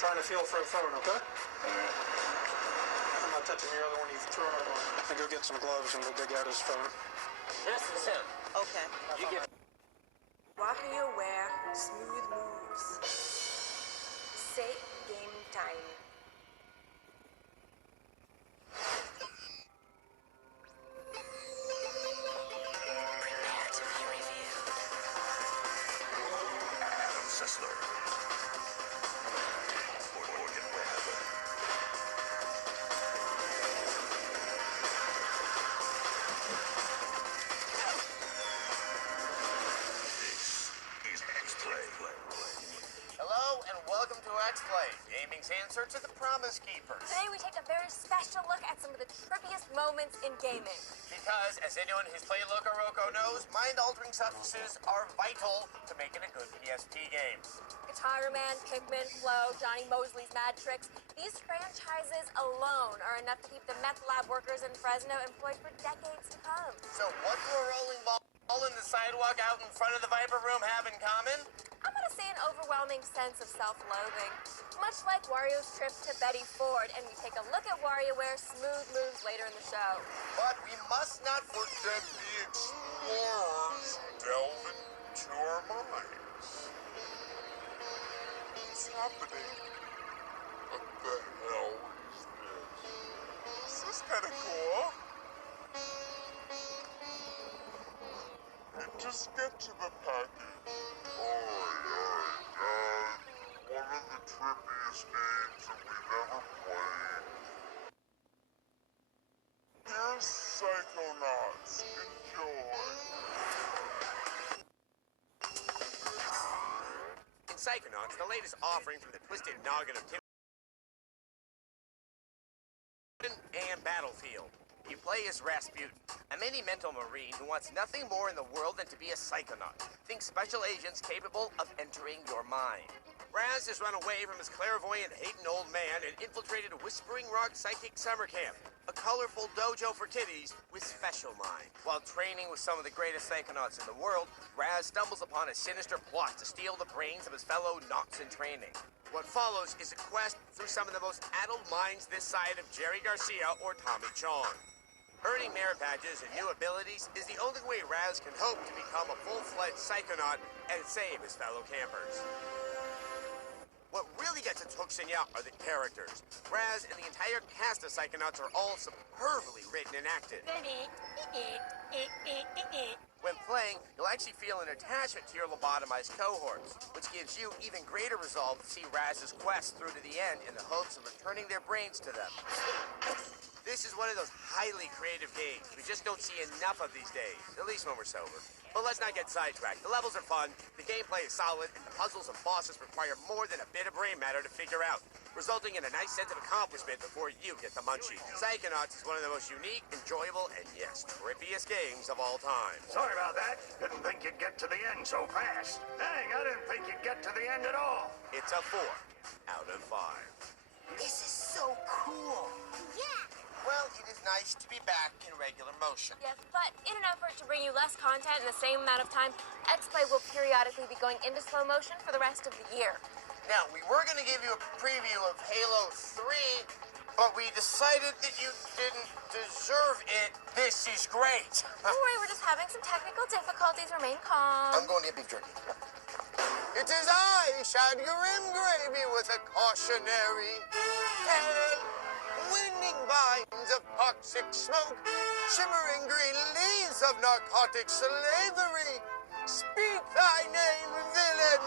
trying to feel for a phone, okay? I'm not touching your other one you've thrown up on. Now go get some gloves and we'll dig out his phone. Yes, Sam. Okay. You get... Walking your wear, smooth moves. Say game time. Prepare to be reviewed. Adam Sessler. Morgan Webb. This is xplay. Hello and welcome to xplay, gaming's answer to the Promise Keepers. Today we take a very special look at some of the trippiest moments in gaming. Because, as anyone who's played Loco Roco knows, mind-altering substances are vital to making a good PSP game. Guitar Man, Pikmin, Flow, Johnny Mosley's Mad Tricks. These franchises alone are enough to keep the meth lab workers in Fresno employed for decades to come. So what do a rolling ball and the sidewalk out in front of the Viper Room have in common? I'm gonna say an overwhelming sense of self-loathing. Much like Wario's trip to Betty Ford, and we take a look at WarioWare's smooth moves later in the show. But we must not forget the explorers delve into our minds. What's happening? What the hell is this? Is this kind of cool? Just get to the package. Alright, Dad. One of the trippiest games that we've ever played. Here's Psychonauts. Enjoy. In Psychonauts, the latest offering from the twisted noggin of Tim and Battlefield. You play as Rasputin, a mini-mental marine who wants nothing more in the world than to be a psychonaut. Think special agents capable of entering your mind. Raz has run away from his clairvoyant hating old man and infiltrated a Whispering Rock psychic summer camp, a colorful dojo for kiddies with special mind. While training with some of the greatest psychonauts in the world, Raz stumbles upon a sinister plot to steal the brains of his fellow nauts in training. What follows is a quest through some of the most addled minds this side of Jerry Garcia or Tommy Chong. Earning merit badges and new abilities is the only way Raz can hope to become a full-fledged psychonaut and save his fellow campers. What really gets its hooks in you are the characters. Raz and the entire cast of Psychonauts are all superbly written and acted. When playing, you'll actually feel an attachment to your lobotomized cohorts, which gives you even greater resolve to see Raz's quest through to the end in the hopes of returning their brains to them. This is one of those highly creative games we just don't see enough of these days, at least when we're sober. But let's not get sidetracked. The levels are fun, the gameplay is solid, and the puzzles and bosses require more than a bit of brain matter to figure out, resulting in a nice sense of accomplishment before you get the munchies. Psychonauts is one of the most unique, enjoyable, and yes, trippiest games of all time. Sorry about that. Didn't think you'd get to the end so fast. Dang, I didn't think you'd get to the end at all. It's a 4 out of 5. This is so cool. Yeah! Well, it is nice to be back in regular motion. Yes, but in an effort to bring you less content in the same amount of time, xplay will periodically be going into slow motion for the rest of the year. Now, we were going to give you a preview of Halo 3, but we decided that you didn't deserve it. This is great. Don't worry, we're just having some technical difficulties. Remain calm. I'm going to get beef jerky. It is I, Shad Grim Gravy, with a cautionary tale. Winning vines of toxic smoke, shimmering green leaves of narcotic slavery. Speak thy name, villain.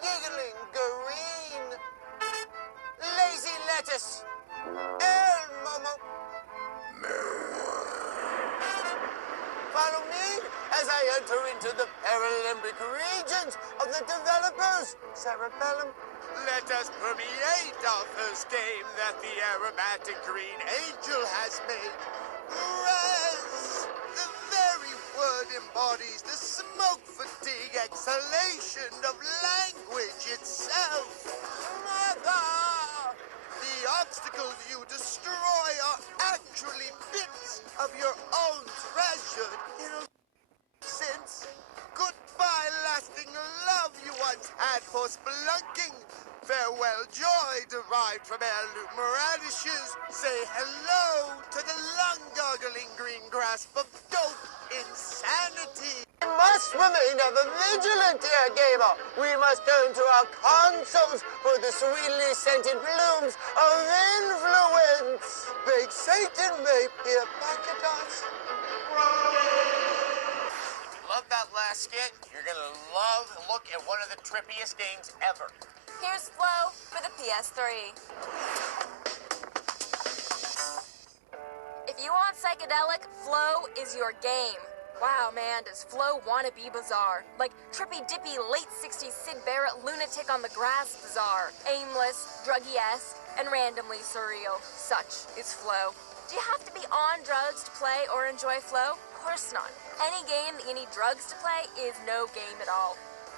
Giggling green. Lazy lettuce. El Momo. Follow me as I enter into the Paralympic regions of the developers' cerebellum. Let us permeate our first game that the aromatic green angel has made. Raz, the very word embodies the smoke fatigue exhalation of language itself. Mother, the obstacles you destroy are actually bits of your own treasured innocence. Goodbye, lasting love you once had for spelunking, farewell joy derived from heirloom radishes. Say hello to the lung-gargling green grasp of dope insanity. We must remain ever vigilant, dear gamer. We must turn to our consoles for the sweetly scented blooms of influence. Big Satan may peer back at us. Love that last skit? You're gonna love and look at one of the trippiest games ever. Here's Flow for the PS3. If you want psychedelic, Flow is your game. Wow, man, does Flow wanna be bizarre? Like trippy-dippy late 60s Sid Barrett lunatic on the grass bizarre. Aimless, druggy-esque, and randomly surreal. Such is Flow. Do you have to be on drugs to play or enjoy Flow? Of course not. Any game that you need drugs to play is no game at all.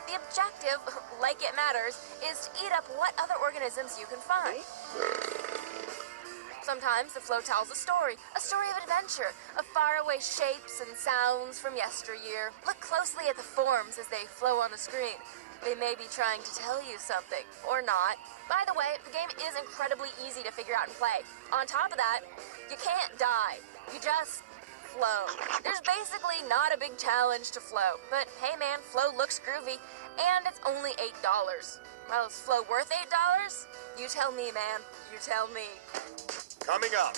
The objective, like it matters, is to eat up what other organisms you can find. Sometimes the Flow tells a story of adventure, of faraway shapes and sounds from yesteryear. Look closely at the forms as they flow on the screen. They may be trying to tell you something, or not. By the way, the game is incredibly easy to figure out and play. On top of that, you can't die. You just flow. There's basically not a big challenge to Flow, but hey man, Flow looks groovy, and it's only $8. Well, is Flow worth $8? You tell me, man. You tell me. Coming up,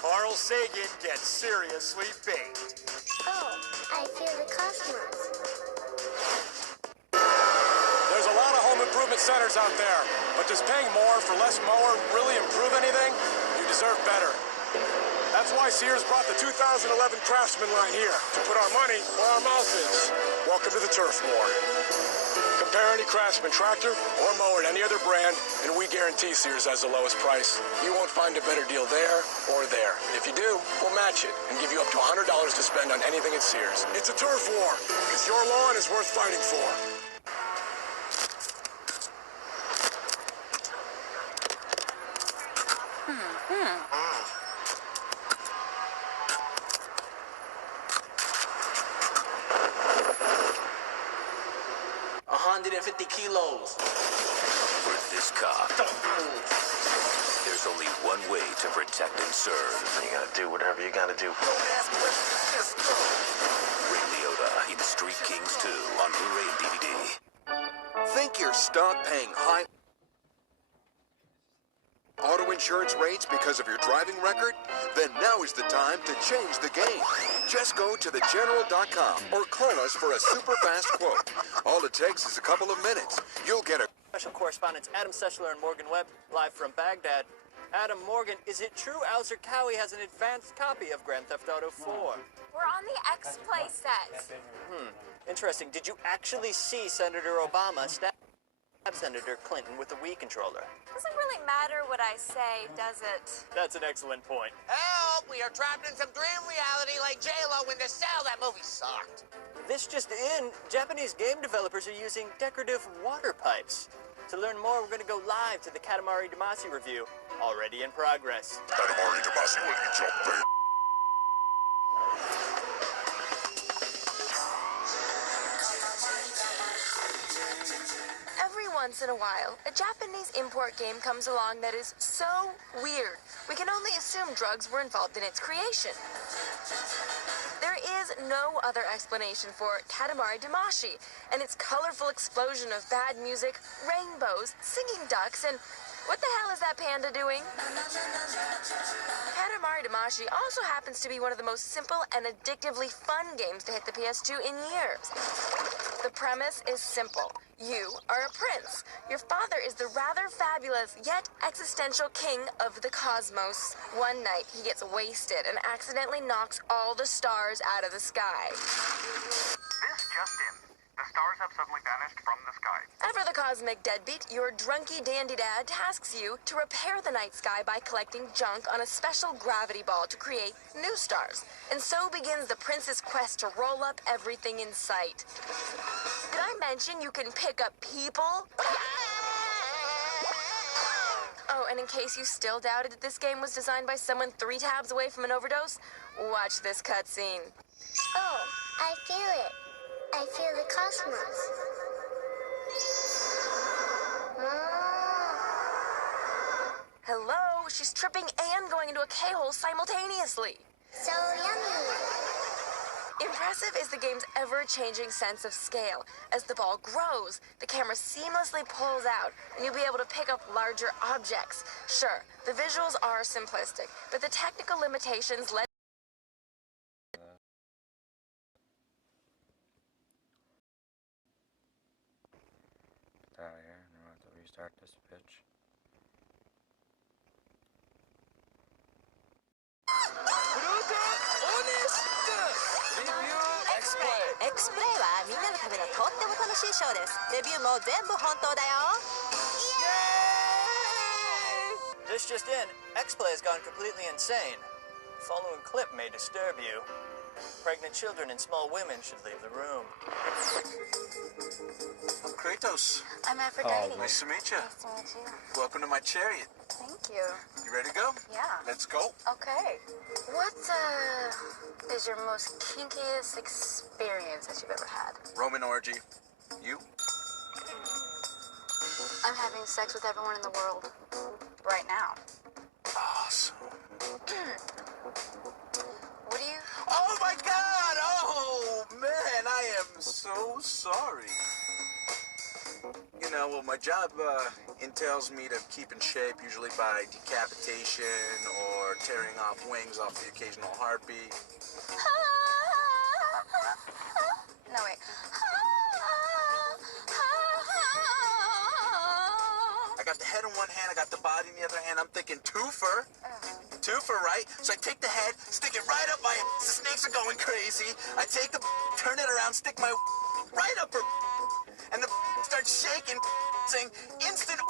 Carl Sagan gets seriously baked. Oh, I feel the cosmos. There's a lot of home improvement centers out there, but does paying more for less mower really improve anything? You deserve better. That's why Sears brought the 2011 Craftsman line here, to put our money where our mouth is. Welcome to the turf war. Compare any Craftsman tractor or mower to any other brand, and we guarantee Sears has the lowest price. You won't find a better deal there or there. If you do, we'll match it and give you up to $100 to spend on anything at Sears. It's a turf war, because your lawn is worth fighting for. kilos. For this cop, there's only one way to protect and serve. You gotta do whatever you gotta do. Ray Liotta in Street Kings 2 on Blu-ray and DVD. Think you're stuck paying high auto insurance rates because of your driving record? Then now is the time to change the game. Just go to thegeneral.com or call us for a super fast quote. All it takes is a couple of minutes. You'll get a... Special correspondents Adam Sessler and Morgan Webb, live from Baghdad. Adam, Morgan, is it true Al Zarqawi has an advanced copy of Grand Theft Auto 4? We're on the xplay set. Interesting. Did you actually see Senator Obama stab Senator Clinton with a Wii controller? Doesn't really matter what I say, does it? That's an excellent point. Help! We are trapped in some dream reality like J-Lo in The Cell. That movie sucked. This just in, Japanese game developers are using decorative water pipes. To learn more, we're going to go live to the Katamari Damacy review, already in progress. Katamari Damacy will eat your face. Every once in a while, a Japanese import game comes along that is so weird, we can only assume drugs were involved in its creation. There is no other explanation for Katamari Damacy and its colorful explosion of bad music, rainbows, singing ducks, and what the hell is that panda doing? Katamari Damacy also happens to be one of the most simple and addictively fun games to hit the PS2 in years. The premise is simple. You are a prince. Your father is the rather fabulous yet existential king of the cosmos. One night, he gets wasted and accidentally knocks all the stars out of the sky. This just in. The stars have suddenly vanished from the sky. Ever the cosmic deadbeat, your drunky dandy dad tasks you to repair the night sky by collecting junk on a special gravity ball to create new stars. And so begins the prince's quest to roll up everything in sight. Did I mention you can pick up people? Oh, and in case you still doubted that this game was designed by someone 3 tabs away from an overdose, watch this cutscene. Oh, I feel it. I feel the cosmos. she's tripping and going into a K-hole simultaneously. So yummy. Impressive is the game's ever-changing sense of scale. As the ball grows, the camera seamlessly pulls out, and you'll be able to pick up larger objects. Sure, the visuals are simplistic, but the technical limitations let Get out of here. I'm going to have to restart this bitch. xplay はみんなのためのとっても楽しいショーです。レビューも全部本当だよ。 This just in, xplay has gone completely insane. The following clip may disturb you. Pregnant children and small women should leave the room. I'm Kratos. I'm Aphrodite. Nice to meet you. Nice to meet you. Welcome to my chariot. Thank you. You ready to go? Yeah. Let's go. Okay. What is your most kinkiest experience that you've ever had? Roman orgy. You? I'm having sex with everyone in the world right now. Awesome. What do you? Oh my God! Oh man, I am so sorry. You know, well, my job entails me to keep in shape, usually by decapitation or tearing off wings off the occasional heartbeat. No, wait. I got the head in one hand, I got the body in the other hand. I'm thinking twofer. Twofer, right? So I take the head, stick it right up my ass. The snakes are going crazy. I take the turn it around, stick my right up her, and the starts shaking, saying instant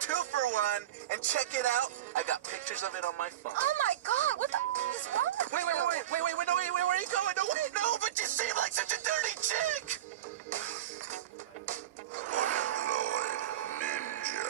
twofer one. And check it out. I got pictures of it on my phone. Oh my God! What the is wrong with Wait, you? no, wait, where are you going? No, wait, no, but you seem like such a dirty chick. Unemployed ninja.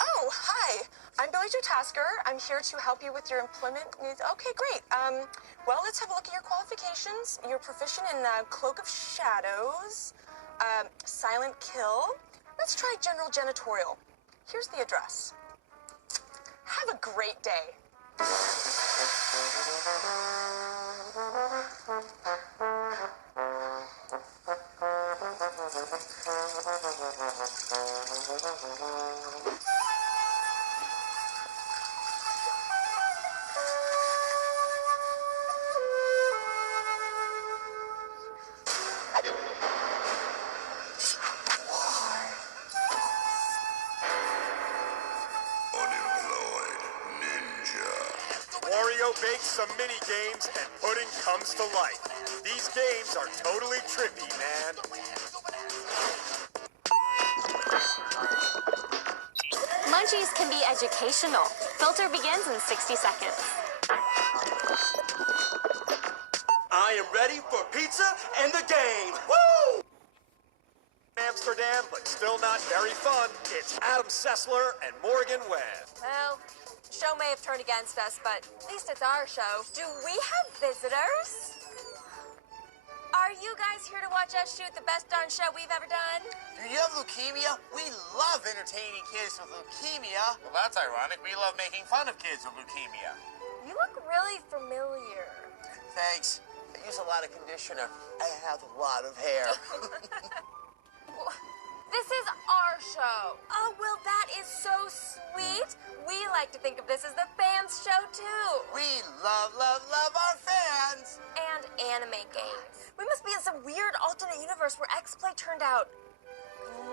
Oh, hi. I'm Billy Joe Tasker. I'm here to help you with your employment needs. Okay, great. Well, let's have a look at your qualifications. You're proficient in Cloak of Shadows, Silent Kill. Let's try General Janitorial. Here's the address. Have a great day. Unemployed ninja. Wario bakes some mini games and pudding comes to life. These games are totally trippy, man. Munchies can be educational. Filter begins in 60 seconds. I am ready for pizza and the game. Woo! Amsterdam, but still not very fun. It's Adam Sessler and Morgan Webb. Well, show may have turned against us, but at least it's our show. Do we have visitors? Are you guys here to watch us shoot the best darn show we've ever done? Do you have leukemia? We love entertaining kids with leukemia. Well, that's ironic. We love making fun of kids with leukemia. You look really familiar. Thanks. I use a lot of conditioner. I have a lot of hair. This is our show. Oh, well, that is so sweet. We like to think of this as the fans' show, too. We love, love, love our fans. And anime games. We must be in some weird alternate universe where xplay turned out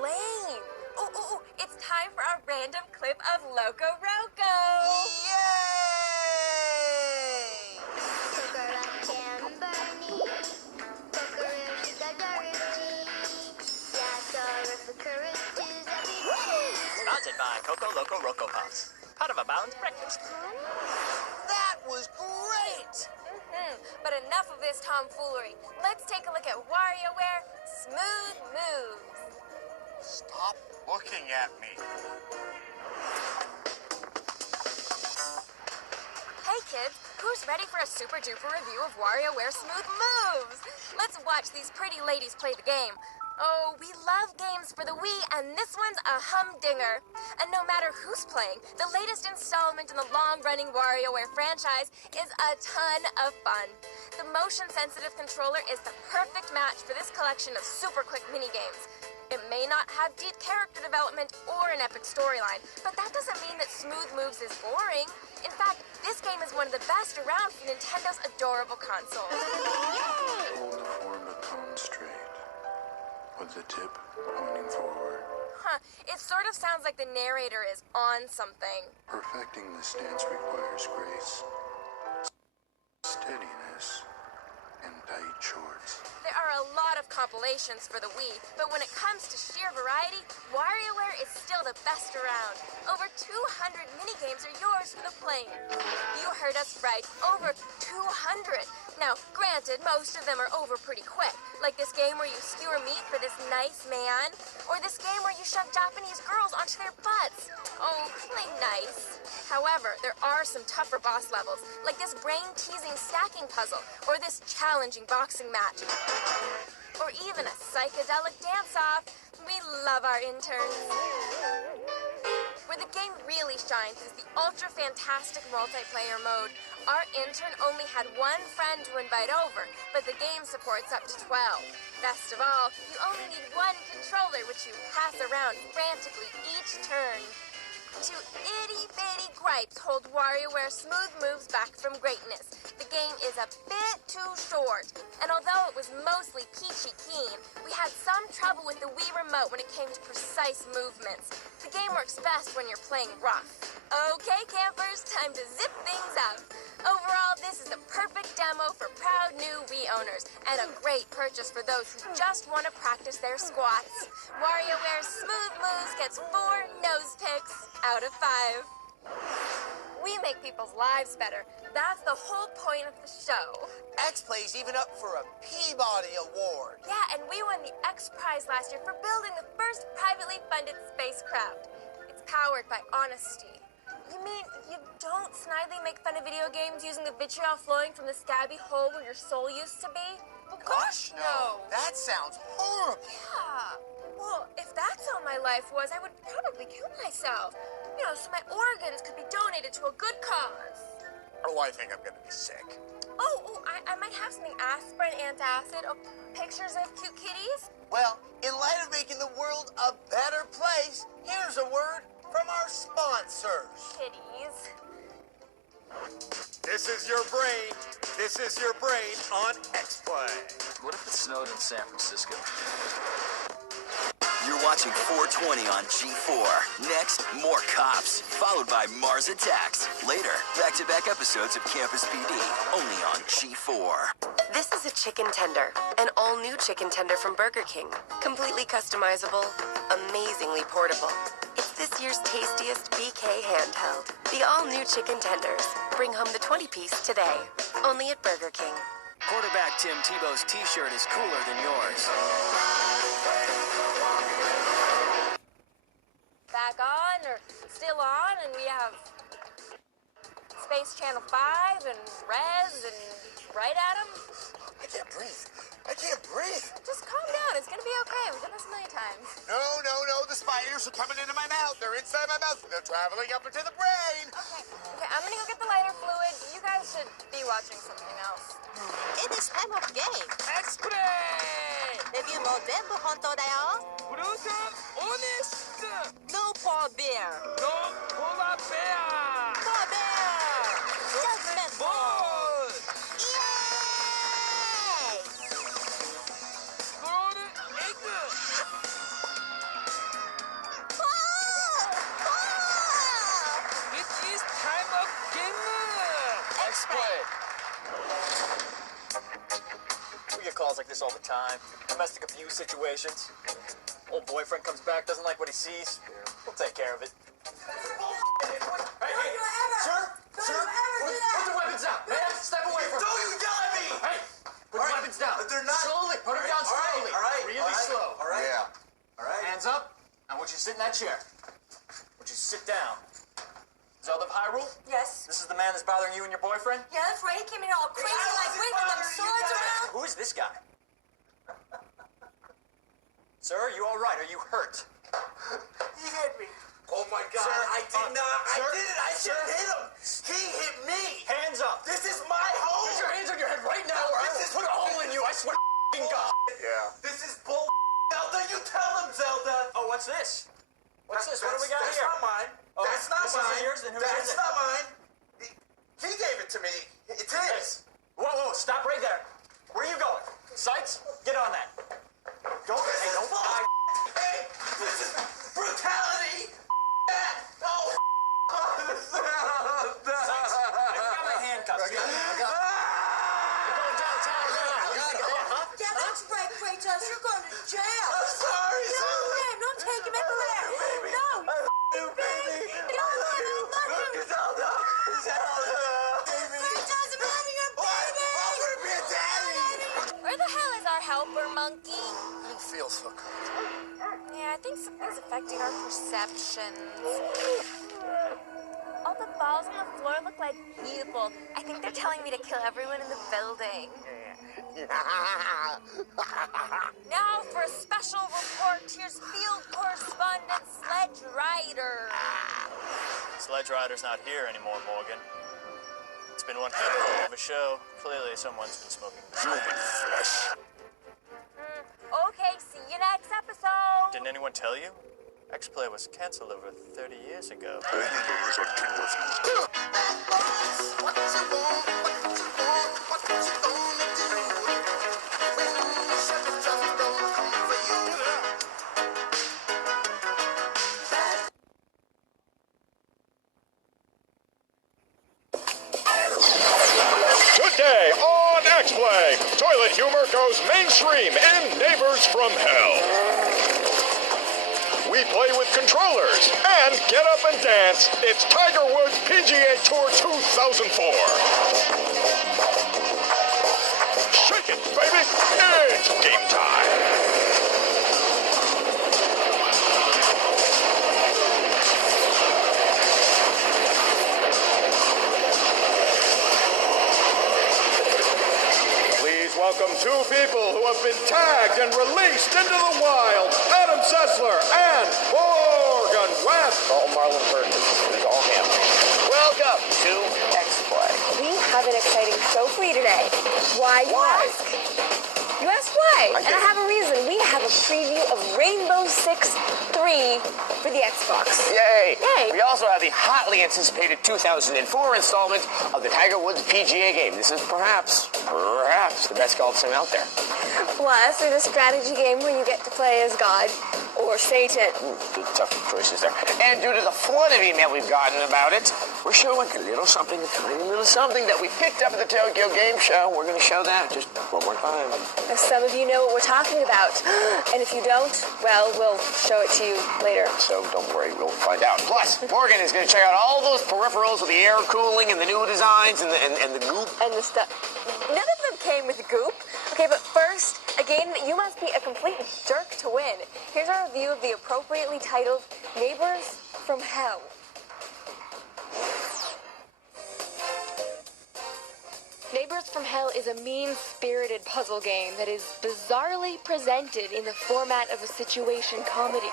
lame. Ooh, it's time for our random clip of Loco Roco. Yay! Kokoro Bernie, Kokoro Shigadorichi, Yato Coco Loco Roco Puffs. Part of a balanced breakfast. That was great! But enough of this tomfoolery. Let's take a look at WarioWare Smooth Moves. Stop looking at me. Hey kids, who's ready for a super duper review of WarioWare Smooth Moves? Let's watch these pretty ladies play the game. Oh, we love games for the Wii, and this one's a humdinger. And no matter who's playing, the latest installment in the long-running WarioWare franchise is a ton of fun. The motion-sensitive controller is the perfect match for this collection of super quick minigames. It may not have deep character development or an epic storyline, but that doesn't mean that Smooth Moves is boring. In fact, this game is one of the best around for Nintendo's adorable console. Hold the form of cone straight, with the tip pointing forward. It sort of sounds like the narrator is on something. Perfecting the stance requires grace, steadiness, and tight shorts. There are a lot of compilations for the Wii, but when it comes to sheer variety, WarioWare is still the best around. Over 200 minigames are yours for the playing. You heard us right, over 200. Now, granted, most of them are over pretty quick, like this game where you skewer meat for this nice man, or this game where you shove Japanese girls onto their butts. Oh, play nice. However, there are some tougher boss levels, like this brain-teasing stacking puzzle, or this challenging boxing match, or even a psychedelic dance-off. We love our interns. Where the game really shines is the ultra-fantastic multiplayer mode. Our intern only had one friend to invite over, but the game supports up to 12. Best of all, you only need one controller, which you pass around frantically each turn. Two itty-bitty gripes hold WarioWare Smooth Moves back from greatness. The game is a bit too short, and although it was mostly peachy keen, we had some trouble with the Wii Remote when it came to precise movements. The game works best when you're playing rough. Okay, campers, time to zip things up. Overall, this is the perfect demo for proud new Wii owners, and a great purchase for those who just want to practice their squats. WarioWare Smooth Moves gets 4 nose picks out of 5. We make people's lives better. That's the whole point of the show. Xplay's even up for a Peabody Award. Yeah, and we won the X Prize last year for building the first privately funded spacecraft. It's powered by honesty. You mean you don't snidely make fun of video games using the vitriol flowing from the scabby hole where your soul used to be? Well, gosh, no. That sounds horrible. Yeah. Well, if that's all my life was, I would probably kill myself. You know, so my organs could be donated to a good cause. Oh, I think I'm gonna be sick. I might have something aspirin, antacid, pictures of cute kitties. Well, in light of making the world a better place, here's a word from our sponsors. Kitties. This is your brain. This is your brain on xplay. What if it snowed in San Francisco? You're watching 420 on G4. Next, more cops, followed by Mars Attacks. Later, back-to-back episodes of Campus PD, only on G4. This is a chicken tender, an all-new chicken tender from Burger King. Completely customizable, amazingly portable. It's this year's tastiest BK handheld. The all-new chicken tenders. Bring home the 20-piece today, only at Burger King. Quarterback Tim Tebow's t-shirt is cooler than yours. Back on, or still on, and we have Space Channel 5 and Rez and Right Adam. I can't breathe. I can't breathe. Just calm down. It's gonna be okay. We've done this a million times. No. The spiders are coming into my mouth. They're inside my mouth. They're traveling up into the brain. Okay, I'm gonna go get the lighter fluid. You guys should be watching something else. It is time of game. Xplay! レビューも全部本当だよ。ブルータンオネスト No polar bear. No polar bear. Polar bear. Judgment ball. Yay! Scroll egg. It is time of game. Xplay. We get calls like this all the time. Domestic abuse situations. Old boyfriend comes back, doesn't like what he sees. We'll take care of it. Sir, put the weapons down. Man, step away from me. Don't you yell at me! Hey, put the weapons down. They're not. Slowly, put them down slowly. All right. Really slow. All right. Yeah. All right. Hands up. I want you to sit in that chair. I want you to sit down. Zelda of Hyrule? Yes. This is the man that's bothering you and your boyfriend? Yeah, that's right. He came in all crazy, like waving them swords around. Who is this guy? Sir, are you all right? Are you hurt? He hit me. Oh my God! Sir, I did not. sir, I did it. I sir. didn't hit him. He hit me. Hands up. This is my home. Put your hands on your head right now, or I will put a hole in you. I swear to God. Yeah. This is bull. Zelda, you tell him, Zelda. Oh, what's this? What's this? What do we got that's here? Not mine. Oh, that's not this mine. Isn't yours? Then whose That's is it? not mine. He gave it to me. It's his. Whoa, stop right there. Where are you going? Sights? Get on that. Don't. Hey, don't. Hey, this is brutality. No. Sights. I got my handcuffs. We're going downtown now. Yeah, that's right, Kratos. You're going to jail. I'm sorry, No, Zelda. man, don't take him anywhere. Baby. No. You, baby. No, man, I love you. Zelda. Baby. Kratos, I'm having your baby. I'm gonna be a daddy. Where the hell is our helper monkey? I don't feel so good. Yeah, I think something's affecting our perceptions. All the balls on the floor look like people. I think they're telling me to kill everyone in the building. Now for a special report, here's field correspondent Sledge Rider. Sledge Rider's not here anymore, Morgan. It's been one hell of a show. Clearly, someone's been smoking human flesh. Okay, see you next episode. Didn't anyone tell you? X-Play was canceled over 30 years ago. Today on xplay, toilet humor goes mainstream in Neighbors from Hell. We play with controllers and get up and dance. It's Tiger Woods PGA Tour 2004. Shake it, baby. It's game time. Please welcome two people who have been tagged and released into the wild. Adam Sessler and Morgan West. All Marlon Burton. It's all him. Welcome to xplay. We have an exciting show for you today. Why, you ask? You ask why? And I have a reason. We have a preview of Rainbow Six 3 for the Xbox. Yay! Yay! We also have the hotly anticipated 2004 installment of the Tiger Woods PGA game. This is perhaps the best golf sim out there. Plus, there's a strategy game where you get to play as God or Satan. Tough choices there. And due to the flood of email we've gotten about it, we're showing a little something, a tiny little something that we picked up at the Tokyo Game Show. We're going to show that just one more time. Some of you know what we're talking about. And if you don't, well, we'll show it to you later. So don't worry, we'll find out. Plus, Morgan is going to check out all those peripherals with the air cooling and the new designs and the goop. And the stuff. None of them came with goop. Okay, but first, again, you must be a complete jerk to win. Here's our review of the appropriately titled Neighbors from Hell. Neighbors from Hell is a mean-spirited puzzle game that is bizarrely presented in the format of a situation comedy.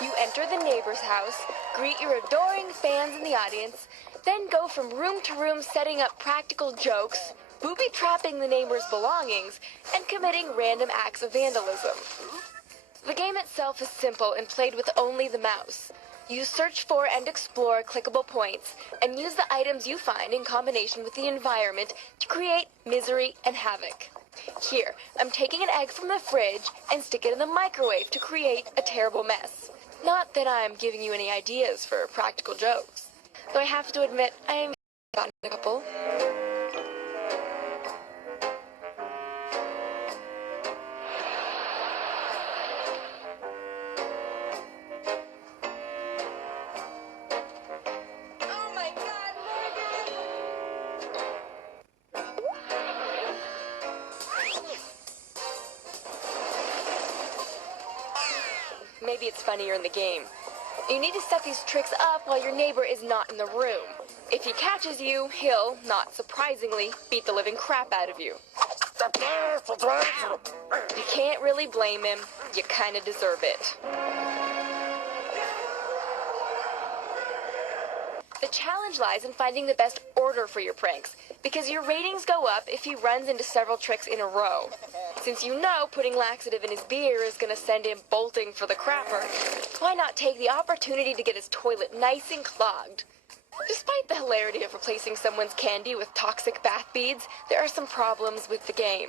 You enter the neighbor's house, greet your adoring fans in the audience, then go from room to room setting up practical jokes, booby-trapping the neighbor's belongings, and committing random acts of vandalism. The game itself is simple and played with only the mouse. You search for and explore clickable points, and use the items you find in combination with the environment to create misery and havoc. Here, I'm taking an egg from the fridge and stick it in the microwave to create a terrible mess. Not that I'm giving you any ideas for practical jokes, though I have to admit I am gotten a couple. maybe it's funnier in the game. You need to set these tricks up while your neighbor is not in the room. If he catches you, he'll, not surprisingly, beat the living crap out of you. You can't really blame him. You kind of deserve it. The challenge lies in finding the best order for your pranks, because your ratings go up if he runs into several tricks in a row. Since you know putting laxative in his beer is going to send him bolting for the crapper, why not take the opportunity to get his toilet nice and clogged? Despite the hilarity of replacing someone's candy with toxic bath beads, there are some problems with the game.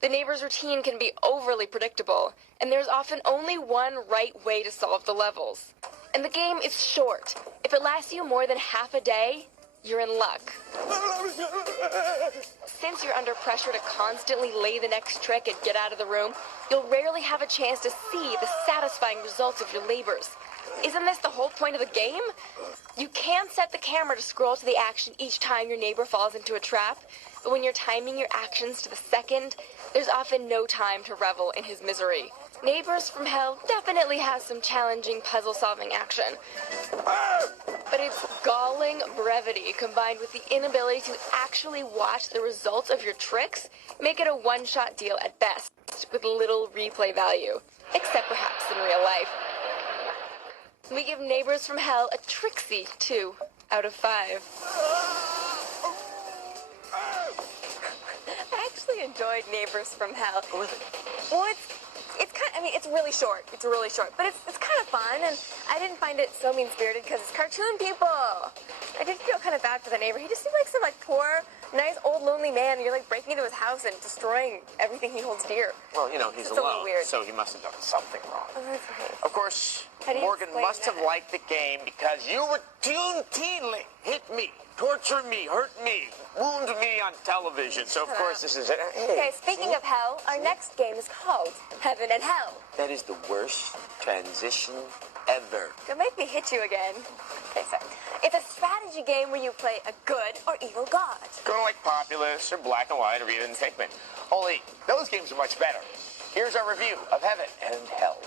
The neighbor's routine can be overly predictable, and there's often only one right way to solve the levels. And the game is short. If it lasts you more than half a day, you're in luck. Since you're under pressure to constantly lay the next trick and get out of the room, you'll rarely have a chance to see the satisfying results of your labors. Isn't this the whole point of the game? You can set the camera to scroll to the action each time your neighbor falls into a trap, but when you're timing your actions to the second, there's often no time to revel in his misery. Neighbors from Hell definitely has some challenging puzzle-solving action. But its galling brevity combined with the inability to actually watch the results of your tricks make it a one-shot deal at best, with little replay value, except perhaps in real life. We give Neighbors from Hell a tricksy 2 out of 5. I actually enjoyed Neighbors from Hell. Well, it's kind of, I mean, it's really short. It's really short, but it's kind of fun, and I didn't find it so mean-spirited because it's cartoon people. I did feel kind of bad for the neighbor. He just seemed like some poor, nice, old, lonely man, and you're breaking into his house and destroying everything he holds dear. Well, he's alone, so he must have done something wrong. Oh, that's right. Of course, Morgan must have liked the game because you routinely hit me, torture me, hurt me, wound me on television. So, of course, this is it. Hey. Okay, speaking of hell, our next game is called Heaven and Hell. That is the worst transition ever. Don't make me hit you again. Okay, so it's a strategy game where you play a good or evil god. Kind of like Populous or Black and White or even Pikmin. Only those games are much better. Here's our review of Heaven and Hell.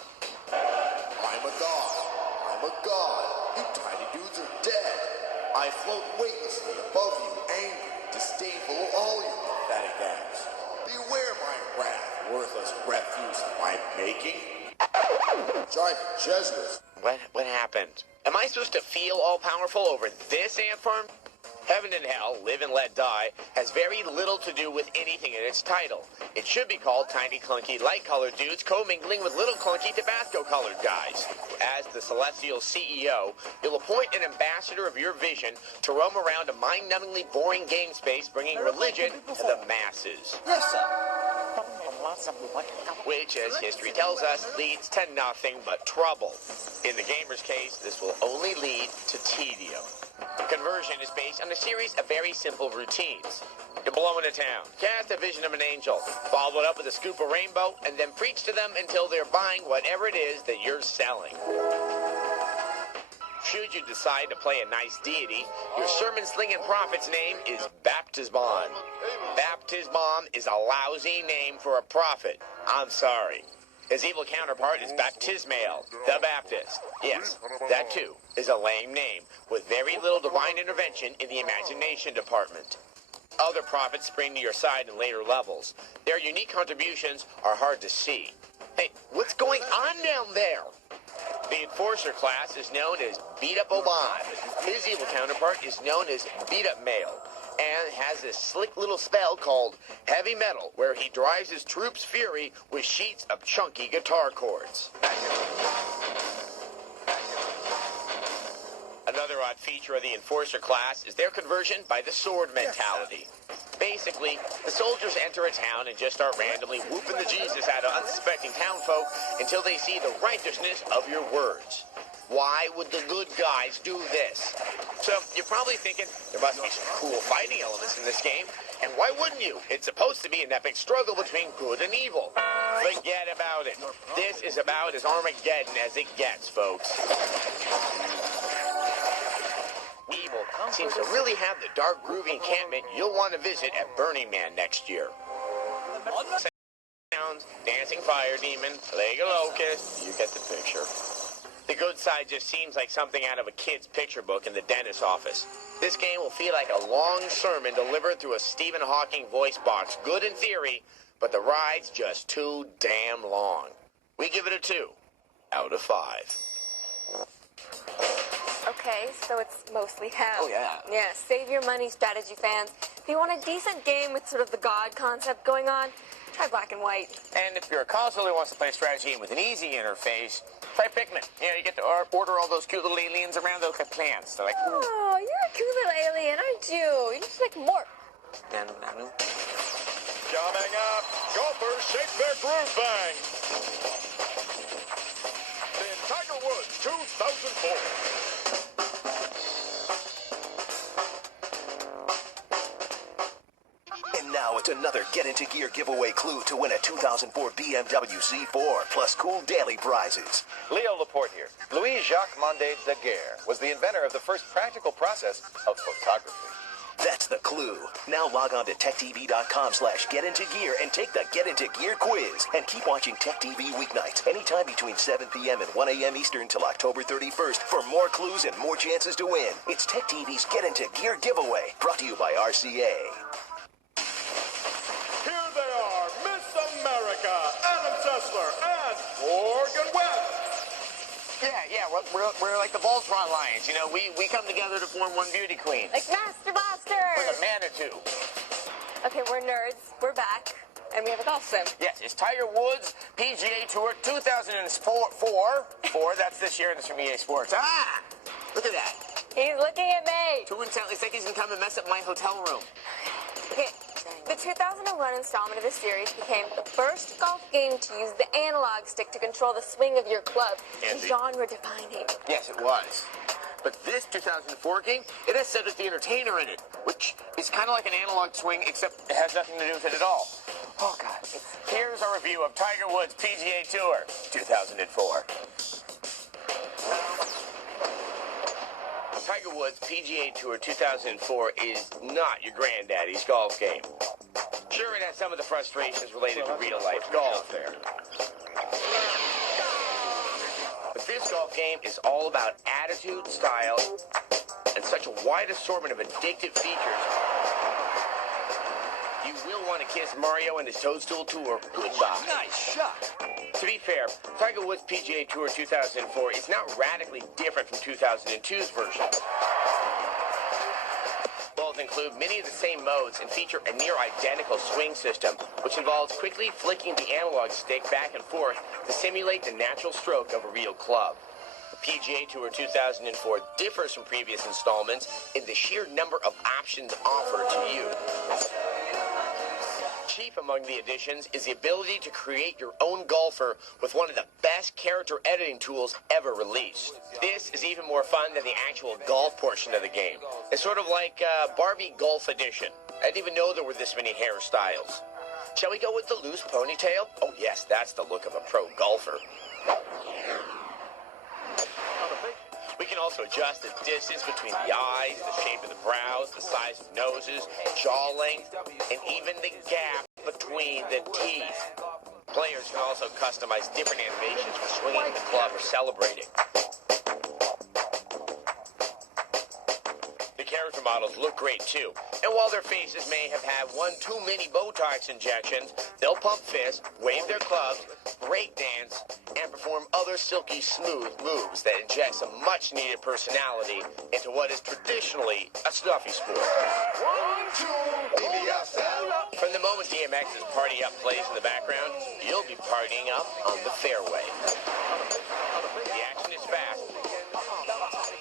I'm a god. I'm a god. You tiny dudes are dead. I float weightlessly above you, angry, disdainful of all your pathetic acts. Beware my wrath, worthless refuse of my making. Driving Jesuits. What happened? Am I supposed to feel all-powerful over this ant farm? Heaven and Hell, Live and Let Die, has very little to do with anything in its title. It should be called Tiny Clunky Light-Colored Dudes Commingling with Little Clunky Tabasco-Colored Guys. As the Celestial CEO, you'll appoint an ambassador of your vision to roam around a mind-numbingly boring game space bringing religion to the masses. Yes, sir. Which, as history tells us, leads to nothing but trouble. In the gamer's case, this will only lead to tedium. Conversion is based on a series of very simple routines. You blow into town, cast a vision of an angel, follow it up with a scoop of rainbow, and then preach to them until they're buying whatever it is that you're selling. Should you decide to play a nice deity, your sermon-slinging prophet's name is Baptismon. Baptismon is a lousy name for a prophet. I'm sorry. His evil counterpart is Baptismael, the Baptist. Yes, that too is a lame name, with very little divine intervention in the imagination department. Other prophets spring to your side in later levels. Their unique contributions are hard to see. Hey, what's going on down there? The Enforcer class is known as Beat Up Oban. His evil counterpart is known as Beat Up Male, and has this slick little spell called Heavy Metal, where he drives his troops' fury with sheets of chunky guitar chords. Another odd feature of the Enforcer class is their conversion by the sword mentality. Basically, the soldiers enter a town and just start randomly whooping the Jesus out of unsuspecting townfolk until they see the righteousness of your words. Why would the good guys do this? So, you're probably thinking, there must be some cool fighting elements in this game, and why wouldn't you? It's supposed to be an epic struggle between good and evil. Forget about it. This is about as Armageddon as it gets, folks. Evil seems to really have the dark, groovy encampment you'll want to visit at Burning Man next year. clowns, dancing fire demon, Lego locust. You get the picture. The good side just seems like something out of a kid's picture book in the dentist's office. This game will feel like a long sermon delivered through a Stephen Hawking voice box. Good in theory, but the ride's just too damn long. We give it a 2 out of 5. Okay, so it's mostly hell. Oh, yeah. Yeah, save your money, strategy fans. If you want a decent game with sort of the God concept going on, try Black and White. And if you're a console who wants to play a strategy game with an easy interface, try Pikmin. You know, you get to order all those cute little aliens around those plants. They're like, ooh. Oh, you're a cute little alien, aren't you? You're just like Mork. Coming up, golfers shake their groove bang. In Tiger Woods 2004. And now it's another Get Into Gear giveaway clue to win a 2004 BMW Z4 plus cool daily prizes. Leo Laporte here. Louis-Jacques Mondet Daguerre was the inventor of the first practical process of photography. That's the clue. Now log on to techtv.com/getintogear and take the Get Into Gear quiz. And keep watching Tech TV weeknights anytime between 7 p.m. and 1 a.m. Eastern until October 31st for more clues and more chances to win. It's Tech TV's Get Into Gear giveaway, brought to you by RCA. Here they are, Miss America, Adam Sessler, and Morgan Webb. Yeah, we're like the Voltron Lions. You know, we come together to form one beauty queen. Like Master Blaster! With a Manitou. Okay, we're nerds. We're back. And we have a golf sim. Yes, it's Tiger Woods PGA Tour 2004. That's this year, and it's from EA Sports. Ah! Look at that. He's looking at me. Too intently. It's like he's going to come and mess up my hotel room. Okay, the 2001 installment of this series became the first golf game to use the analog stick to control the swing of your club. Genre-defining. Yes, it was. But this 2004 game, it has Cedric the Entertainer in it, which is kind of like an analog swing, except it has nothing to do with it at all. Oh, God. Here's our review of Tiger Woods PGA Tour 2004. Tiger Woods PGA Tour 2004 is not your granddaddy's golf game. Sure, it has some of the frustrations related to real-life golf there. But this golf game is all about attitude, style, and such a wide assortment of addictive features. You will want to kiss Mario and his Toadstool Tour goodbye. Nice shot. To be fair, Tiger Woods PGA Tour 2004 is not radically different from 2002's version. Both include many of the same modes and feature a near-identical swing system, which involves quickly flicking the analog stick back and forth to simulate the natural stroke of a real club. PGA Tour 2004 differs from previous installments in the sheer number of options offered to you. Chief among the additions is the ability to create your own golfer with one of the best character editing tools ever released. This is even more fun than the actual golf portion of the game. It's sort of like Barbie Golf Edition. I didn't even know there were this many hairstyles. Shall we go with the loose ponytail? Oh yes, that's the look of a pro golfer. We can also adjust the distance between the eyes, the shape of the brows, the size of noses, jaw length, and even the gap between the teeth. Players can also customize different animations for swinging the club or celebrating. The character models look great too, and while their faces may have had one too many Botox injections, they'll pump fists, wave their clubs, break dance, and perform other silky smooth moves that inject some much-needed personality into what is traditionally a stuffy sport. 1, 2, From the moment DMX's Party Up plays in the background, you'll be partying up on the fairway. The action is fast.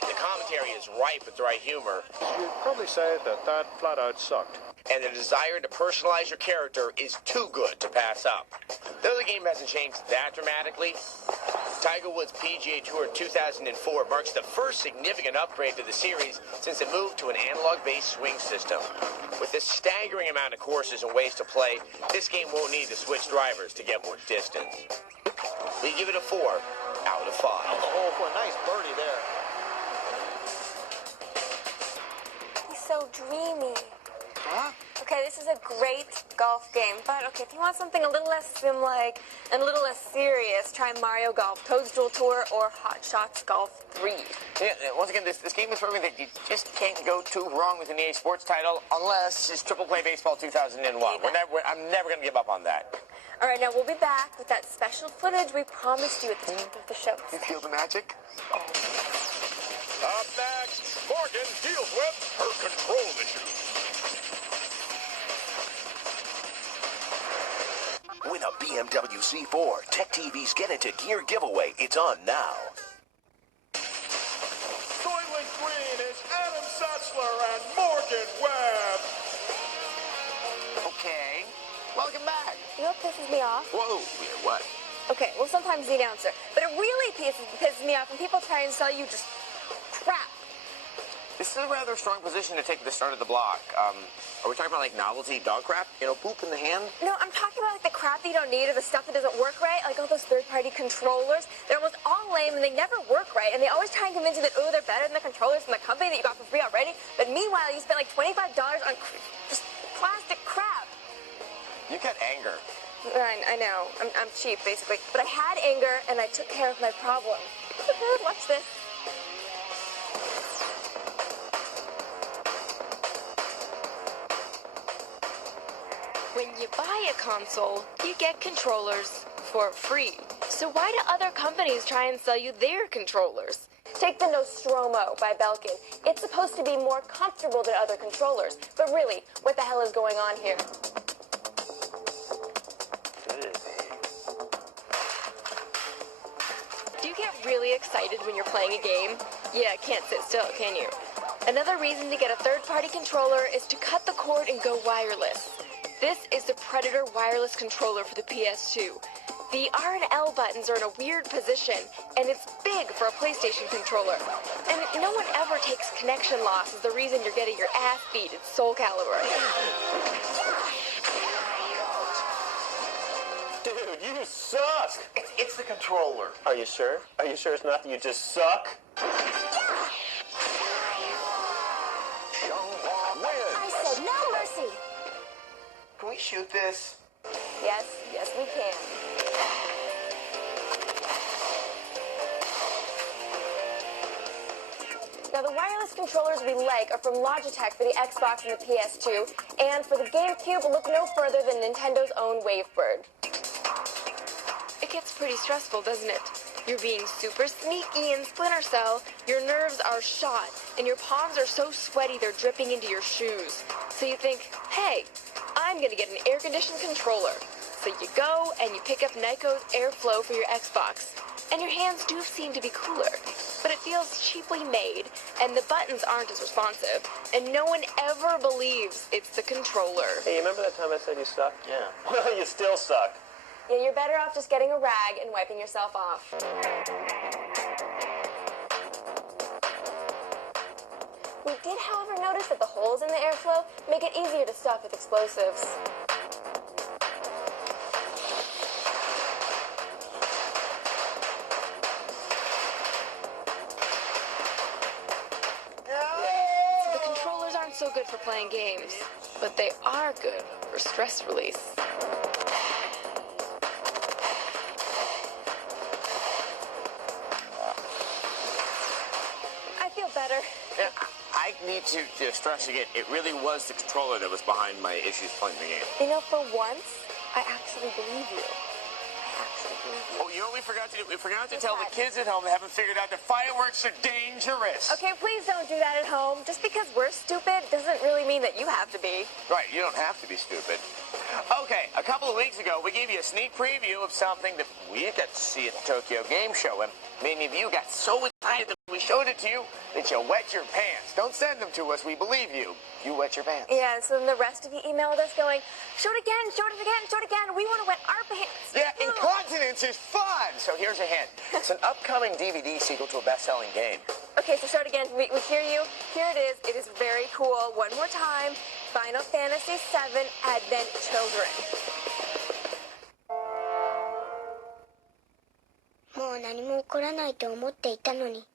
The commentary is ripe with dry humor. You'd probably say that flat out sucked. And the desire to personalize your character is too good to pass up. Though the game hasn't changed that dramatically, Tiger Woods PGA Tour 2004 marks the first significant upgrade to the series since it moved to an analog-based swing system. With a staggering amount of courses and ways to play, this game won't need to switch drivers to get more distance. We give it a 4 out of 5. On the hole for a nice birdie there. He's so dreamy. Huh? Okay, this is a great golf game. But, okay, if you want something a little less sim-like and a little less serious, try Mario Golf, Toadstool Tour, or Hot Shots Golf 3. Yeah, once again, this game is proving that you just can't go too wrong with an EA Sports title unless it's Triple Play Baseball 2001. I'm never going to give up on that. All right, now we'll be back with that special footage we promised you at the top of the show. You feel the magic? Up next, Morgan deals with her control issues. Win a BMW Z4. Tech TV's Get Into Gear giveaway. It's on now. Soylent Green is Adam Setzler and Morgan Webb. Okay. Welcome back. You know what pisses me off? Whoa, what? Okay, well, sometimes the announcer. But it really pisses me off when people try and sell you just crap. This is a rather strong position to take at the start of the block. Are we talking about, like, novelty dog crap? You know, poop in the hand? No, I'm talking about, like, the crap that you don't need or the stuff that doesn't work right. Like all those third-party controllers. They're almost all lame and they never work right. And they always try and convince you that, oh, they're better than the controllers from the company that you got for free already. But meanwhile, you spent, like, $25 on just plastic crap. You got anger. I know. I'm cheap, basically. But I had anger, and I took care of my problem. Watch this. When you buy a console, you get controllers for free. So why do other companies try and sell you their controllers? Take the Nostromo by Belkin. It's supposed to be more comfortable than other controllers. But really, what the hell is going on here? Do you get really excited when you're playing a game? Yeah, can't sit still, can you? Another reason to get a third-party controller is to cut the cord and go wireless. This is the Predator wireless controller for the PS2. The R and L buttons are in a weird position, and it's big for a PlayStation controller. And no one ever takes connection loss as the reason you're getting your ass beat at Soul Calibur. Dude, you suck! It's the controller. Are you sure? Are you sure it's not that you just suck? I said no mercy! Can we shoot this? Yes, we can. Now, the wireless controllers we like are from Logitech for the Xbox and the PS2, and for the GameCube, look no further than Nintendo's own Wavebird. It gets pretty stressful, doesn't it? You're being super sneaky in Splinter Cell, your nerves are shot, and your palms are so sweaty they're dripping into your shoes. So you think, hey, I'm gonna get an air-conditioned controller. So you go and you pick up Nyko's Airflow for your Xbox. And your hands do seem to be cooler, but it feels cheaply made, and the buttons aren't as responsive, and no one ever believes it's the controller. Hey, you remember that time I said you suck? Yeah. Well, you still suck. Yeah, you're better off just getting a rag and wiping yourself off. We did, however, notice that the holes in the airflow make it easier to stuff with explosives. So the controllers aren't so good for playing games, but they are good for stress release. Better. Yeah, I need to stress again, it really was the controller that was behind my issues playing the game. You know, for once, I actually believe you. Oh, you know what we forgot to do? We forgot to tell the kids at home that haven't figured out that fireworks are dangerous. Okay, please don't do that at home. Just because we're stupid doesn't really mean that you have to be. Right, you don't have to be stupid. Okay, a couple of weeks ago, we gave you a sneak preview of something that we got to see at the Tokyo Game Show, and many of you got so excited that we showed it to you that you wet your pants. Don't send them to us. We believe you. You wet your pants. Yeah, so then the rest of you emailed us going, show it again, show it again, show it again. We want to wet our pants. Yeah, incontinence is fun. So here's a hint. It's an upcoming DVD sequel to a best-selling game. Okay, so show it again. We hear you. Here it is. It is very cool. One more time. Final Fantasy VII Advent Children. もう何も起こらないと思っていたのに。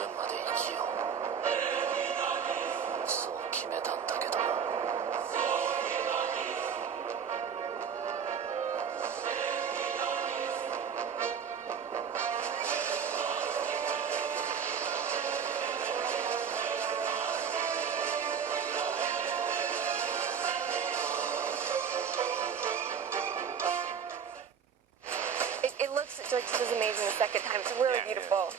分まで生きよう。そう決めたんだけど。It looks just as amazing the second time. It's really beautiful.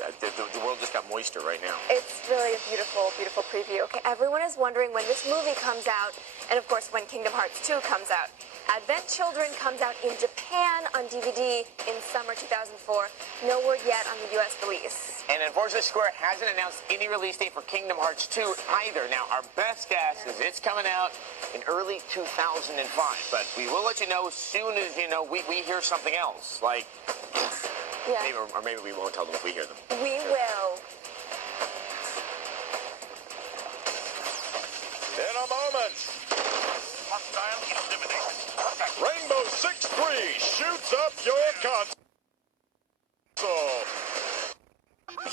The world just got moister right now. It's really a beautiful, beautiful preview. Okay, everyone is wondering when this movie comes out, and of course when Kingdom Hearts 2 comes out. Advent Children comes out in Japan on DVD in summer 2004. No word yet on the U.S. release. And unfortunately, Square hasn't announced any release date for Kingdom Hearts 2 either. Now, our best guess is it's coming out in early 2005. But we will let you know as soon as, we hear something else. Like, maybe, or maybe we won't tell them if we hear them. We will. In a moment. Hostile eliminated. Rainbow Six 3 shoots up your console.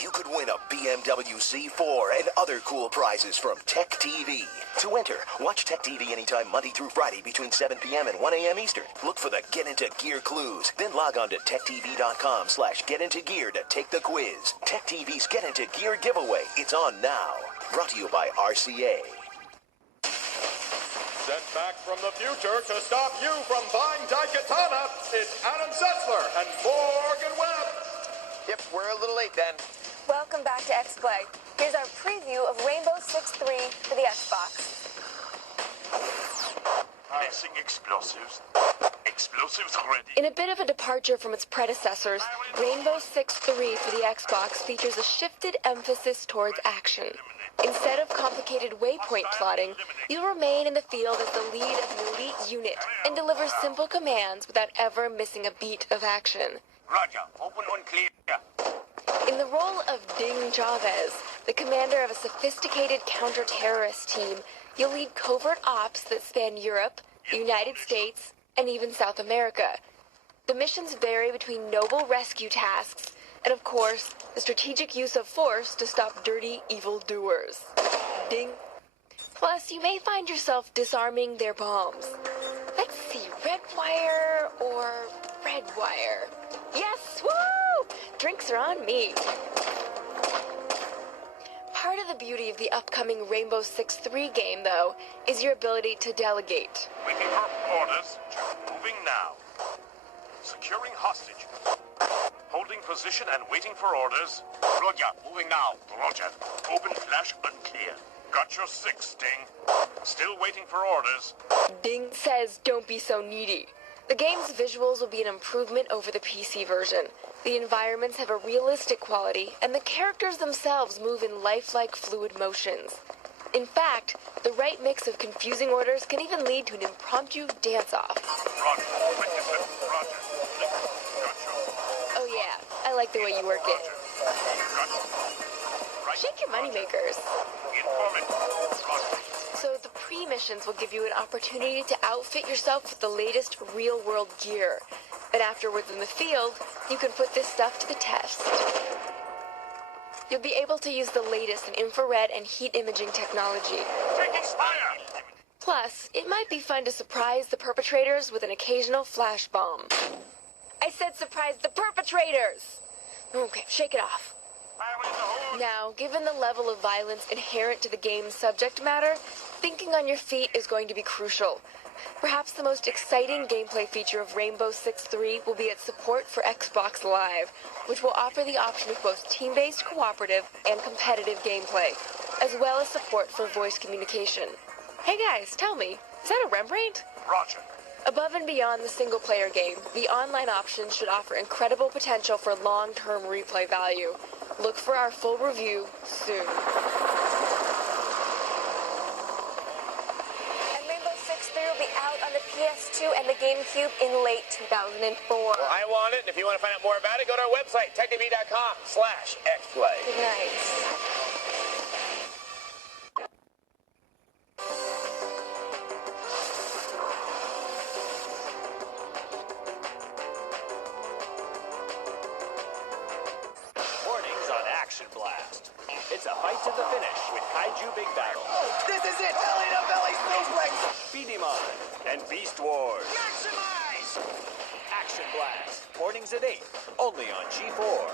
You could win a BMW C4 and other cool prizes from Tech TV. To enter, watch Tech TV anytime Monday through Friday between 7 p.m. and 1 a.m. Eastern. Look for the Get Into Gear clues. Then log on to techtv.com/getintogear to take the quiz. Tech TV's Get Into Gear giveaway. It's on now. Brought to you by RCA. Sent back from the future to stop you from buying Daikatana, it's Adam Setzler and Morgan Webb. Yep, we're a little late then. Welcome back to xplay. Here's our preview of Rainbow Six 3 for the Xbox. Placing explosives. Explosives ready. In a bit of a departure from its predecessors, Rainbow Six 3 for the Xbox features a shifted emphasis towards action. Instead of complicated waypoint plotting, you'll remain in the field as the lead of an elite unit and deliver simple commands without ever missing a beat of action. Roger, open and clear. In the role of Ding Chavez, the commander of a sophisticated counter-terrorist team, you'll lead covert ops that span Europe, the United States, and even South America. The missions vary between noble rescue tasks and, of course, the strategic use of force to stop dirty, evil doers. Ding. Plus, you may find yourself disarming their bombs. Let's see, red wire or red wire? Yes, woo! Drinks are on me. Part of the beauty of the upcoming Rainbow Six 3 game, though, is your ability to delegate. Waiting for orders. Moving now. Securing hostage. Holding position and waiting for orders. Roger, moving now. Roger. Open flash unclear. Got your 6, Sting. Still waiting for orders. Ding says don't be so needy. The game's visuals will be an improvement over the PC version. The environments have a realistic quality, and the characters themselves move in lifelike fluid motions. In fact, the right mix of confusing orders can even lead to an impromptu dance-off. Roger. Roger. Oh yeah, I like the way you work it. Shake your moneymakers. So the pre-missions will give you an opportunity to outfit yourself with the latest real-world gear. And afterwards in the field, you can put this stuff to the test. You'll be able to use the latest in infrared and heat imaging technology. Taking fire! Plus, it might be fun to surprise the perpetrators with an occasional flash bomb. I said surprise the perpetrators! Okay, shake it off. Now, given the level of violence inherent to the game's subject matter, thinking on your feet is going to be crucial. Perhaps the most exciting gameplay feature of Rainbow Six 3 will be its support for Xbox Live, which will offer the option of both team-based cooperative and competitive gameplay, as well as support for voice communication. Hey guys, tell me, is that a Rembrandt? Roger. Above and beyond the single-player game, the online options should offer incredible potential for long-term replay value. Look for our full review soon. And Rainbow Six 3 will be out on the PS2 and the GameCube in late 2004. Well, I want it, and if you want to find out more about it, go to our website, techtv.com/xplay. Good night. Warnings on action block. Blast. It's a fight to the finish with Kaiju Big Battle, This is it! Belly to belly suplex! Beedemon, and Beast Wars. Maximize! Action Blast. Mornings at 8, only on G4.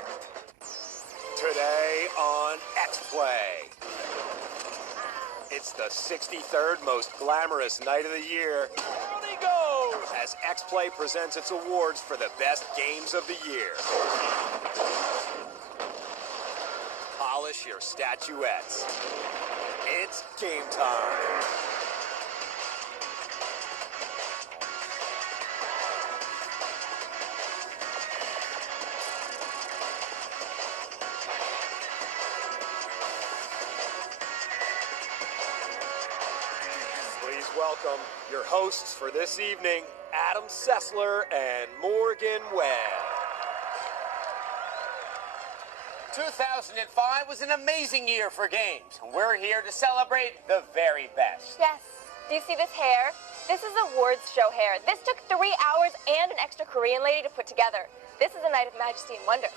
Today on xplay. It's the 63rd most glamorous night of the year. There goes! As xplay presents its awards for the best games of the year. Polish your statuettes. It's game time. Please welcome your hosts for this evening, Adam Sessler and Morgan Webb. 2005 was an amazing year for games. We're here to celebrate the very best. Yes. Do you see this hair? This is awards show hair. This took 3 hours and an extra Korean lady to put together. This is a night of majesty and wonder.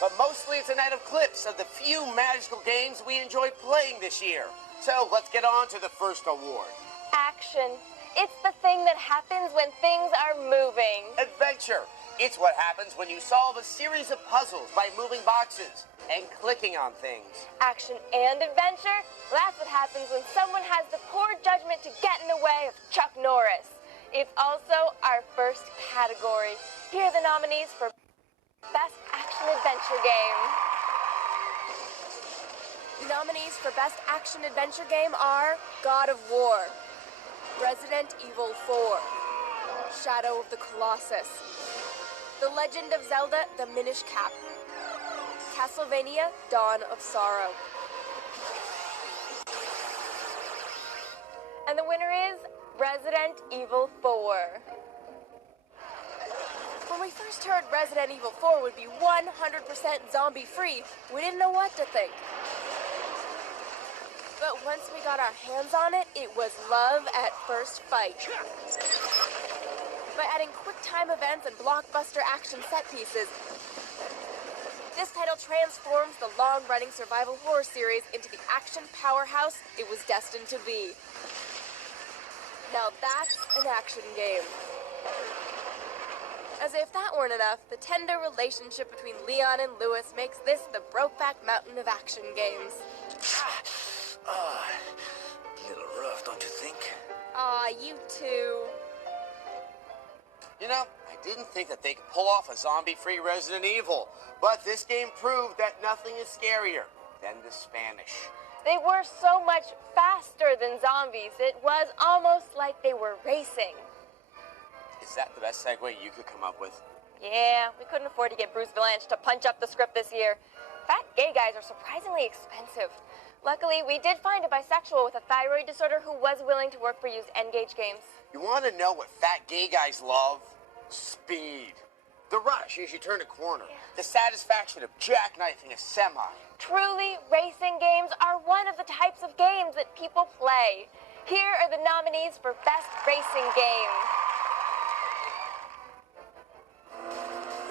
But mostly it's a night of clips of the few magical games we enjoyed playing this year. So let's get on to the first award. Action. It's the thing that happens when things are moving. Adventure. It's what happens when you solve a series of puzzles by moving boxes and clicking on things. Action and adventure? That's what happens when someone has the poor judgment to get in the way of Chuck Norris. It's also our first category. Here are the nominees for Best Action Adventure Game. The nominees for Best Action Adventure Game are God of War, Resident Evil 4, Shadow of the Colossus, The Legend of Zelda: The Minish Cap, Castlevania: Dawn of Sorrow. And the winner is Resident Evil 4. When we first heard Resident Evil 4 would be 100% zombie-free, we didn't know what to think. But once we got our hands on it, it was love at first fight. By adding quick-time events and blockbuster action set pieces, this title transforms the long-running survival horror series into the action powerhouse it was destined to be. Now that's an action game. As if that weren't enough, the tender relationship between Leon and Lewis makes this the Brokeback Mountain of action games. A little rough, don't you think? Aw, you too. You know, I didn't think that they could pull off a zombie-free Resident Evil, but this game proved that nothing is scarier than the Spanish. They were so much faster than zombies, it was almost like they were racing. Is that the best segue you could come up with? Yeah, we couldn't afford to get Bruce Valanche to punch up the script this year. Fat gay guys are surprisingly expensive. Luckily, we did find a bisexual with a thyroid disorder who was willing to work for used N-Gage games. You want to know what fat gay guys love? Speed. The rush as you turn a corner. The satisfaction of jackknifing a semi. Truly, racing games are one of the types of games that people play. Here are the nominees for Best Racing Game.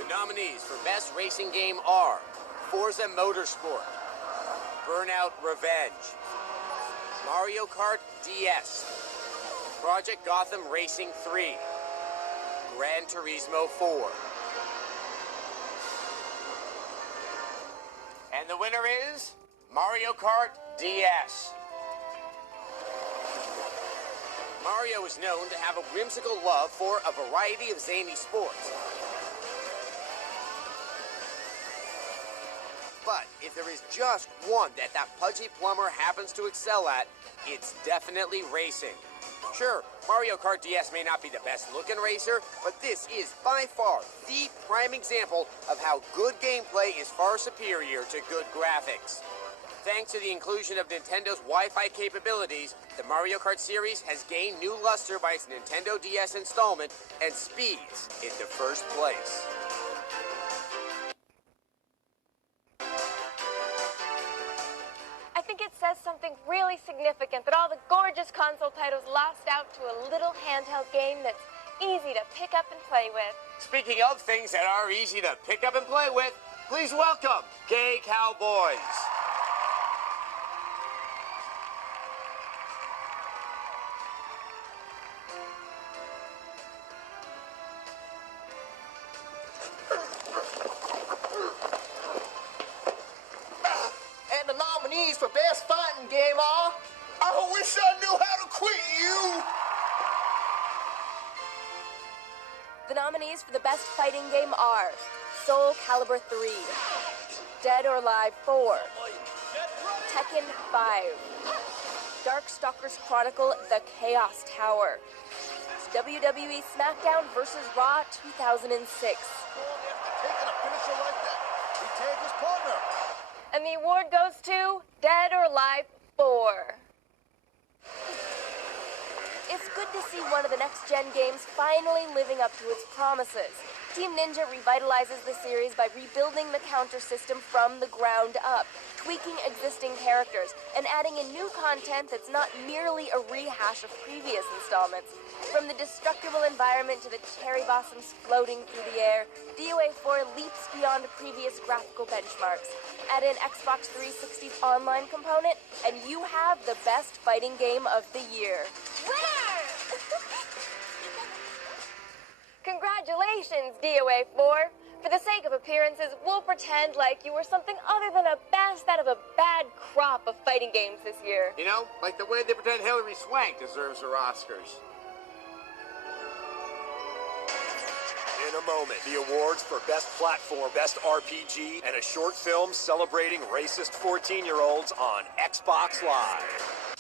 The nominees for Best Racing Game are Forza Motorsport, Burnout Revenge, Mario Kart DS, Project Gotham Racing 3, Gran Turismo 4. And the winner is Mario Kart DS. Mario is known to have a whimsical love for a variety of zany sports. But if there is just one that pudgy plumber happens to excel at, it's definitely racing. Sure, Mario Kart DS may not be the best looking racer, but this is by far the prime example of how good gameplay is far superior to good graphics. Thanks to the inclusion of Nintendo's Wi-Fi capabilities, the Mario Kart series has gained new luster by its Nintendo DS installment and speeds into first place. I think it says something really significant that all the gorgeous console titles lost out to a little handheld game that's easy to pick up and play with. Speaking of things that are easy to pick up and play with, please welcome Gay Cowboys. nominees for Best Fighting Game are... I wish I knew how to quit you! The nominees for the Best Fighting Game are Soul Calibur 3, Dead or Alive 4, Tekken 5, Darkstalkers Chronicle The Chaos Tower, WWE SmackDown vs. Raw 2006. And the award goes to Dead or Alive 4. It's good to see one of the next-gen games finally living up to its promises. Team Ninja revitalizes the series by rebuilding the counter system from the ground up, tweaking existing characters, and adding in new content that's not merely a rehash of previous installments. From the destructible environment to the cherry blossoms floating through the air, DOA 4 leaps beyond previous graphical benchmarks. Add in Xbox 360's online component, and you have the best fighting game of the year. Winner! Congratulations, DOA 4. For the sake of appearances, we'll pretend like you were something other than a best out of a bad crop of fighting games this year. You know, like the way they pretend Hilary Swank deserves her Oscars. In a moment, the awards for Best Platform, Best RPG, and a short film celebrating racist 14-year-olds on Xbox Live.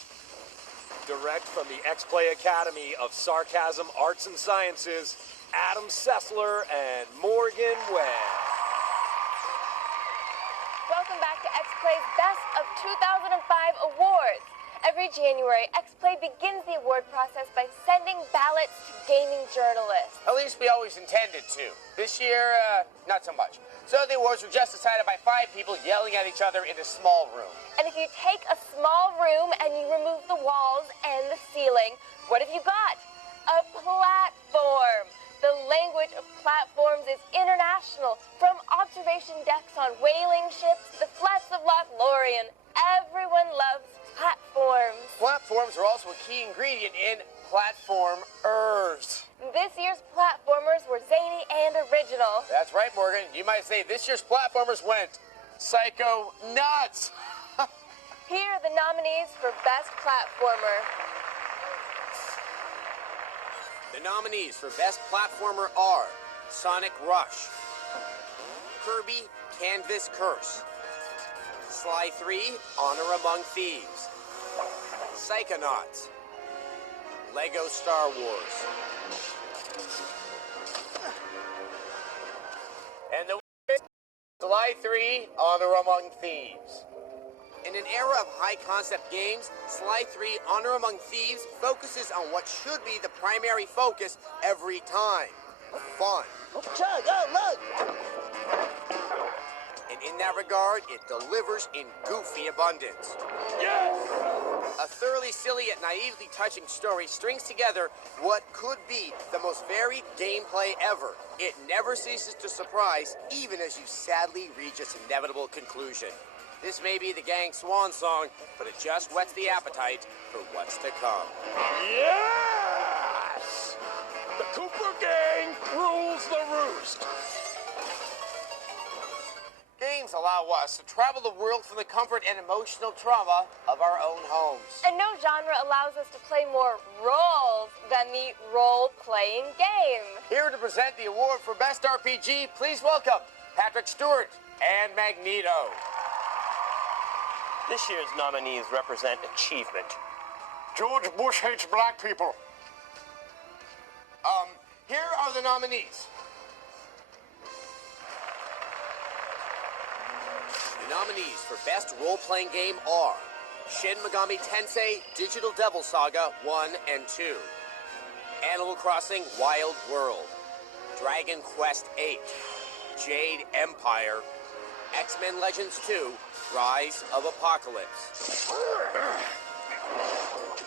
Direct from the XPlay Academy of Sarcasm, Arts, and Sciences, Adam Sessler and Morgan Webb. Welcome back to XPlay's Best of 2005 Awards. Every January, XPlay begins the award process by sending ballots to gaming journalists. At least we always intended to. This year, not so much. So the awards were just decided by 5 people yelling at each other in a small room. And if you take a small room and you remove the walls and the ceiling, what have you got? A platform. The language of platforms is international. From observation decks on whaling ships to the flats of Lothlorien, everyone loves platforms. Platforms are also a key ingredient in platformers. This year's platformers were zany and original. That's right, Morgan. You might say this year's platformers went psycho nuts. Here are the nominees for Best Platformer. The nominees for Best Platformer are Sonic Rush, Kirby Canvas Curse, Sly 3 Honor Among Thieves, Psychonauts, Lego Star Wars. And the winner is Sly 3 Honor Among Thieves. In an era of high-concept games, Sly 3 Honor Among Thieves focuses on what should be the primary focus every time. Fun. Chug, oh, look! And in that regard, it delivers in goofy abundance. Yes! A thoroughly silly yet naively touching story strings together what could be the most varied gameplay ever. It never ceases to surprise, even as you sadly reach its inevitable conclusion. This may be the gang's swan song, but it just whets the appetite for what's to come. Yes! The Cooper Gang rules the roost. Games allow us to travel the world from the comfort and emotional trauma of our own homes. And no genre allows us to play more roles than the role-playing game. Here to present the award for Best RPG, please welcome Patrick Stewart and Magneto. This year's nominees represent achievement. George Bush hates black people. Here are the nominees. The nominees for Best Role-Playing Game are Shin Megami Tensei Digital Devil Saga 1 and 2, Animal Crossing Wild World, Dragon Quest VIII, Jade Empire, X-Men Legends 2, Rise of Apocalypse.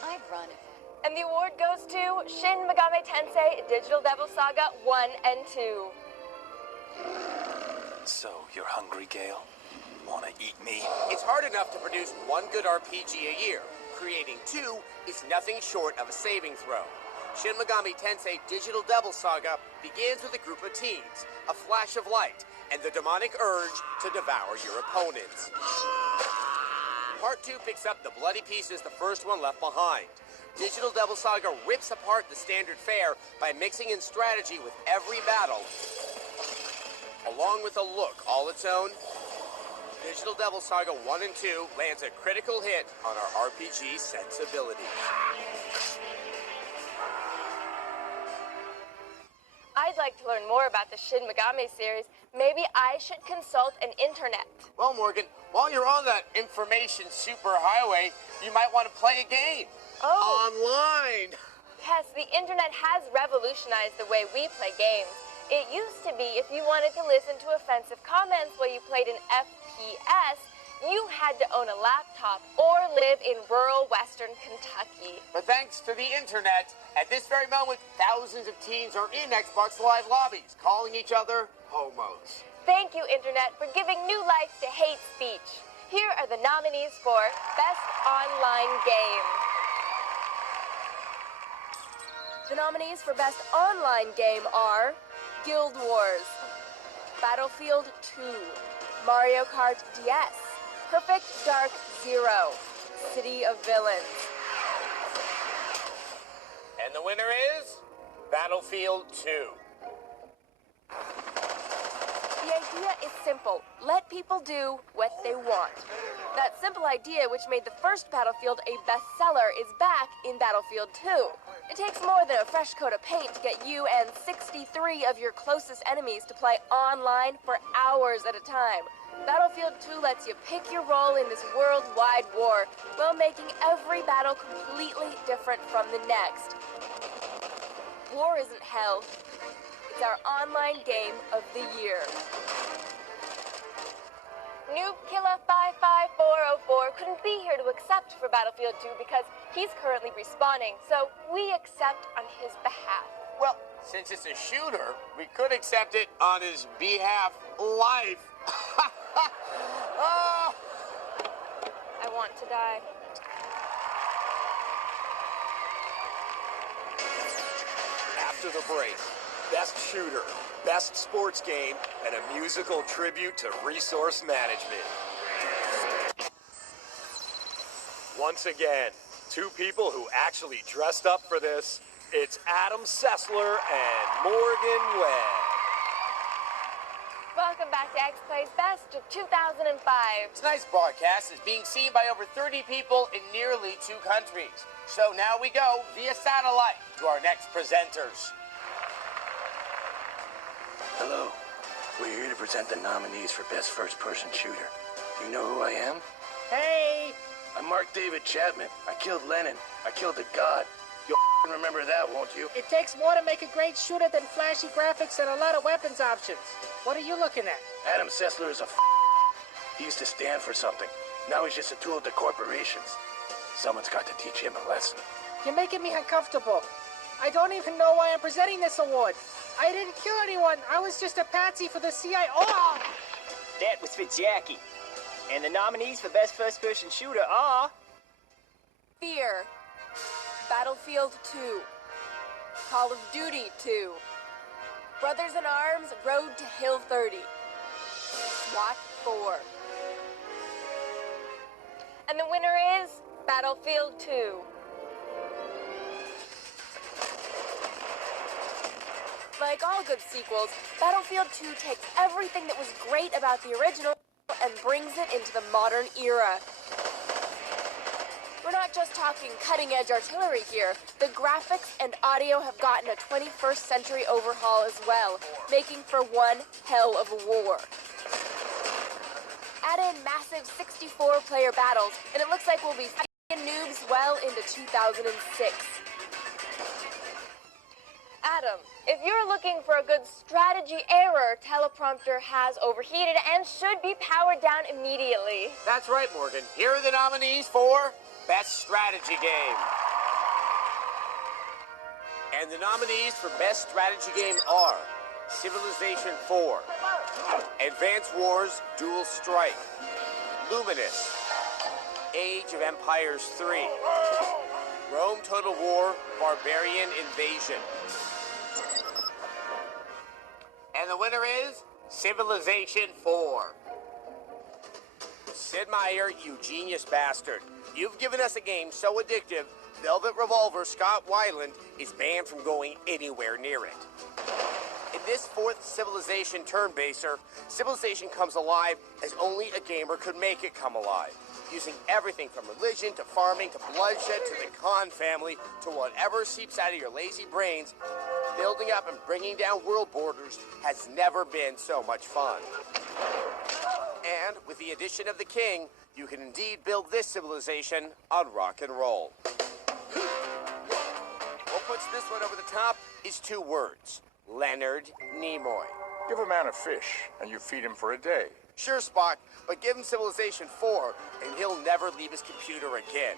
I'd run. And the award goes to Shin Megami Tensei Digital Devil Saga 1 and 2. So, you're hungry, Gale? Wanna eat me? It's hard enough to produce one good RPG a year. Creating 2 is nothing short of a saving throw. Shin Megami Tensei Digital Devil Saga begins with a group of teens, a flash of light, and the demonic urge to devour your opponents. Part 2 picks up the bloody pieces the first one left behind. Digital Devil Saga rips apart the standard fare by mixing in strategy with every battle, along with a look all its own. Digital Devil Saga 1 and 2 lands a critical hit on our RPG sensibility. I'd like to learn more about the Shin Megami series. Maybe I should consult an internet. Well, Morgan, while you're on that information superhighway, you might want to play a game. Oh. Online. Yes, the internet has revolutionized the way we play games. It used to be if you wanted to listen to offensive comments while you played an FPS, you had to own a laptop or live in rural western Kentucky. But thanks to the internet, at this very moment, thousands of teens are in Xbox Live lobbies, calling each other homos. Thank you, internet, for giving new life to hate speech. Here are the nominees for Best Online Game. The nominees for Best Online Game are Guild Wars, Battlefield 2, Mario Kart DS, Perfect Dark Zero, City of Villains. And the winner is Battlefield 2. The idea is simple. Let people do what they want. That simple idea, which made the first Battlefield a bestseller, is back in Battlefield 2. It takes more than a fresh coat of paint to get you and 63 of your closest enemies to play online for hours at a time. Battlefield 2 lets you pick your role in this worldwide war while making every battle completely different from the next. War isn't hell. It's our online game of the year. Noob Killer 55404 couldn't be here to accept for Battlefield 2 because he's currently respawning, so we accept on his behalf. Well, since it's a shooter, we could accept it on his behalf live. I want to die. After the break, best shooter, best sports game, and a musical tribute to resource management. Once again, two people who actually dressed up for this. It's Adam Sessler and Morgan Webb. Welcome back to xPlay's Best of 2005. Tonight's broadcast is being seen by over 30 people in nearly 2 countries. So now we go via satellite to our next presenters. Hello. We're here to present the nominees for Best First-Person Shooter. Do you know who I am? Hey! I'm Mark David Chapman. I killed Lenin. I killed the god. You'll remember that, won't you? It takes more to make a great shooter than flashy graphics and a lot of weapons options. What are you looking at? Adam Sessler is a He used to stand for something. Now he's just a tool of the corporations. Someone's got to teach him a lesson. You're making me uncomfortable. I don't even know why I'm presenting this award. I didn't kill anyone. I was just a patsy for the CIA. Oh! That was for Jackie. And the nominees for Best First-Person Shooter are... Fear, Battlefield 2, Call of Duty 2, Brothers in Arms, Road to Hill 30, SWAT 4. And the winner is Battlefield 2. Like all good sequels, Battlefield 2 takes everything that was great about the original and brings it into the modern era. We're not just talking cutting-edge artillery here. The graphics and audio have gotten a 21st century overhaul as well, making for one hell of a war. Add in massive 64-player battles, and it looks like we'll be fighting noobs well into 2006. Adam, if you're looking for a good strategy error, teleprompter has overheated and should be powered down immediately. That's right, Morgan. Here are the nominees for Best Strategy Game. And the nominees for Best Strategy Game are Civilization 4, Advance Wars Dual Strike, Luminous, Age of Empires 3, Rome Total War Barbarian Invasion. And the winner is Civilization 4. Sid Meier, you genius bastard. You've given us a game so addictive, Velvet Revolver Scott Weiland is banned from going anywhere near it. In this fourth Civilization turn-baser, Civilization comes alive as only a gamer could make it come alive, using everything from religion to farming to bloodshed to the Khan family to whatever seeps out of your lazy brains. Building up and bringing down world borders has never been so much fun. And with the addition of the king, you can indeed build this civilization on rock and roll. What puts this one over the top is two words: Leonard Nimoy. Give a man a fish, and you feed him for a day. Sure, Spock, but give him Civilization 4, and he'll never leave his computer again.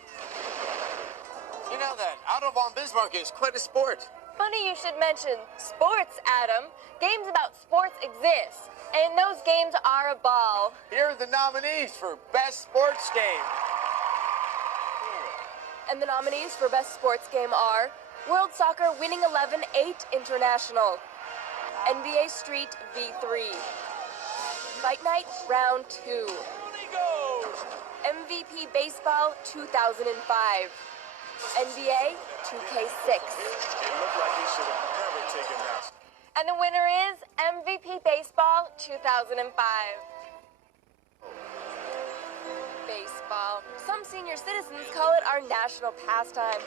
You know that Otto von Bismarck is quite a sport. Funny you should mention sports, Adam. Games about sports exist, and those games are a ball. Here are the nominees for Best Sports Game. And the nominees for Best Sports Game are World Soccer Winning 11 8 International, NBA Street V3, Fight Night Round 2, MVP Baseball 2005, NBA 2K6. It looked like he should have never taken that. And the winner is MVP Baseball 2005. Baseball. Some senior citizens call it our national pastime.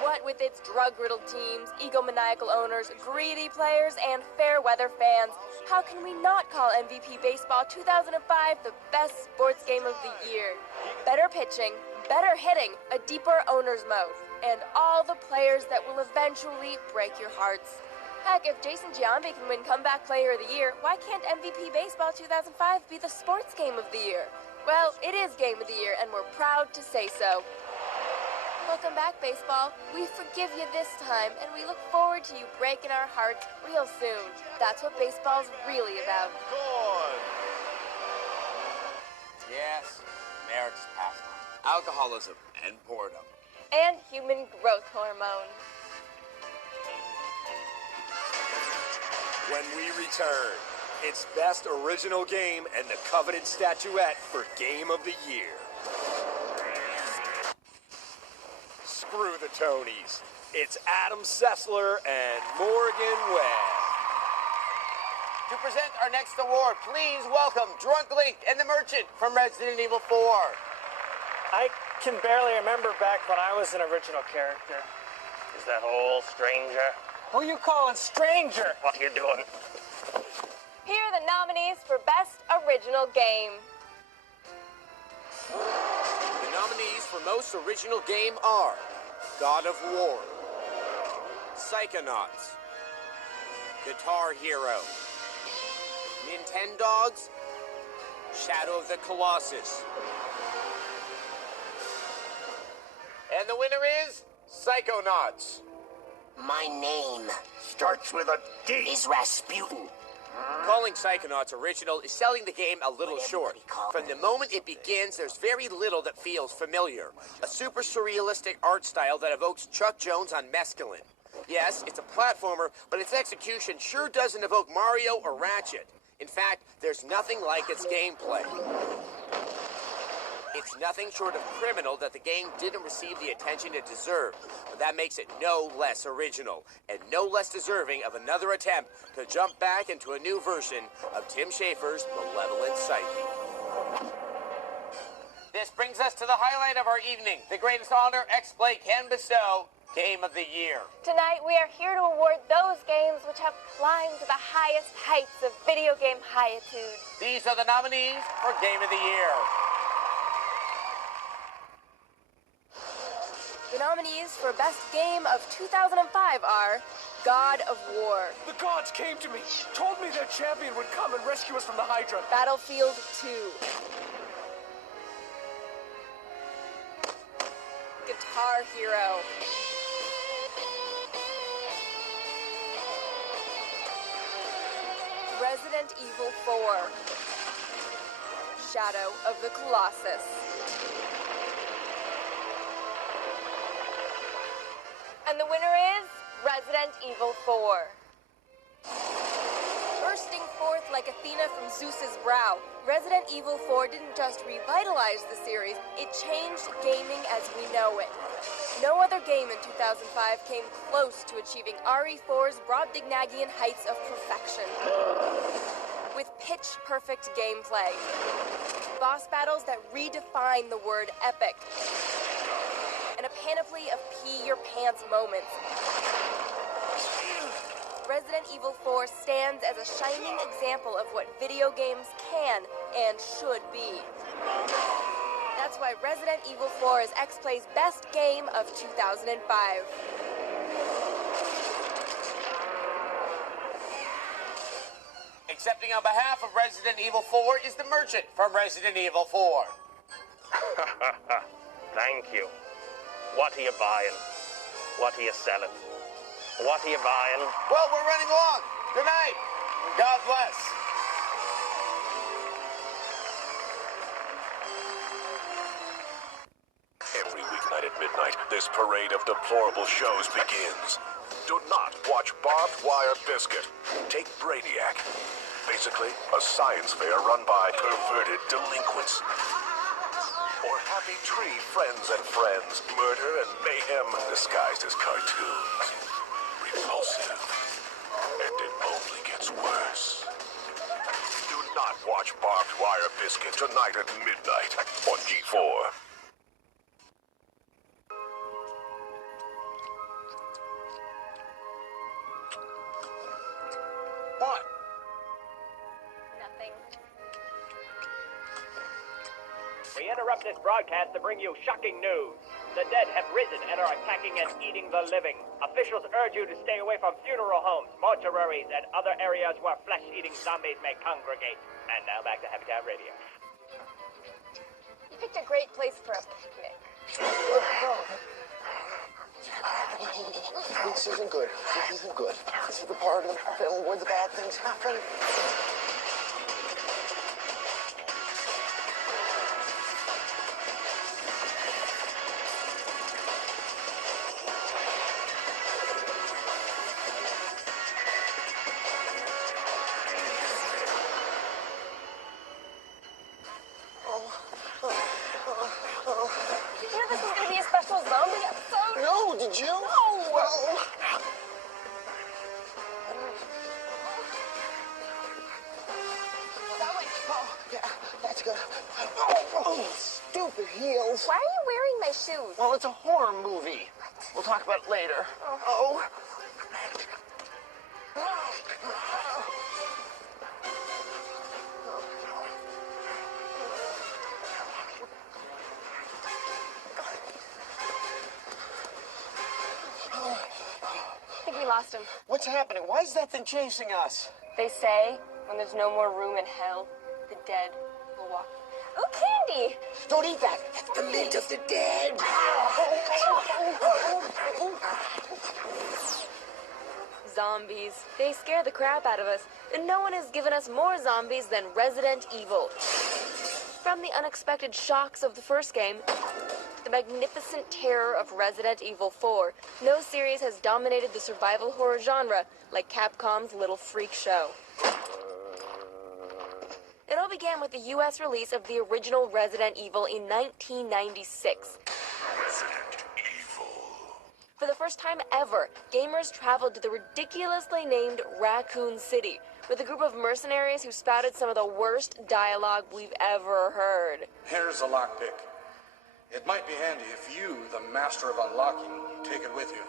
What with its drug-riddled teams, egomaniacal owners, greedy players, and fair-weather fans, how can we not call MVP Baseball 2005 the best sports game of the year? Better pitching, better hitting, a deeper owner's mode, and all the players that will eventually break your hearts. Heck, if Jason Giambi can win Comeback Player of the Year, why can't MVP Baseball 2005 be the sports game of the year? Well, it is Game of the Year, and we're proud to say so. Welcome back, baseball. We forgive you this time, and we look forward to you breaking our hearts real soon. That's what baseball's really about. Yes, marriage is pastime, alcoholism, and boredom. And human growth hormone. When we return, it's Best Original Game and the coveted statuette for Game of the Year. Screw the Tonys. It's Adam Sessler and Morgan Webb. To present our next award, please welcome Drunk Link and the Merchant from Resident Evil 4. I can barely remember back when I was an original character. Is that old stranger? Who you calling stranger? What are you doing? Here are the nominees for Best Original Game. The nominees for Most Original Game are God of War, Psychonauts, Guitar Hero, Nintendogs, Shadow of the Colossus. And the winner is Psychonauts. My name starts with a D. Is Rasputin. Calling Psychonauts original is selling the game a little short. From the moment it begins, there's very little that feels familiar. A super surrealistic art style that evokes Chuck Jones on mescaline. Yes, it's a platformer, but its execution sure doesn't evoke Mario or Ratchet. In fact, there's nothing like its gameplay. It's nothing short of criminal that the game didn't receive the attention it deserved, but that makes it no less original, and no less deserving of another attempt to jump back into a new version of Tim Schafer's Malevolent Psyche. This brings us to the highlight of our evening, the greatest honor xplay can bestow, Game of the Year. Tonight, we are here to award those games which have climbed to the highest heights of video game highitude. These are the nominees for Game of the Year. The nominees for Best Game of 2005 are God of War, The gods came to me, told me their champion would come and rescue us from the Hydra. Battlefield 2, Guitar Hero, Resident Evil 4, Shadow of the Colossus. And the winner is Resident Evil 4. Bursting forth like Athena from Zeus's brow. Resident Evil 4 didn't just revitalize the series, it changed gaming as we know it. No other game in 2005 came close to achieving RE4's Brobdingnagian heights of perfection. With pitch-perfect gameplay, boss battles that redefine the word epic, and a panoply of pee-your-pants moments. Resident Evil 4 stands as a shining example of what video games can and should be. That's why Resident Evil 4 is XPlay's best game of 2005. Accepting on behalf of Resident Evil 4 is the merchant from Resident Evil 4. Thank you. What are you buying? What are you selling? What are you buying? Well, we're running long. Good night. God bless. Every weeknight at midnight, this parade of deplorable shows begins. Do not watch Barbed Wire Biscuit. Take Brainiac. Basically, a science fair run by perverted delinquents. Or Happy Tree Friends and Friends. Murder and mayhem disguised as cartoons. Repulsive. And it only gets worse. Do not watch Barbed Wire Biscuit tonight at midnight on G4. What? Nothing. We interrupt this broadcast to bring you shocking news. The dead have risen and are attacking and eating the living. Officials urge you to stay away from funeral homes, mortuaries, and other areas where flesh-eating zombies may congregate. And now back to Habitat Radio. You picked a great place for a picnic. This isn't good. This isn't good. This is the part of the film where the bad things happen. Did you know this was going to be a special zombie episode? No, did you? No! That way. Oh, yeah, that's good. Oh, stupid heels. Why are you wearing my shoes? Well, it's a horror movie. We'll talk about it later. Oh. I think we lost him. What's happening? Why is that thing chasing us? They say when there's no more room in hell, the dead will walk. Ooh, candy! Don't eat that. That's the mint of the dead. Zombies. They scare the crap out of us, and no one has given us more zombies than Resident Evil. From the unexpected shocks of the first game, to the magnificent terror of Resident Evil 4, no series has dominated the survival horror genre like Capcom's Little Freak Show. It all began with the US release of the original Resident Evil in 1996. Resident Evil. For the first time ever, gamers traveled to the ridiculously named Raccoon City with a group of mercenaries who spouted some of the worst dialogue we've ever heard. Here's a lockpick. It might be handy if you, the master of unlocking, take it with you.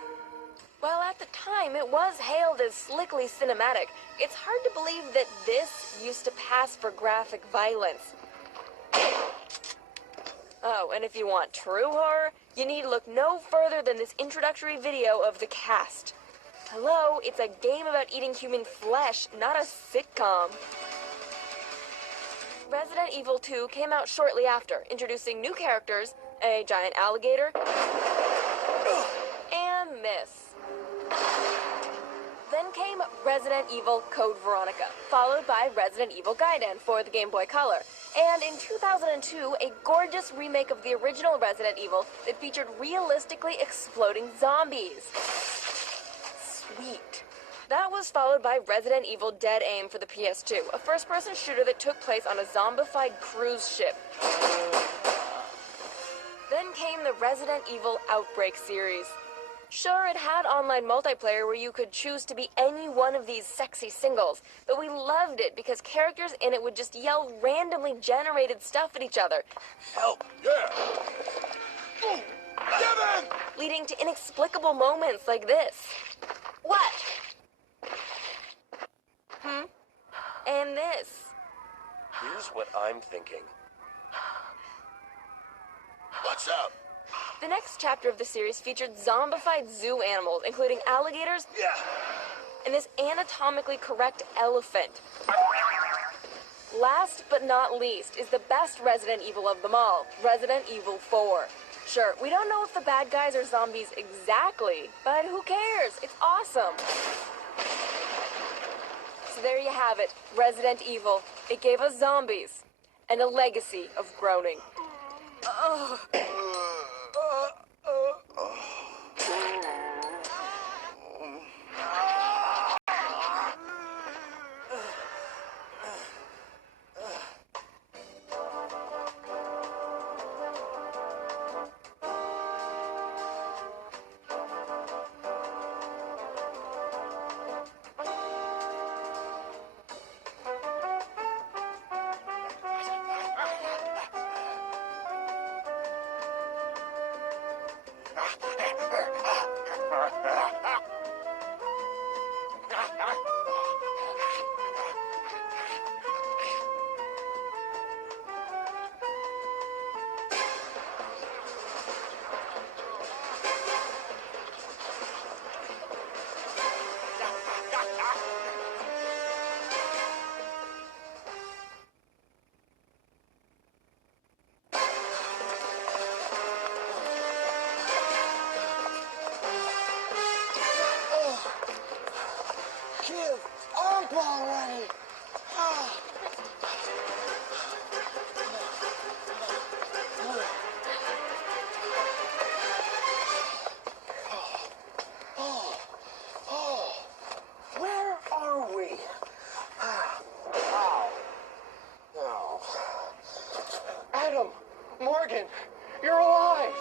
While at the time it was hailed as slickly cinematic, it's hard to believe that this used to pass for graphic violence. Oh, and if you want true horror, you need to look no further than this introductory video of the cast. Hello, it's a game about eating human flesh, not a sitcom. Resident Evil 2 came out shortly after, introducing new characters, a giant alligator, and this. Then came Resident Evil Code Veronica, followed by Resident Evil Gaiden for the Game Boy Color, and in 2002, a gorgeous remake of the original Resident Evil that featured realistically exploding zombies. Sweet. That was followed by Resident Evil Dead Aim for the PS2, a first-person shooter that took place on a zombified cruise ship. Then came the Resident Evil Outbreak series. Sure, it had online multiplayer where you could choose to be any one of these sexy singles, but we loved it because characters in it would just yell randomly generated stuff at each other. Help! Yeah! Move! Devin! Leading to inexplicable moments like this. What? And this. Here's what I'm thinking. What's up? The next chapter of the series featured zombified zoo animals, including alligators and this anatomically correct elephant. Last but not least is the best Resident Evil of them all, Resident Evil 4. Sure, we don't know if the bad guys are zombies exactly, but who cares? It's awesome. So there you have it, Resident Evil. It gave us zombies and a legacy of groaning. Give up already! Where are we? No. Adam, Morgan, you're alive!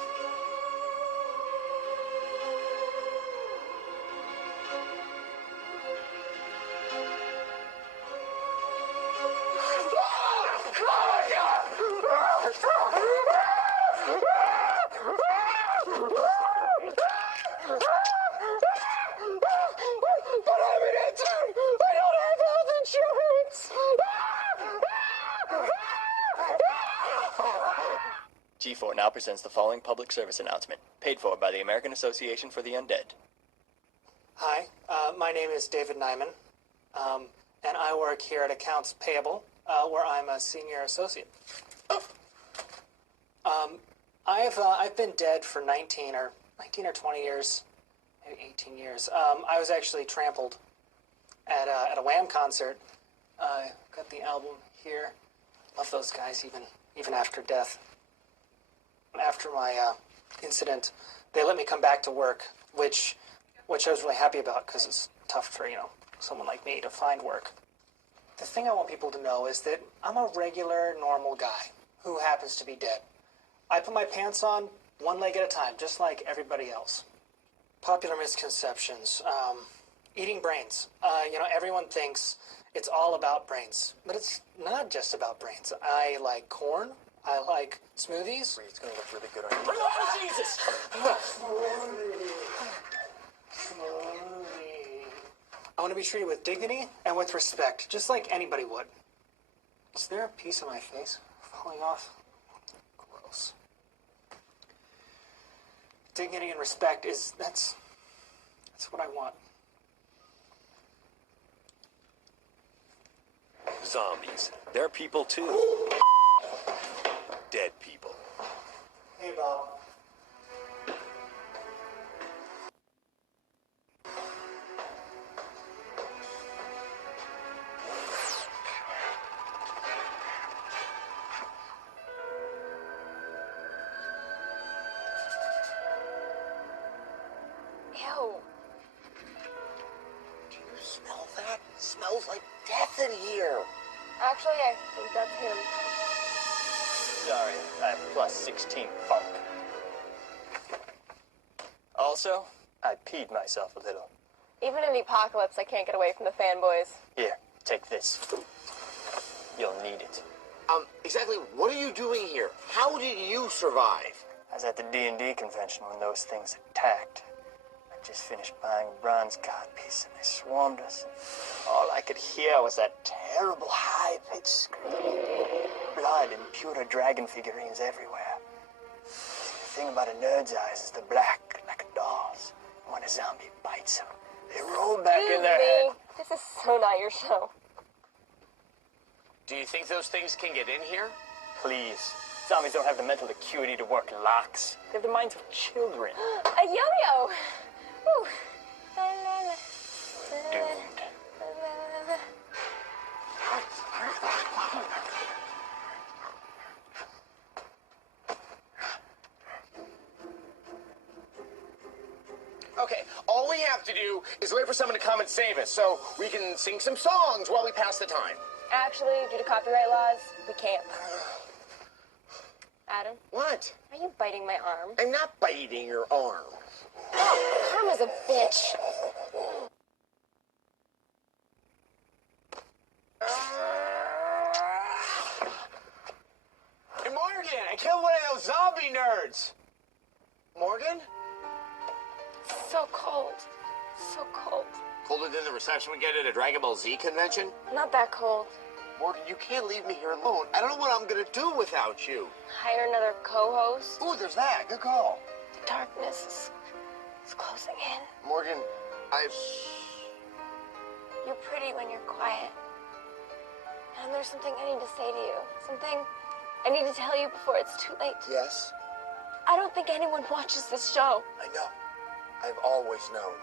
But I'm an intern! I don't have health insurance! G4 now presents the following public service announcement, paid for by the American Association for the Undead. Hi, my name is David Nyman, and I work here at Accounts Payable, where I'm a senior associate. I've been dead for 19 or 20 years, maybe 18 years. I was actually trampled at a Wham concert. Got the album here. Love those guys even after death. After my incident, they let me come back to work, which I was really happy about because it's tough for someone like me to find work. The thing I want people to know is that I'm a regular, normal guy who happens to be dead. I put my pants on one leg at a time, just like everybody else. Popular misconceptions. Eating brains. Everyone thinks it's all about brains, but it's not just about brains. I like corn. I like smoothies. It's gonna look really good on you. Oh, Jesus! I want to be treated with dignity and with respect, just like anybody would. Is there a piece of my face falling off? Gross. Dignity and respect that's what I want. Zombies. They're people too. Dead people. Hey, Bob. Ew. Do you smells like death in here. Actually, I think that's him. Sorry, I'm plus 16 funk. Also, I peed myself a little. Even in the apocalypse, I can't get away from the fanboys. Here, take this. You'll need it. Exactly what are you doing here? How did you survive? I was at the D&D convention when those things attacked. I just finished buying a bronze codpiece and they swarmed us. All I could hear was that terrible high-pitched scream. Blood and pewter dragon figurines everywhere. The thing about a nerd's eyes is they're black, like a doll's. When a zombie bites them, they roll back in their head. This is so not your show. Do you think those things can get in here? Please. Zombies don't have the mental acuity to work locks. They have the minds of children. A yo-yo! Woo. Doomed. Okay, all we have to do is wait for someone to come and save us so we can sing some songs while we pass the time. Actually, due to copyright laws, we can't. Adam? What? Are you biting my arm? I'm not biting your arm. Oh, Karma's a bitch. Hey, Morgan, I killed one of those zombie nerds. Morgan? So cold. So cold. Colder than the reception we get at a Dragon Ball Z convention? Not that cold. Morgan, you can't leave me here alone. I don't know what I'm gonna do without you. Hire another co-host. Ooh, there's that. Good call. The darkness is closing in. Morgan, You're pretty when you're quiet. And there's something I need to say to you. Something I need to tell you before it's too late. Yes? I don't think anyone watches this show. I know. I've always known.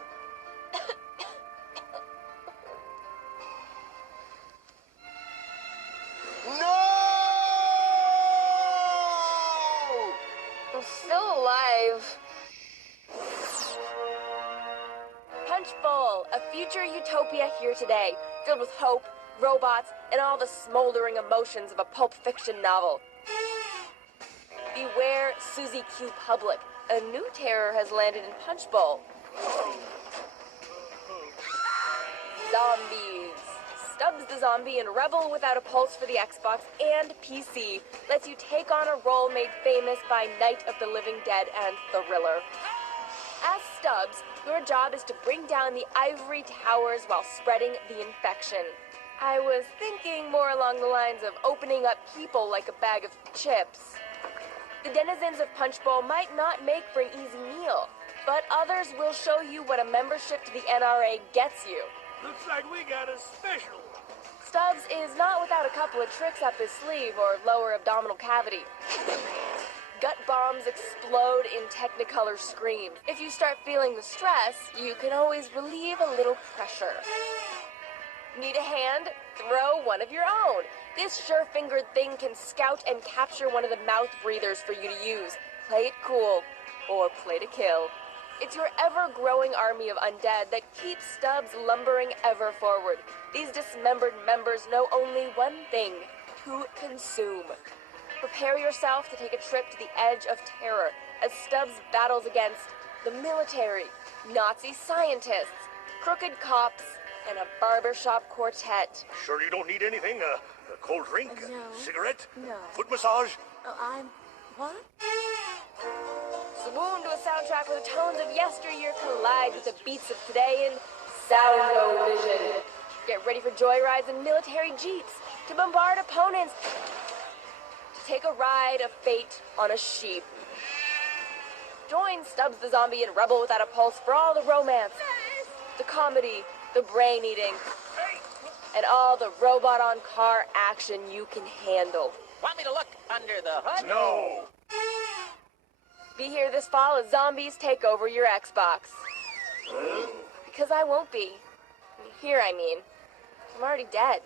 No! I'm still alive. Punch Bowl, a future utopia here today, filled with hope, robots, and all the smoldering emotions of a pulp fiction novel. Beware Susie Q Public. A new terror has landed in Punch Bowl. Zombies. Stubbs the Zombie and Rebel Without a Pulse for the Xbox and PC lets you take on a role made famous by Night of the Living Dead and Thriller. As Stubbs, your job is to bring down the ivory towers while spreading the infection. I was thinking more along the lines of opening up people like a bag of chips. The denizens of Punch Bowl might not make for an easy meal, but others will show you what a membership to the NRA gets you. Looks like we got a special one. Stubbs is not without a couple of tricks up his sleeve or lower abdominal cavity. Gut bombs explode in Technicolor screams. If you start feeling the stress, you can always relieve a little pressure. Need a hand? Throw one of your own. This sure-fingered thing can scout and capture one of the mouth breathers for you to use. Play it cool, or play to kill. It's your ever-growing army of undead that keeps Stubbs lumbering ever forward. These dismembered members know only one thing: to consume. Prepare yourself to take a trip to the edge of terror as Stubbs battles against the military, Nazi scientists, crooked cops, and a barbershop quartet. Sure you don't need anything? A cold drink? No. Cigarette? No. Foot massage? Oh, what? Swoon to a soundtrack where the tones of yesteryear collide with the beats of today in Sound-O-Vision. Get ready for joyrides in military jeeps, to bombard opponents, to take a ride of fate on a sheep. Join Stubbs the Zombie and Rebel Without a Pulse for all the romance, the comedy, the brain-eating, and all the robot-on-car action you can handle. Want me to look under the hood? No. Be here this fall as zombies take over your Xbox. Because I won't be. Here, I mean. I'm already dead.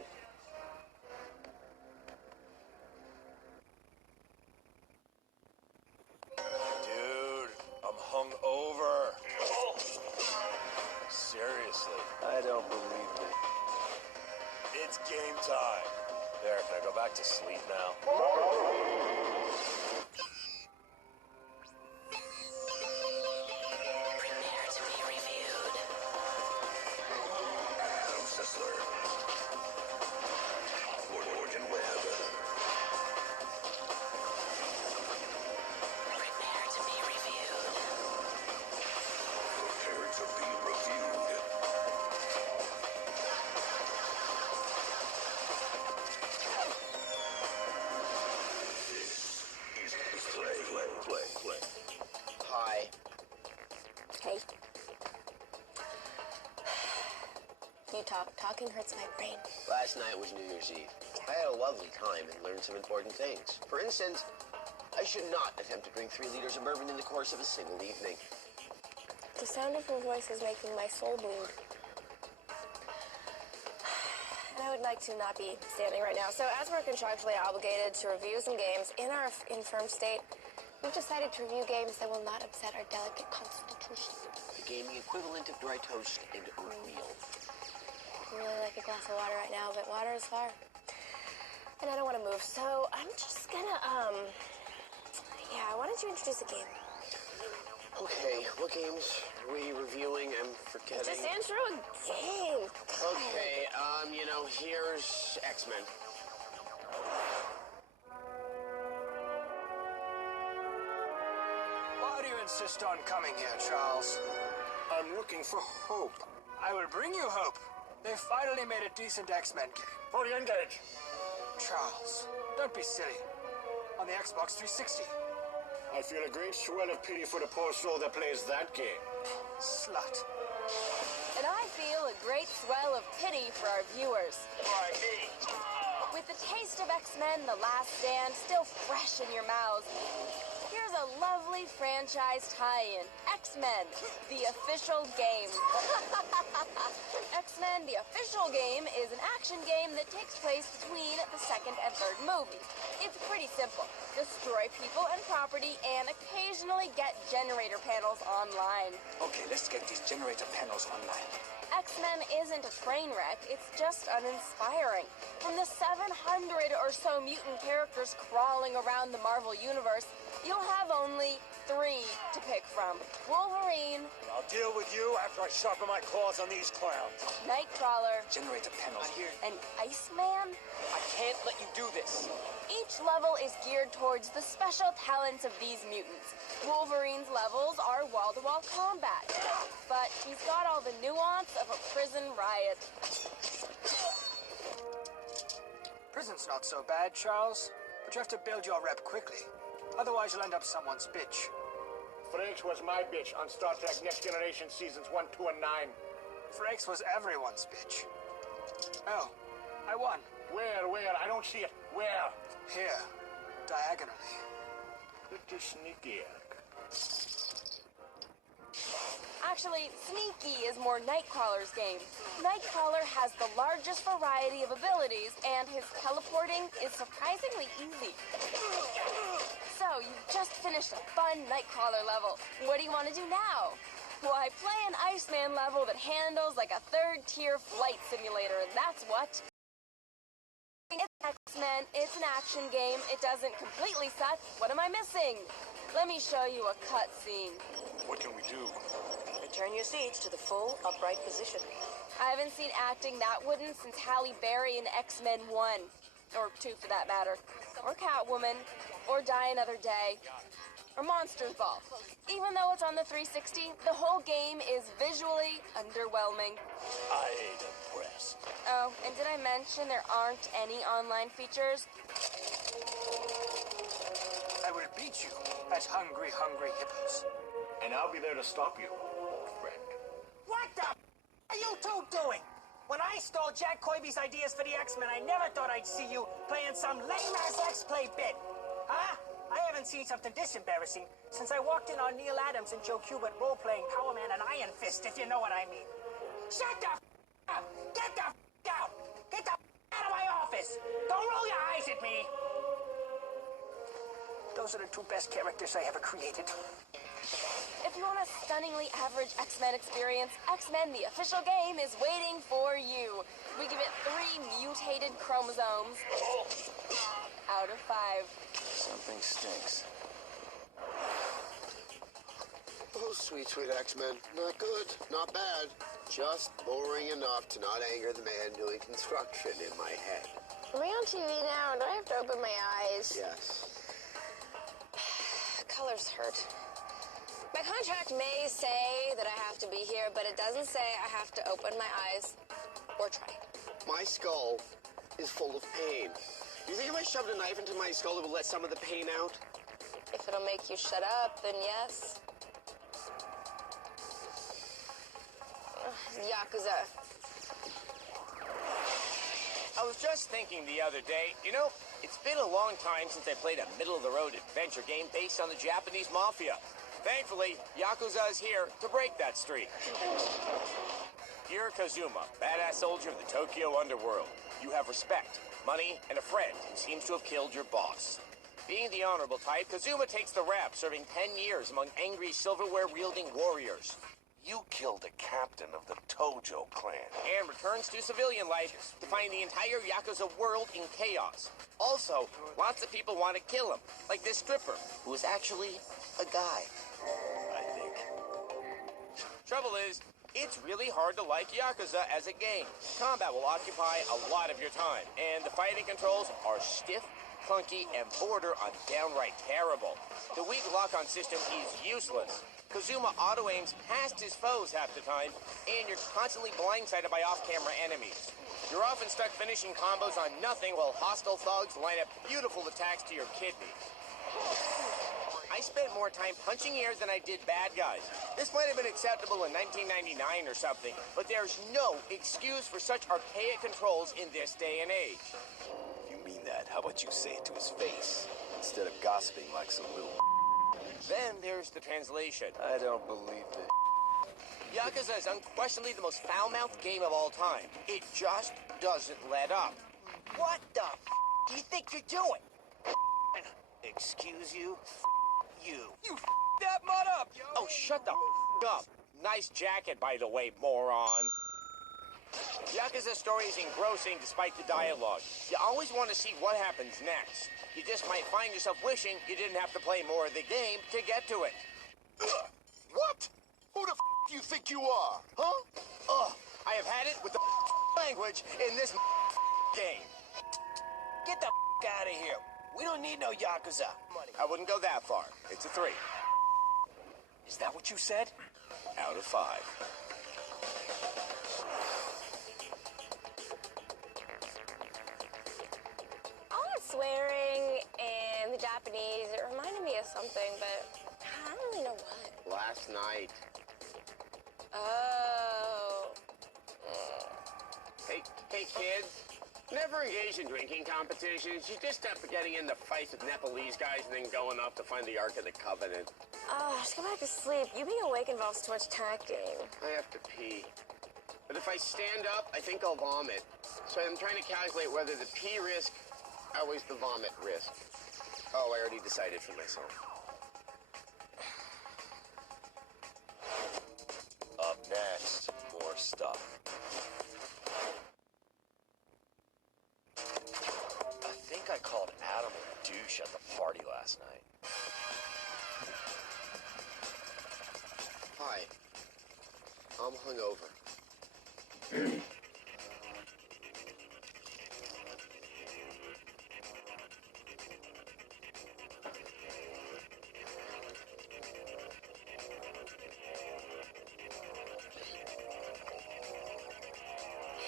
Dude, I'm hungover. Seriously, I don't believe it. game time. There, can I go back to sleep now? Prepare to be reviewed. Adam Sessler. Morgan Webb. Prepare to be reviewed. Prepare to be reviewed. This is Play. Hi. Hey. Talking hurts my brain. Last night was New Year's Eve. I had a lovely time and learned some important things. For instance, I should not attempt to drink 3 liters of bourbon in the course of a single evening. The sound of her voice is making my soul bleed. And I would like to not be standing right now. So as we're contractually obligated to review some games in our infirm state, we've decided to review games that will not upset our delicate constitution. The gaming equivalent of dry toast and oatmeal. I really like a glass of water right now, but water is far. And I don't want to move, so I'm just gonna, yeah, why don't you introduce a game? Okay, what games are we reviewing? I'm forgetting. Just intro a game. Okay, here's X-Men. Why do you insist on coming here, Charles? I'm looking for hope. I will bring you hope. They finally made a decent X-Men game. Fully engaged. Charles, don't be silly. On the Xbox 360. I feel a great swell of pity for the poor soul that plays that game. Slut. And I feel a great swell of pity for our viewers. Why me? With the taste of X-Men The Last Stand still fresh in your mouths, here's a lovely franchise tie-in. X-Men, the official game. X-Men, the official game is an action game that takes place between the second and third movie. It's pretty simple. Destroy people and property and occasionally get generator panels online. Okay, let's get these generator panels online. X-Men isn't a train wreck, it's just uninspiring. From the 700 or so mutant characters crawling around the Marvel Universe, you'll have only 3 to pick from. Wolverine, I'll deal with you after I sharpen my claws on these clowns. Nightcrawler, Generator panels here. and Iceman. I can't let you do this. Each level is geared towards the special talents of these mutants. Wolverine's levels are wall-to-wall combat, but he's got all the nuance of a prison riot. Prison's not so bad, Charles. But you have to build your rep quickly. Otherwise, you'll end up someone's bitch. Frakes was my bitch on Star Trek Next Generation Seasons 1, 2, and 9. Frakes was everyone's bitch. Oh, I won. Where? I don't see it. Where? Here, diagonally. Pretty sneaky. Actually, Sneaky is more Nightcrawler's game. Nightcrawler has the largest variety of abilities, and his teleporting is surprisingly easy. So, you've just finished a fun Nightcrawler level. What do you want to do now? Why, play an Iceman level that handles like a third-tier flight simulator, that's what. It's X-Men, it's an action game, it doesn't completely suck. What am I missing? Let me show you a cutscene. What can we do? Return your seats to the full upright position. I haven't seen acting that wooden since Halle Berry in X-Men 1. Or 2 for that matter. Or Catwoman. Or Die Another Day. Or Monsters Ball. Even though it's on the 360, the whole game is visually underwhelming. I ain't impressed. Oh, and did I mention there aren't any online features? I will beat you at hungry hippos. And I'll be there to stop you, old friend. What the are you two doing? When I stole Jack Kirby's ideas for the X-Men, I never thought I'd see you playing some lame-ass X-Play bit. Huh? I haven't seen something this embarrassing since I walked in on Neil Adams and Joe Kubert role-playing Power Man and Iron Fist, if you know what I mean. Shut the up! Get the out! Get the out of my office! Don't roll your eyes at me! Those are the 2 best characters I ever created. If If you want a stunningly average X-Men experience, X-Men the official game is waiting for you. We give it 3 mutated chromosomes out of 5. Something stinks. Oh, sweet, sweet X-Men. Not good, not bad. Just boring enough to not anger the man doing construction in my head. Are we on TV now, or do I have to open my eyes? Yes. Colors hurt. My contract may say that I have to be here, but it doesn't say I have to open my eyes or try. My skull is full of pain. Do you think if I shoved a knife into my skull, it would let some of the pain out? If it'll make you shut up, then yes. Yakuza. I was just thinking the other day, you know, it's been a long time since I played a middle-of-the-road adventure game based on the Japanese mafia. Thankfully, Yakuza is here to break that streak. You're Kazuma, badass soldier of the Tokyo underworld. You have respect, money, and a friend who seems to have killed your boss. Being the honorable type, Kazuma takes the rap, serving 10 years among angry silverware-wielding warriors. You killed the captain of the Tojo clan. And returns to civilian life to find the entire Yakuza world in chaos. Also, lots of people want to kill him, like this stripper, who is actually a guy. I think. Trouble is, it's really hard to like Yakuza as a game. Combat will occupy a lot of your time, and the fighting controls are stiff, clunky, and border on downright terrible. The weak lock-on system is useless. Kazuma auto-aims past his foes half the time, and you're constantly blindsided by off-camera enemies. You're often stuck finishing combos on nothing while hostile thugs line up beautiful attacks to your kidneys. I spent more time punching ears than I did bad guys. This might have been acceptable in 1999 or something, but there's no excuse for such archaic controls in this day and age. If you mean that, how about you say it to his face, instead of gossiping like some little... Then there's the translation. I don't believe it. Yakuza is unquestionably the most foul-mouthed game of all time. It just doesn't let up. What the do you think you're doing? Excuse you? You. You that mud up, yo! Oh, shut the up. Nice jacket, by the way, moron. Yakuza's story is engrossing despite the dialogue. You always want to see what happens next. You just might find yourself wishing you didn't have to play more of the game to get to it. What? Who the do you think you are, huh? I have had it with the language in this game. Get the out of here. We don't need no Yakuza. I wouldn't go that far. It's a 3. Is that what you said? Out of 5. All that swearing and the Japanese, it reminded me of something, but I don't really know what. Last night. Oh. Hey, kids. Never engage in drinking competitions. You just end up getting into fights with Nepalese guys and then going off to find the Ark of the Covenant. Oh, just go back to sleep. You being awake involves too much tacking. I have to pee. But if I stand up, I think I'll vomit. So I'm trying to calculate whether the pee risk outweighs the vomit risk. Oh, I already decided for myself. Up next, more stuff. I think I called Adam a douche at the party last night. Hi. I'm hungover.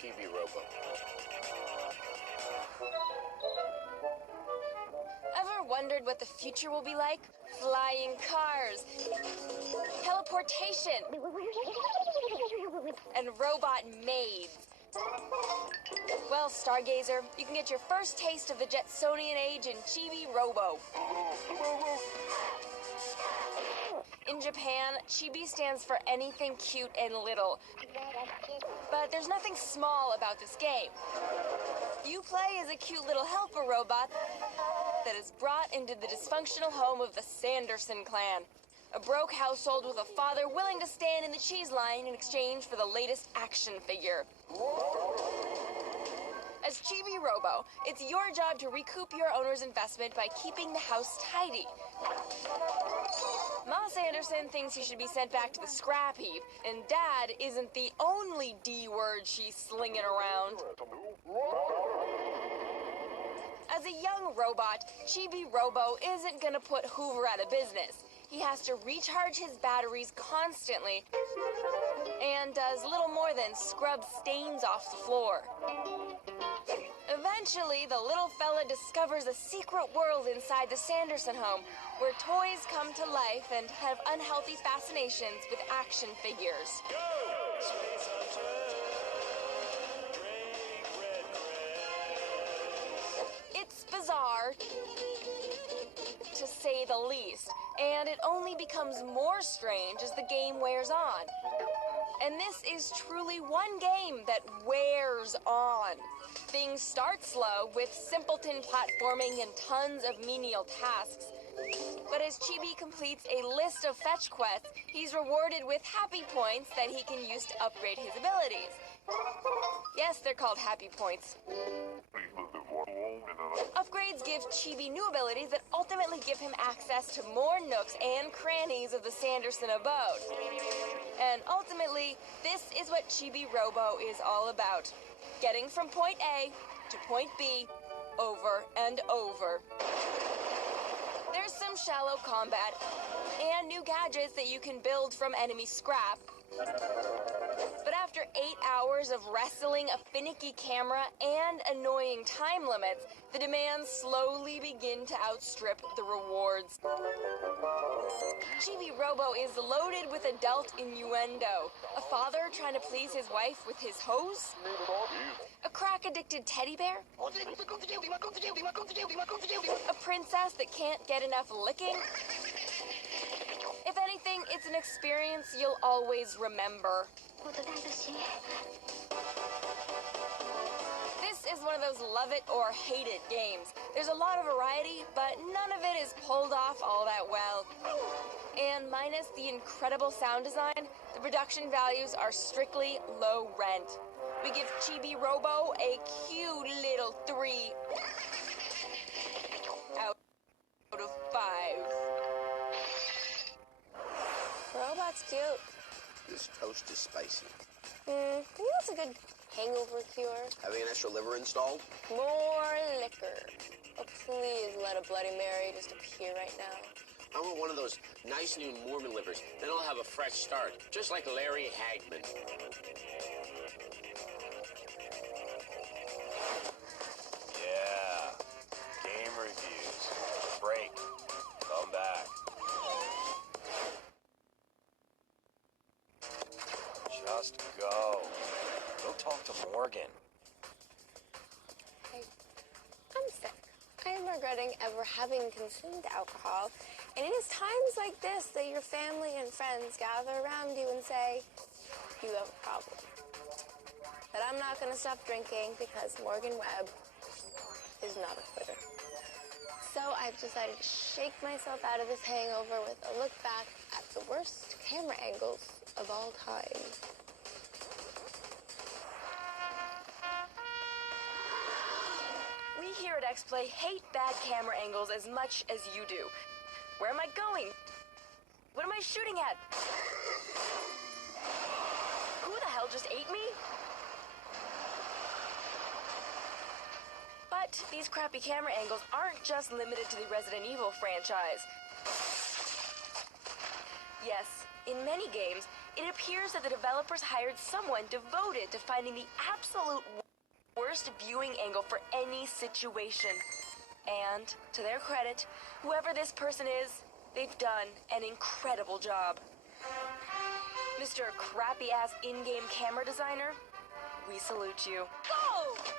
Chibi Robo. Ever wondered what the future will be like? Flying cars, teleportation, and robot maids. Well, Stargazer, you can get your first taste of the Jetsonian age in Chibi Robo. In Japan, Chibi stands for anything cute and little. But there's nothing small about this game. You play as a cute little helper robot that is brought into the dysfunctional home of the Sanderson clan. A broke household with a father willing to stand in the cheese line in exchange for the latest action figure. As Chibi Robo, it's your job to recoup your owner's investment by keeping the house tidy. Ma Sanderson thinks he should be sent back to the scrap heap, and Dad isn't the only D word she's slinging around. As a young robot, Chibi Robo isn't gonna put Hoover out of business. He has to recharge his batteries constantly and does little more than scrub stains off the floor. Eventually, the little fella discovers a secret world inside the Sanderson home where toys come to life and have unhealthy fascinations with action figures. It's bizarre, to say the least, and it only becomes more strange as the game wears on. And this is truly one game that wears on. Things start slow with simpleton platforming and tons of menial tasks. But as Chibi completes a list of fetch quests, he's rewarded with happy points that he can use to upgrade his abilities. Yes, they're called happy points. Upgrades give Chibi new abilities that ultimately give him access to more nooks and crannies of the Sanderson abode. And ultimately, this is what Chibi Robo is all about. Getting from point A to point B over and over. There's some shallow combat and new gadgets that you can build from enemy scrap. But after 8 hours of wrestling a finicky camera and annoying time limits, the demands slowly begin to outstrip the rewards. Chibi Robo is loaded with adult innuendo. A father trying to please his wife with his hose? A crack-addicted teddy bear? A princess that can't get enough licking? If anything, it's an experience you'll always remember. This is one of those love it or hate it games. There's a lot of variety, but none of it is pulled off all that well. And minus the incredible sound design, the production values are strictly low rent. We give Chibi Robo a cute little 3 out of 5. Robot's cute. This toast is spicy. That's a good hangover cure. Having an extra liver installed? More liquor. Oh, please let a Bloody Mary just appear right now. I want one of those nice new Mormon livers. Then I'll have a fresh start, just like Larry Hagman. Yeah. Game reviews. Break. Come back. Just go. Go talk to Morgan. I'm sick. I am regretting ever having consumed alcohol. And it is times like this that your family and friends gather around you and say, you have a problem. But I'm not going to stop drinking because Morgan Webb is not a quitter. So I've decided to shake myself out of this hangover with a look back at the worst camera angles of all time. We here at xplay hate bad camera angles as much as you do. Where am I going? What am I shooting at? Who the hell just ate me? But these crappy camera angles aren't just limited to the Resident Evil franchise. Yes, in many games, it appears that the developers hired someone devoted to finding the absolute worst viewing angle for any situation. And, to their credit, whoever this person is, they've done an incredible job. Mr. Crappy-ass in-game camera designer, we salute you. Go!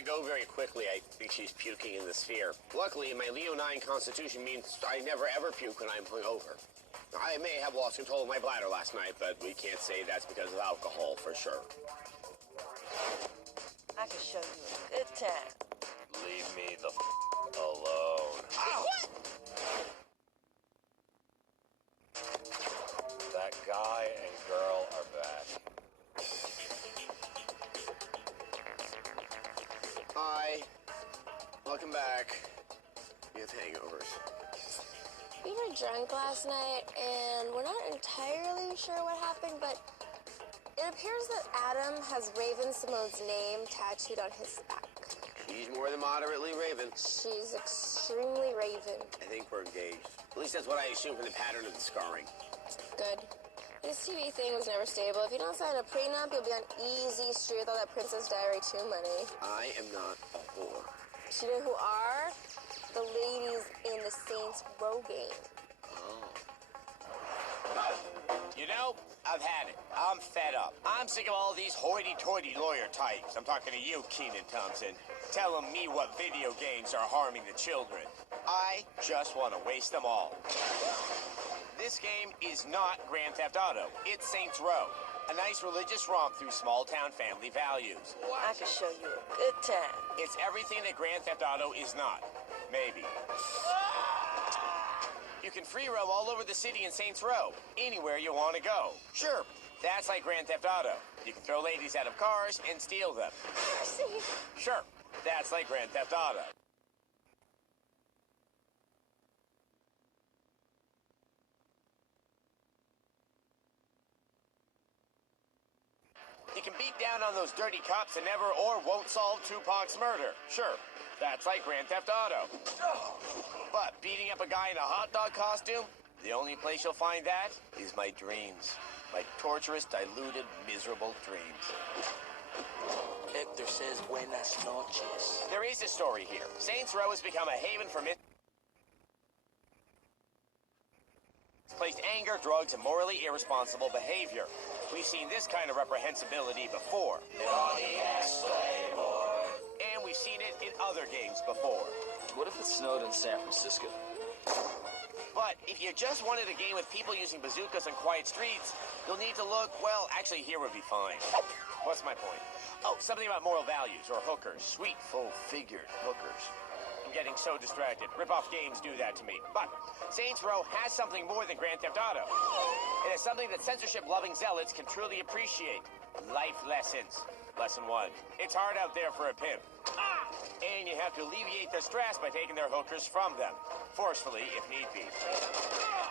to go very quickly. I think she's puking in the sphere. Luckily, my Leo 9 constitution means I never ever puke when I'm hungover. I may have lost control of my bladder last night, but we can't say that's because of alcohol for sure. I can show you a good time. Leave me the alone. Ow! That guy and girl are back. Hi. Welcome back. We have hangovers. We were drunk last night, and we're not entirely sure what happened, but it appears that Adam has Raven Simone's name tattooed on his back. She's more than moderately Raven. She's extremely Raven. I think we're engaged. At least that's what I assume from the pattern of the scarring. Good. This TV thing was never stable. If you don't sign a prenup, you'll be on easy street with all that Princess Diary 2 money. I am not a whore. Do you know who are? The ladies in the Saints Row game. Oh. You know, I've had it. I'm fed up. I'm sick of all these hoity-toity lawyer types. I'm talking to you, Keenan Thompson, telling me what video games are harming the children. I just want to waste them all. This game is not Grand Theft Auto. It's Saints Row, a nice religious romp through small-town family values. I can show you a good time. It's everything that Grand Theft Auto is not. Maybe. You can free roam all over the city in Saints Row, anywhere you want to go. Sure, that's like Grand Theft Auto. You can throw ladies out of cars and steal them. Sure, that's like Grand Theft Auto. You can beat down on those dirty cops that never or won't solve Tupac's murder. Sure, that's like Grand Theft Auto. But beating up a guy in a hot dog costume, the only place you'll find that is my dreams. My torturous, diluted, miserable dreams. Hector says buenas noches. There is a story here. Saints Row has become a haven for misplaced anger, drugs, and morally irresponsible behavior. We've seen this kind of reprehensibility before. And we've seen it in other games before. What if it snowed in San Francisco? But if you just wanted a game with people using bazookas on quiet streets, you'll need to look, well, actually here would be fine. What's my point? Oh, something about moral values or hookers. Sweet, full-figured hookers. I'm getting so distracted. Rip-off games do that to me. But Saints Row has something more than Grand Theft Auto. It has something that censorship-loving zealots can truly appreciate. Life lessons. Lesson 1. It's hard out there for a pimp. And you have to alleviate their stress by taking their hookers from them. Forcefully, if need be.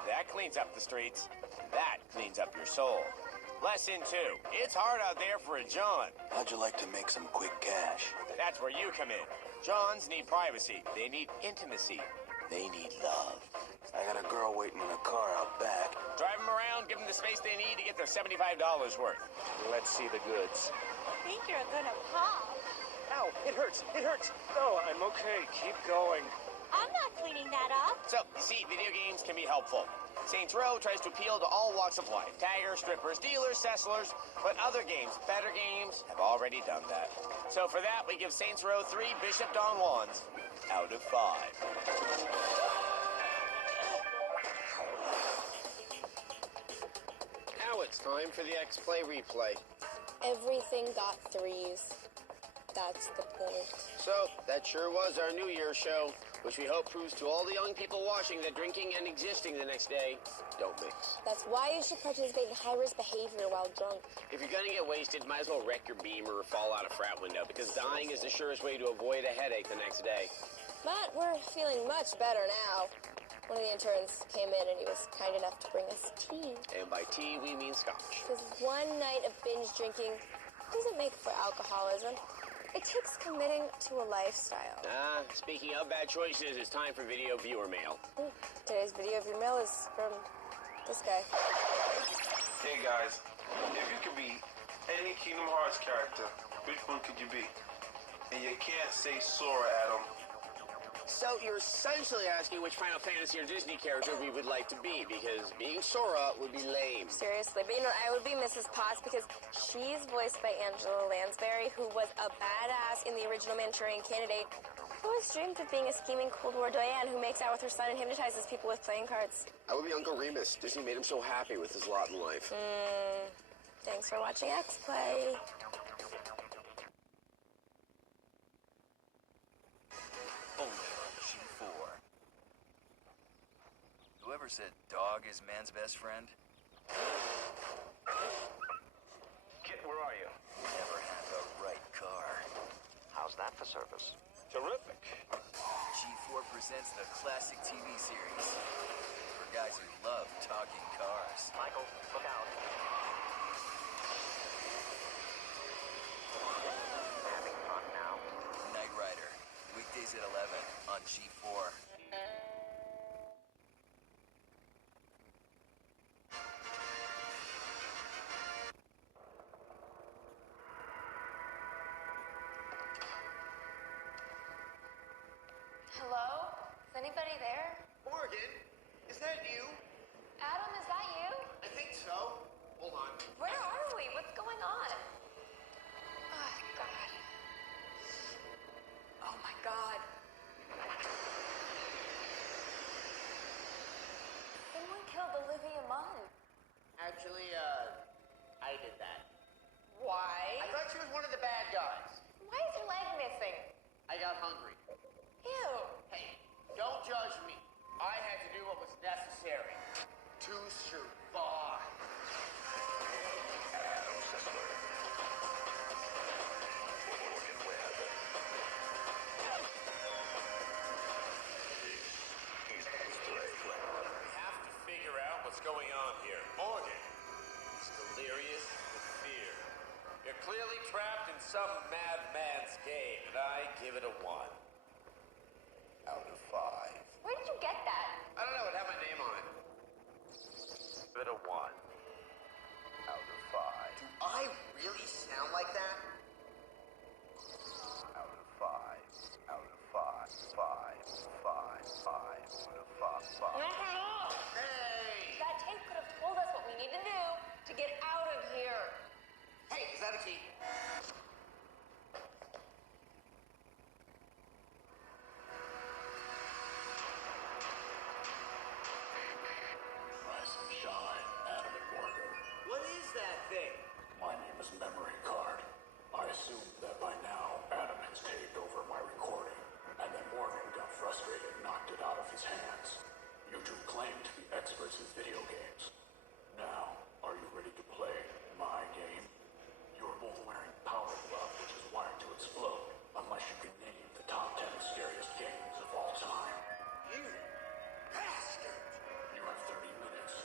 That cleans up the streets. That cleans up your soul. Lesson 2. It's hard out there for a John. How'd you like to make some quick cash? That's where you come in. Johns need privacy. They need intimacy. They need love. I got a girl waiting in a car out back. Drive them around, give them the space they need to get their $75 worth. Let's see the goods. I think you're gonna pop. Ow, it hurts, it hurts. No, I'm okay, keep going. I'm not cleaning that up. So, you see, video games can be helpful. Saints Row tries to appeal to all walks of life. Taggers, strippers, dealers, sesslers. But other games, better games, have already done that. So for that, we give Saints Row 3 Bishop Don Juans out of 5. Now it's time for the xplay replay. Everything got 3s. That's the point. So, that sure was our New Year's show, which we hope proves to all the young people watching that drinking and existing the next day don't mix. That's why you should participate in high-risk behavior while drunk. If you're gonna get wasted, might as well wreck your Beamer or fall out a frat window, because dying is the surest way to avoid a headache the next day. But we're feeling much better now. One of the interns came in and he was kind enough to bring us tea. And by tea, we mean scotch. Because one night of binge drinking doesn't make for alcoholism. It takes committing to a lifestyle. Speaking of bad choices, it's time for video viewer mail. Today's video viewer mail is from this guy. Hey guys, if you could be any Kingdom Hearts character, which one could you be? And you can't say Sora, Adam. So you're essentially asking which Final Fantasy or Disney character we would like to be, because being Sora would be lame. Seriously, but you know, I would be Mrs. Potts because she's voiced by Angela Lansbury, who was a badass in the original Manchurian Candidate. I always dreamed of being a scheming Cold War Diane who makes out with her son and hypnotizes people with playing cards. I would be Uncle Remus. Disney made him so happy with his lot in life. Thanks for watching xplay. Only on G4. Whoever said dog is man's best friend? Kit, where are you? Never had the right car. How's that for service? Terrific. G4 presents the classic TV series for guys who love talking cars. Michael, look out. Having fun now? Knight Rider, weekdays at 11 on G4. Hello? Is anybody there? Morgan, is that you? Adam, is that you? I think so. Hold on. Where are we? What's going on? Oh, God. Oh, my God. Someone killed Olivia Munn. Actually, I did that. Why? I thought she was one of the bad guys. Why is your leg missing? I got hungry. Ew. Hey, don't judge me. I had to do what was necessary to survive. We have to figure out what's going on here. Morgan is delirious with fear. You're clearly trapped in some madman's game, and I give it a 1 out of 5. Where did you get that? I don't know, it had my name on it. Give it a 1 out of 5. Do I really sound like that? Out of 5. Out of 5. 5. 5. 5. Out of 5. 5. Hey! That tape could have told us what we need to do to get out of here. Hey, is that a key? Rise and shine, Adam and Morgan. What is that thing? My name is Memory Card. I assumed that by now Adam has taped over my recording, and then Morgan got frustrated and knocked it out of his hands. You two claim to be experts in video games. Now, are you ready to play my game? You're both wearing Power Glove, which is wired to explode, unless you can name the top 10 scariest games of all time. You bastard! You have 30 minutes.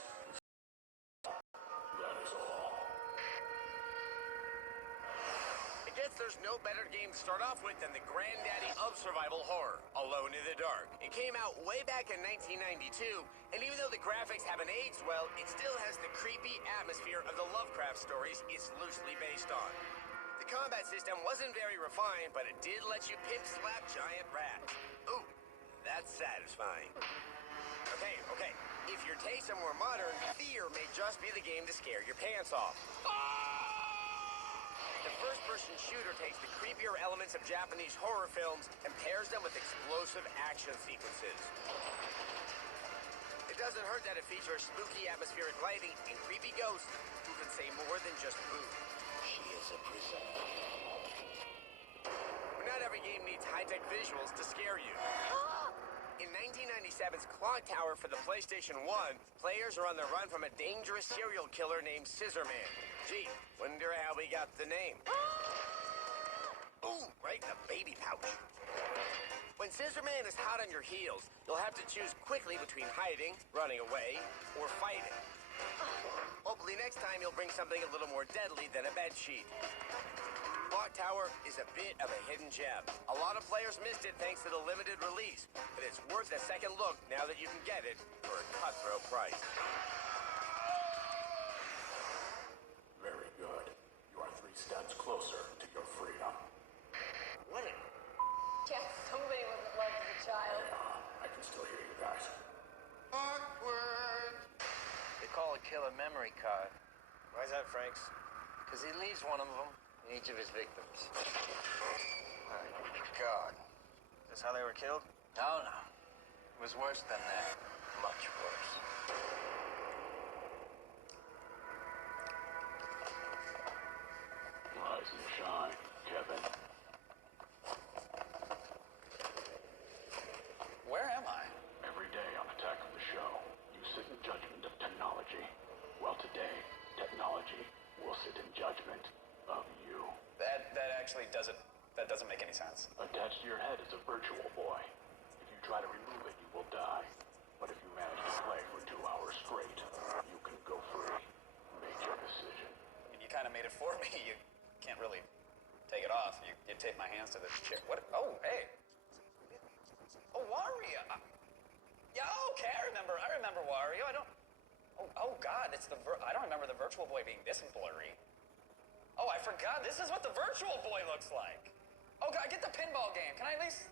That is all. I guess there's no better game to start off with than the granddaddy of survival horror, Alone in the Dark. It came out way back in 1992, and even though the graphics haven't aged well, it still has the creepy atmosphere of the Lovecraft stories it's loosely based on. The combat system wasn't very refined, but it did let you pimp-slap giant rats. Ooh, that's satisfying. Okay. If your tastes are more modern, Fear may just be the game to scare your pants off. The first-person shooter takes the creepier elements of Japanese horror films and pairs them with explosive action sequences. It doesn't hurt that it features spooky atmospheric lighting and creepy ghosts who can say more than just boo. She is a prisoner. But not every game needs high-tech visuals to scare you. In 1997's Clock Tower for the PlayStation 1, players are on the run from a dangerous serial killer named Scissorman. Gee, wonder how we got the name. Ooh, right in the baby pouch. When Scissorman is hot on your heels, you'll have to choose quickly between hiding, running away, or fighting. Hopefully next time you'll bring something a little more deadly than a bedsheet. Clock Tower is a bit of a hidden gem. A lot of players missed it thanks to the limited release, but it's worth a second look now that you can get it for a cutthroat price. Very good. You are 3 steps closer to your freedom. What a... Yes, somebody was in love as a child. still hear you guys. Awkward. They call a killer memory card. Why's that, Franks? Because he leaves one of them in each of his victims. My God. Is this how they were killed? No, no. It was worse than that. Much worse. Rise and shine, Kevin. Where am I? Every day on Attack of the Show, you sit in judgment of technology. Well, today, technology will sit in judgment of you. That actually doesn't make any sense. Attached to your head is a virtual boy. If you try to remove it, you will die. But if you manage to play for 2 hours straight, you can go free. Make your decision. You kind of made it for me. You can't really take it off. You tape my hands to the chair. What? Oh, hey. Oh, Wario. Yeah, okay, I remember Wario. I don't... Oh God, it's I don't remember the Virtual Boy being this blurry. Oh, I forgot. This is what the Virtual Boy looks like. Oh God, get the pinball game. Can I at least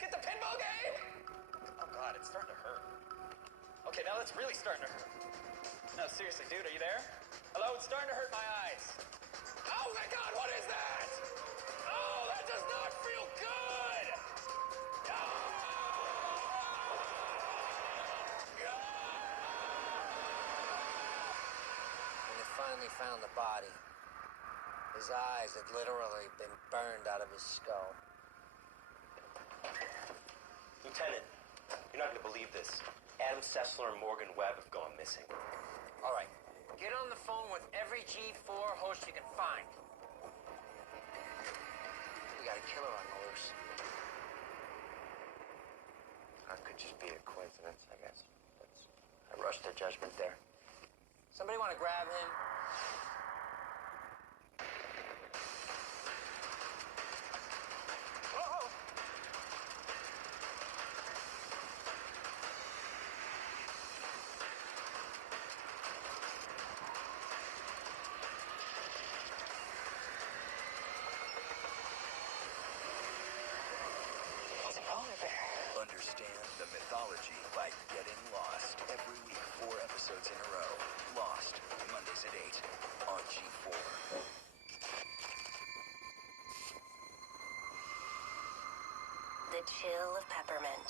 get the pinball game? Oh God, it's starting to hurt. Okay, now that's really starting to hurt. No, seriously, dude, are you there? Hello, it's starting to hurt my eyes. Oh my God, what is that? Oh, that does not feel good. When they finally found the body, his eyes had literally been burned out of his skull. Lieutenant, you're not going to believe this. Adam Sessler and Morgan Webb have gone missing. All right, get on the phone with every G4 host you can find. We got a killer on the loose. That could just be a coincidence, I guess. I rushed to judgment there. Somebody want to grab him? Understand the mythology by getting lost. Every week, 4 episodes in a row. Lost, Mondays at 8 on G4. The chill of peppermint.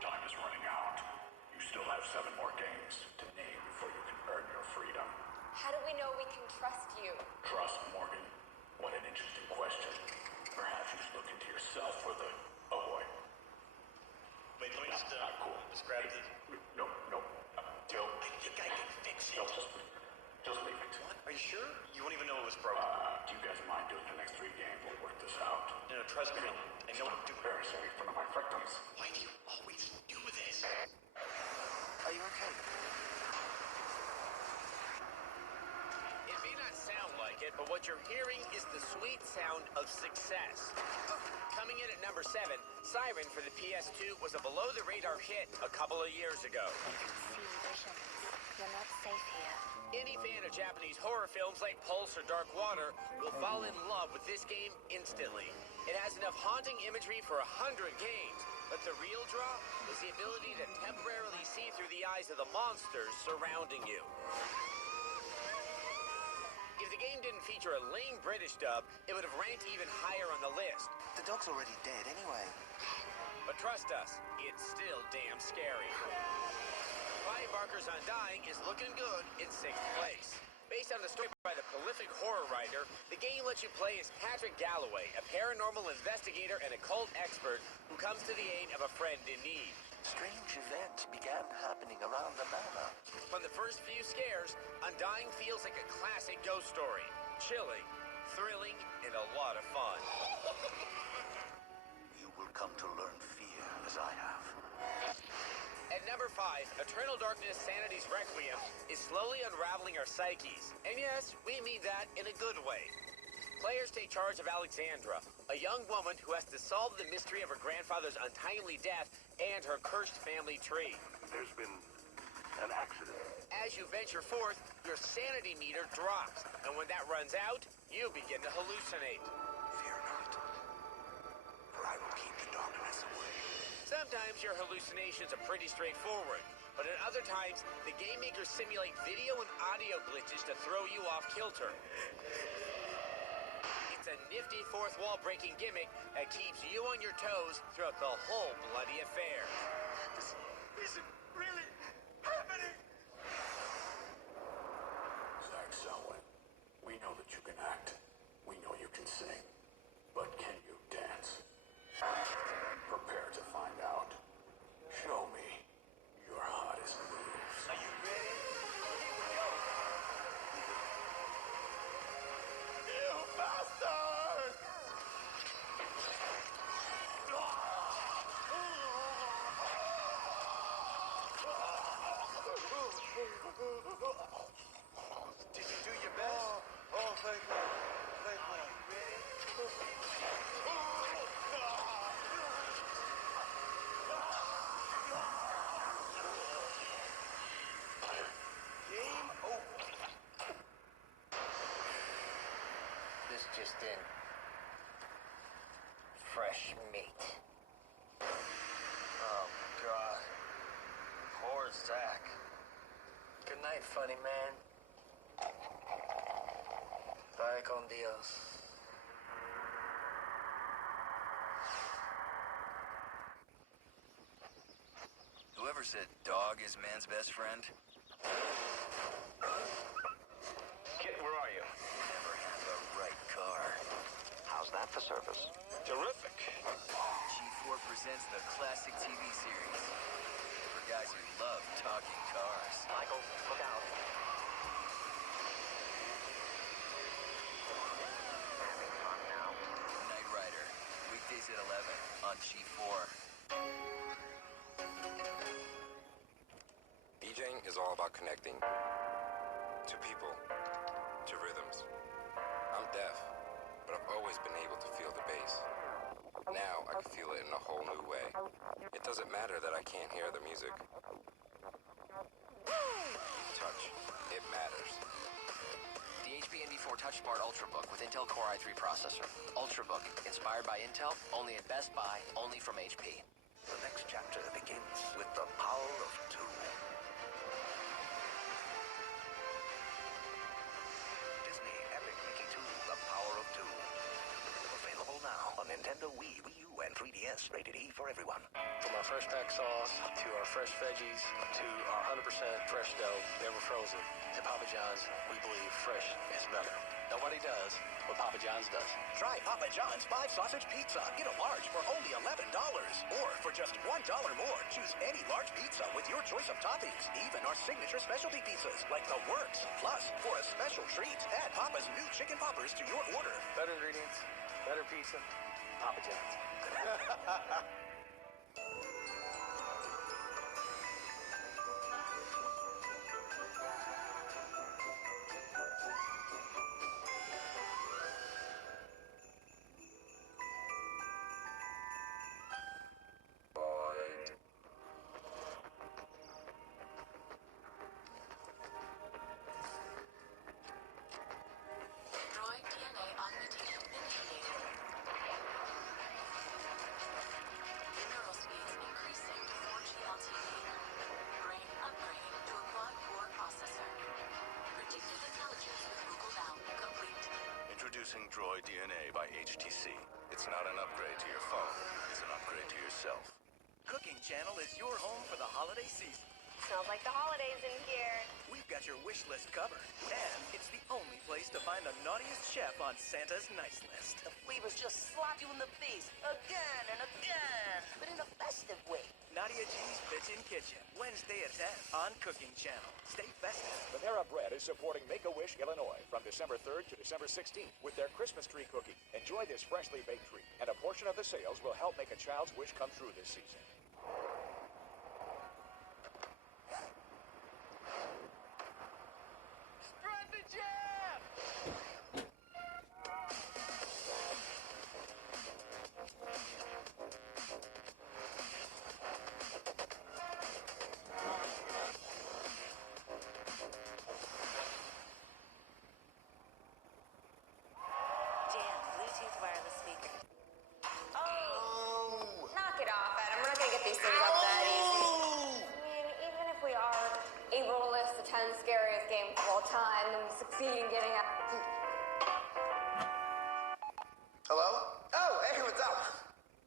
Time is running out. You still have 7 more games to name before you can earn your freedom. How do we know we can trust you? Trust, Morgan? What an interesting question. Perhaps you should look into yourself for the... Oh, boy. Wait, let me just, Not cool. just grab it. No. Joe. I think I can fix it. No, just leave it. What? Are you sure? You won't even know it was broken. Do you guys mind doing the next 3 games? We'll work this out. No, trust me. I know what to do. Embarrassing in front of my victims. Why do you always do this? Are you okay? It may not sound like it, but what you're hearing is the sweet sound of success. Coming in at number 7, Siren for the PS2 was a below-the-radar hit a couple of years ago. See visions. You're not safe here. Any fan of Japanese horror films like Pulse or Dark Water will fall in love with this game instantly. It has enough haunting imagery for 100 games, but the real draw is the ability to temporarily see through the eyes of the monsters surrounding you. If the game didn't feature a lame British dub, it would have ranked even higher on the list. The dog's already dead anyway. But trust us, it's still damn scary. Clive Barker's Undying is looking good in 6th place. Based on the story by the prolific horror writer, the game lets you play as Patrick Galloway, a paranormal investigator and occult expert who comes to the aid of a friend in need. Strange events began happening around the manor. From the first few scares, Undying feels like a classic ghost story. Chilling, thrilling, and a lot of fun. You will come to learn fear as I have. At number 5, Eternal Darkness Sanity's Requiem is slowly unraveling our psyches. And yes, we mean that in a good way. Players take charge of Alexandra, a young woman who has to solve the mystery of her grandfather's untimely death and her cursed family tree. There's been an accident. As you venture forth, your sanity meter drops, and when that runs out, you begin to hallucinate. Sometimes your hallucinations are pretty straightforward, but at other times, the game makers simulate video and audio glitches to throw you off kilter. It's a nifty fourth wall breaking gimmick that keeps you on your toes throughout the whole bloody affair. This isn't really happening. Zach Selwyn, we know that you can act. We know you can sing. But can you dance? Prepare to find out. Show me your hottest moves. Are you ready? Here we go. You bastard! Did you do your best? Oh, thank God. Thank God. Are you ready? Game over. This just in. Fresh meat. Oh, God. Poor Zach. Good night, funny man. Bye con Dios. Whoever said dog is man's best friend? Kit, where are you? Never had the right car. How's that for service? Terrific. G4 presents the classic TV series for guys who love talking cars. Michael, look out. Having fun now. Knight Rider, weekdays at 11 on G4. DJing is all about connecting to people, to rhythms. I'm deaf, but I've always been able to feel the bass. Now I can feel it in a whole new way. It doesn't matter that I can't hear the music. Touch, it matters. The HP NV4 TouchSmart Ultrabook with Intel Core i3 processor. Ultrabook, inspired by Intel, only at Best Buy, only from HP. The next chapter begins with the power of two. Disney Epic Mickey 2, The Power of Two. Available now on Nintendo Wii, Wii U, and 3DS. Rated E for everyone. From our fresh pack sauce to our fresh veggies to our 100% fresh dough, never frozen. At Papa John's, we believe fresh is better. Nobody does what Papa John's does. Try Papa John's 5-sausage pizza. Get a large for only $11. Or for just $1 more, choose any large pizza with your choice of toppings. Even our signature specialty pizzas, like the Works. Plus, for a special treat, add Papa's new chicken poppers to your order. Better ingredients, better pizza, Papa John's. Droid DNA augmentation initiated. Neural speeds increasing to 4G LTE. Brain upgrading to a quad-core processor. Predictive intelligence with Google Now complete. Introducing Droid DNA by HTC. It's not an upgrade to your phone. It's an upgrade to yourself. Cooking Channel is your home for the holiday season. Smells like the holidays in here. We've got your wish list covered. And it's the only place to find the naughtiest chef on Santa's nice list. The flavors just slap you in the face again and again, but in a festive way. Nadia G's Bitchin' Kitchen, Wednesday at 10 on Cooking Channel. Stay festive. Panera Bread is supporting Make-A-Wish, Illinois from December 3rd to December 16th with their Christmas tree cookie. Enjoy this freshly baked treat, and a portion of the sales will help make a child's wish come true this season. Spread the jam! Damn, Bluetooth wireless speaker. Oh! Knock it off, Adam. We're not gonna get get these things up that easy. I mean, even if we are able to list the 10 scariest games of all time, and we succeed in getting out. Hello? Oh, hey, what's up?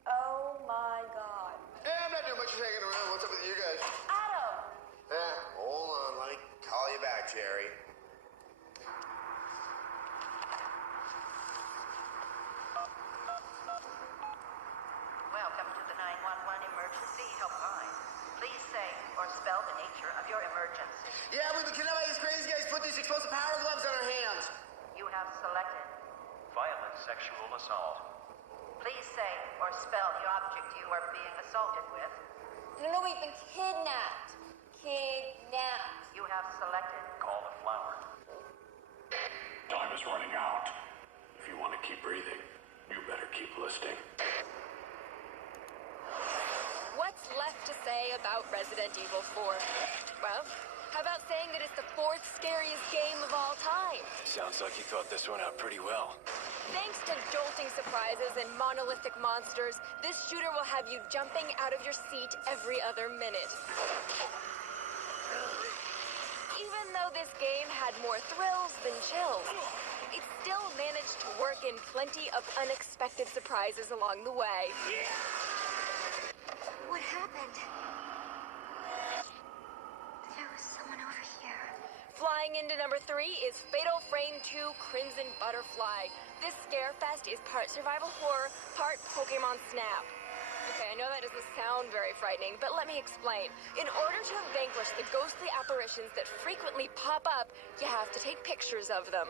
Oh my god. Hey, I'm not doing much hanging around. What's up with you guys? Adam! Hold on. Let me call you back, Jerry. Welcome to the 911 emergency helpline. Please say or spell the nature of your emergency. Yeah, we've been kidnapped by these crazy guys. Put these explosive power gloves on our hands. You have selected Violent sexual assault. Please say or spell the object you are being assaulted with. No, we've been kidnapped. Kidnapped. You have selected Call the flower. Time is running out. If you want to keep breathing, you better keep listening. What's left to say about Resident Evil 4? Well, how about saying that it's the 4th scariest game of all time? Sounds like you thought this one out pretty well. Thanks to jolting surprises and monolithic monsters, this shooter will have you jumping out of your seat every other minute. Even though this game had more thrills than chills, it still managed to work in plenty of unexpected surprises along the way. What happened? There was someone over here. Flying into number 3 is Fatal Frame 2 Crimson Butterfly. This scarefest is part survival horror, part Pokemon Snap. Okay, I know that doesn't sound very frightening, but let me explain. In order to vanquish the ghostly apparitions that frequently pop up, you have to take pictures of them.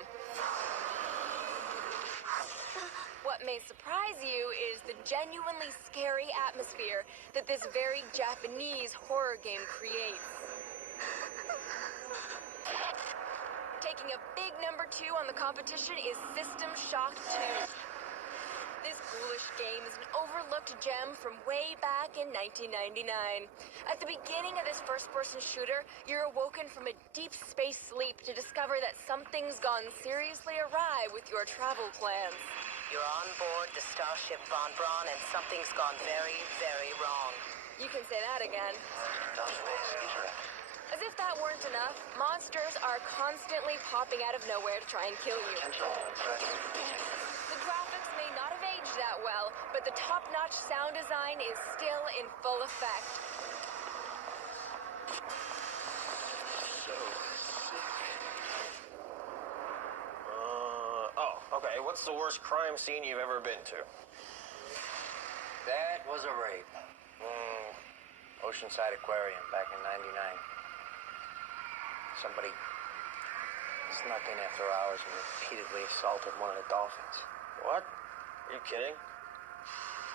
What may surprise you is the genuinely scary atmosphere that this very Japanese horror game creates. Taking a big number 2 on the competition is System Shock 2. This ghoulish game is an overlooked gem from way back in 1999. At the beginning of this first-person shooter, you're awoken from a deep space sleep to discover that something's gone seriously awry with your travel plans. You're on board the Starship Von Braun and something's gone very, very wrong. You can say that again. As if that weren't enough, monsters are constantly popping out of nowhere to try and kill you. The graphics may not have aged that well, but the top-notch sound design is still in full effect. Okay, what's the worst crime scene you've ever been to? That was a rape. Oceanside Aquarium back in '99. Somebody snuck in after hours and repeatedly assaulted one of the dolphins. What? Are you kidding?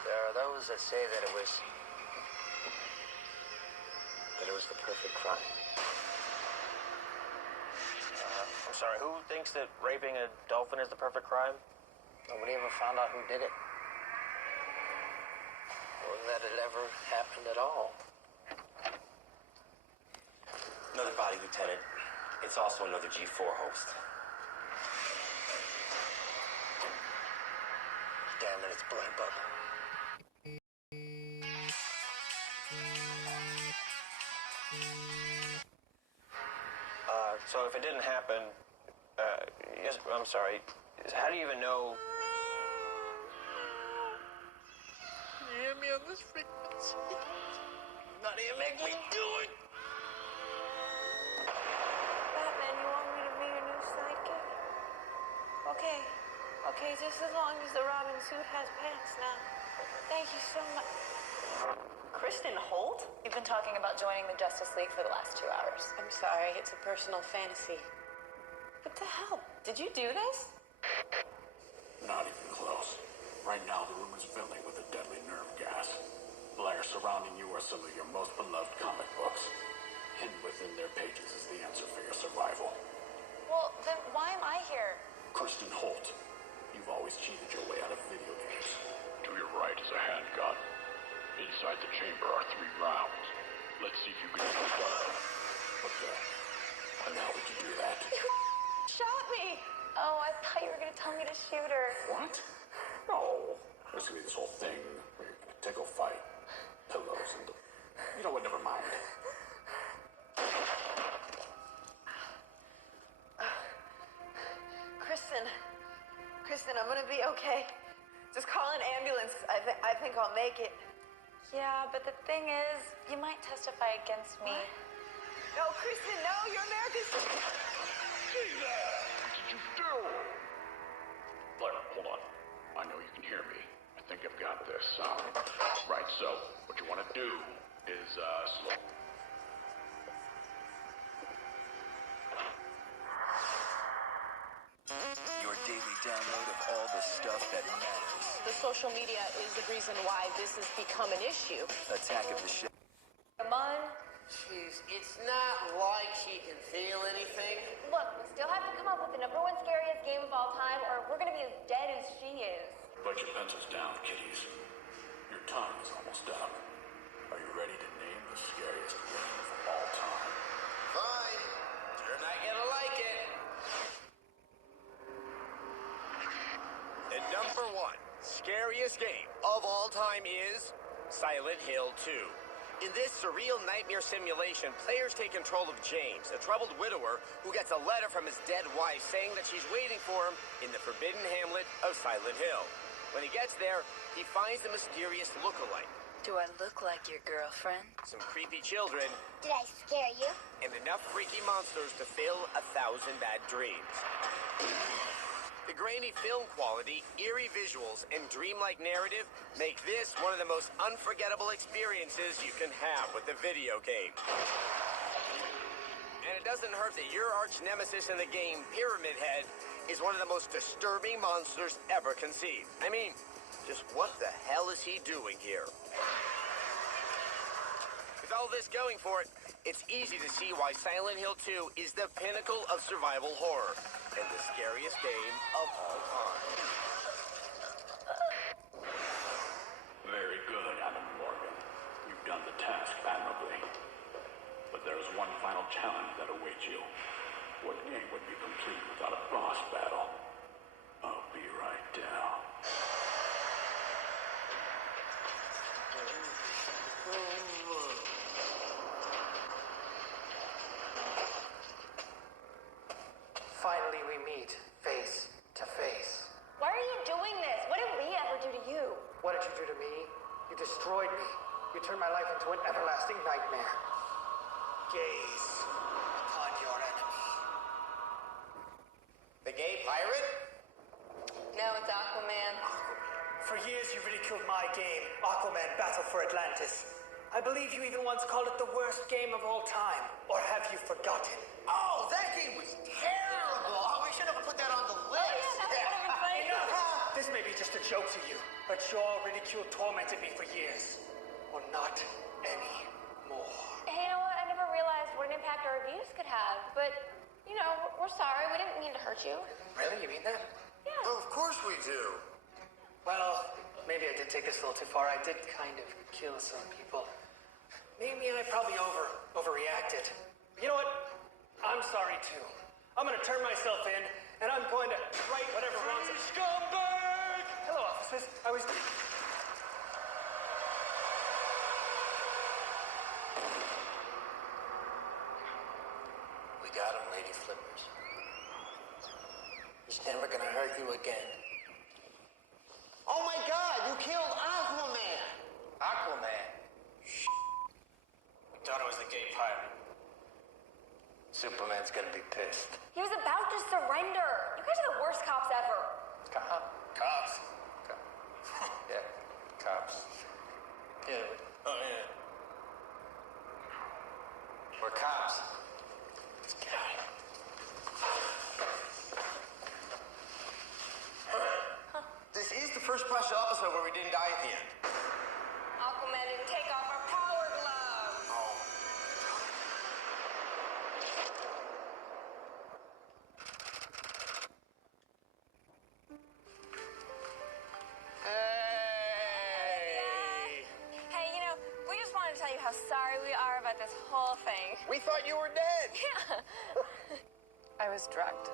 There are those that say that it was the perfect crime. I'm sorry, who thinks that raping a dolphin is the perfect crime? Nobody ever found out who did it. Or that it ever happened at all. Another body, Lieutenant. It's also another G4 host. Damn it, it's Blood Bubble. So if it didn't happen, yes, I'm sorry, how do you even know? You hear me on this frequency? Not even make me do it! Batman, you want me to be your new sidekick? Okay, just as long as the Robin suit has pants now. Thank you so much. Kristen Holt? You've been talking about joining the Justice League for the last 2 hours. I'm sorry, it's a personal fantasy. What the hell? Did you do this? Not even close. Right now, the room is filling with a deadly nerve gas. Blair, surrounding you are some of your most beloved comic books. Hidden within their pages is the answer for your survival. Well, then why am I here? Kristen Holt, you've always cheated your way out of video games. To your right is a handgun. Inside the chamber are 3 rounds. Let's see if you can hit one of them. What the? And how would you do that? Shot me! Oh, I thought you were gonna tell me to shoot her. What? No. There's gonna be this whole thing where you're gonna tickle fight pillows in the You know what? Never mind. Kristen, I'm gonna be okay. Just call an ambulance. I think I'll make it. Yeah, but the thing is, you might testify against me. No, Kristen, no, you're America's. Hey there! What did you do? Look, hold on. I know you can hear me. I think I've got this. Right, so what you want to do is slow. Your daily download of all the stuff that matters. The social media is the reason why this has become an issue. Attack of the Show. Come on. Jeez, it's not like she can feel anything. Look, we still have to come up with the #1 scariest game of all time, or we're gonna be as dead as she is. Put your pencils down, kiddies. Your time is almost up. Are you ready to name the scariest game of all time? Fine. You're not gonna like it. The #1 scariest game of all time is Silent Hill 2. In this surreal nightmare simulation, players take control of James, a troubled widower who gets a letter from his dead wife saying that she's waiting for him in the forbidden hamlet of Silent Hill. When he gets there, he finds the mysterious look-alike. Do I look like your girlfriend? Some creepy children. Did I scare you? And enough freaky monsters to fill 1,000 bad dreams. The grainy film quality, eerie visuals, and dreamlike narrative make this one of the most unforgettable experiences you can have with a video game. And it doesn't hurt that your arch nemesis in the game, Pyramid Head, is one of the most disturbing monsters ever conceived. I mean, just what the hell is he doing here? With all this going for it, it's easy to see why Silent Hill 2 is the pinnacle of survival horror and the scariest game of all time. Very good, Adam Morgan. You've done the task admirably. But there's one final challenge that awaits you. What game would be complete without a boss battle? I'll be right down. Finally, we meet face to face. Why are you doing this? What did we ever do to you? What did you do to me? You destroyed me. You turned my life into an everlasting nightmare. Gaze upon your enemy. The gay pirate? No, it's Aquaman. For years, you ridiculed my game, Aquaman Battle for Atlantis. I believe you even once called it the worst game of all time. Or have you forgotten? Oh, that game was terrible. Oh, we should have put that on the list. Enough! This may be just a joke to you, but your ridicule tormented me for years. Or not any more. Hey, you know what? I never realized what an impact our reviews could have. But, you know, we're sorry. We didn't mean to hurt you. Really? You mean that? Yeah. Oh, of course we do. Well, maybe I did take this a little too far. I did kind of kill some people. Maybe I probably overreacted. You know what? I'm sorry too. I'm gonna turn myself in, and I'm going to right whatever wrongs. Scumbag! Hello, officers. I was. We got him, Lady Flippers. He's never gonna hurt you again. Oh my God! You killed Aquaman! Aquaman. Thought it was the gay pirate. Superman's gonna be pissed. He was about to surrender. You guys are the worst cops ever. Cops? Yeah, cops. Yeah. Oh, yeah. We're cops. This is the first partial episode where we didn't die at the end. Aquaman didn't take off our power gloves. Hey, you know, we just wanted to tell you how sorry we are about this whole thing. We thought you were dead. Yeah. I was drugged.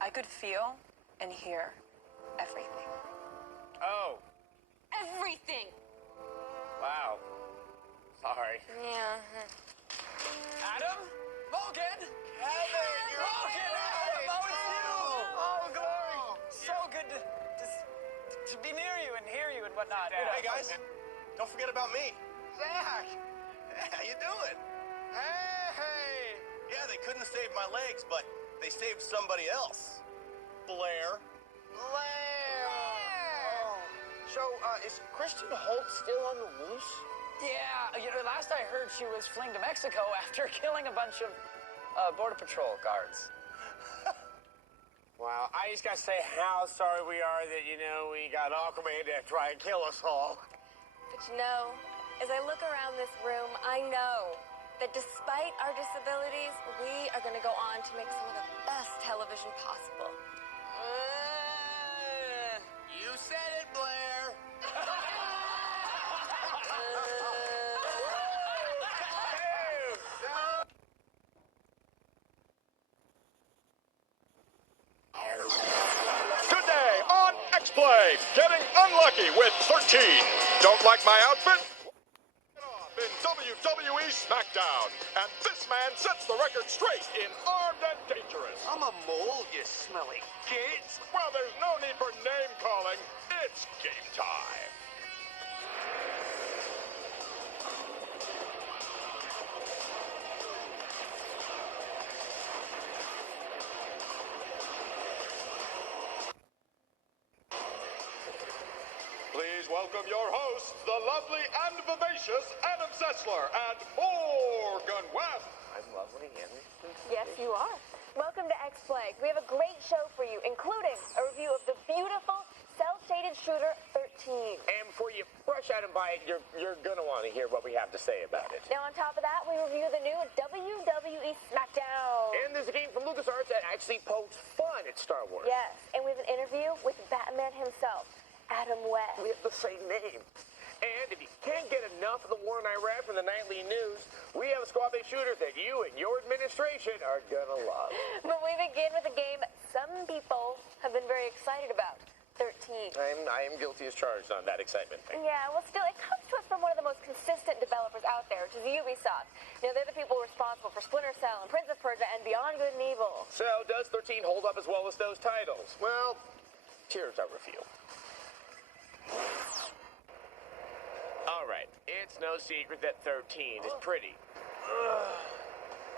I could feel and hear everything. Oh, Everything. wow. Sorry. Yeah. Adam? Logan? Kevin, you're Logan! Adam! Oh, it's you! Oh, glory! So good to be near you and hear you and whatnot. Hey, guys. Don't forget about me. Zach! Hey, how you doing? Hey! Yeah, they couldn't have saved my legs, but they saved somebody else. Blair. So, is Kristen Holt still on the loose? Yeah, last I heard she was fleeing to Mexico after killing a bunch of Border Patrol guards. Wow, I just gotta say how sorry we are that, we got Aquaman to try and kill us all. But as I look around this room, I know that despite our disabilities, we are going to go on to make some of the best television possible. You said it, Blair. Today on xplay, getting unlucky with 13. Don't like my outfit? In WWE SmackDown. And this man sets the record straight in Armed and Dangerous. I'm a mole, you smelly kids. Well, there's no need for name calling. It's game time. Please welcome your hosts, the lovely and vivacious Adam Sessler and Morgan West. I'm lovely, Henry. Yes, you are. Welcome to xplay. We have a great show for you, including a review of the beautiful cel-shaded shooter 13. And before you rush out and buy it, you're gonna want to hear what we have to say about it. Now, on top of that, we review the new WWE SmackDown. And there's a game from LucasArts that actually pokes fun at Star Wars. Yes, and we have an interview with Batman himself, Adam West. We have the same name. And if you can't get enough of the war in Iraq from the nightly news, we have a squad-based shooter that you and your administration are gonna love. But we begin with a game some people have been very excited about, 13. I am guilty as charged on that excitement thing. Yeah, well, still, it comes to us from one of the most consistent developers out there, which is Ubisoft. They're the people responsible for Splinter Cell and Prince of Persia and Beyond Good and Evil. So, does 13 hold up as well as those titles? Well, here's our review. All right, it's no secret that 13 is pretty.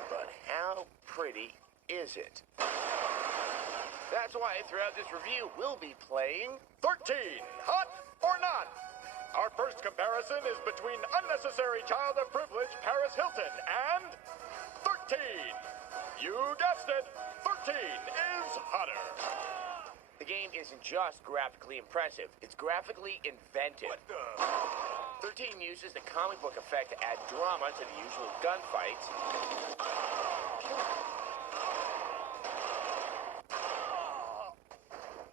But how pretty is it? That's why throughout this review, we'll be playing 13, hot or not? Our first comparison is between unnecessary child of privilege Paris Hilton and 13. You guessed it, 13 is hotter. The game isn't just graphically impressive, it's graphically inventive. 13 uses the comic book effect to add drama to the usual gunfights.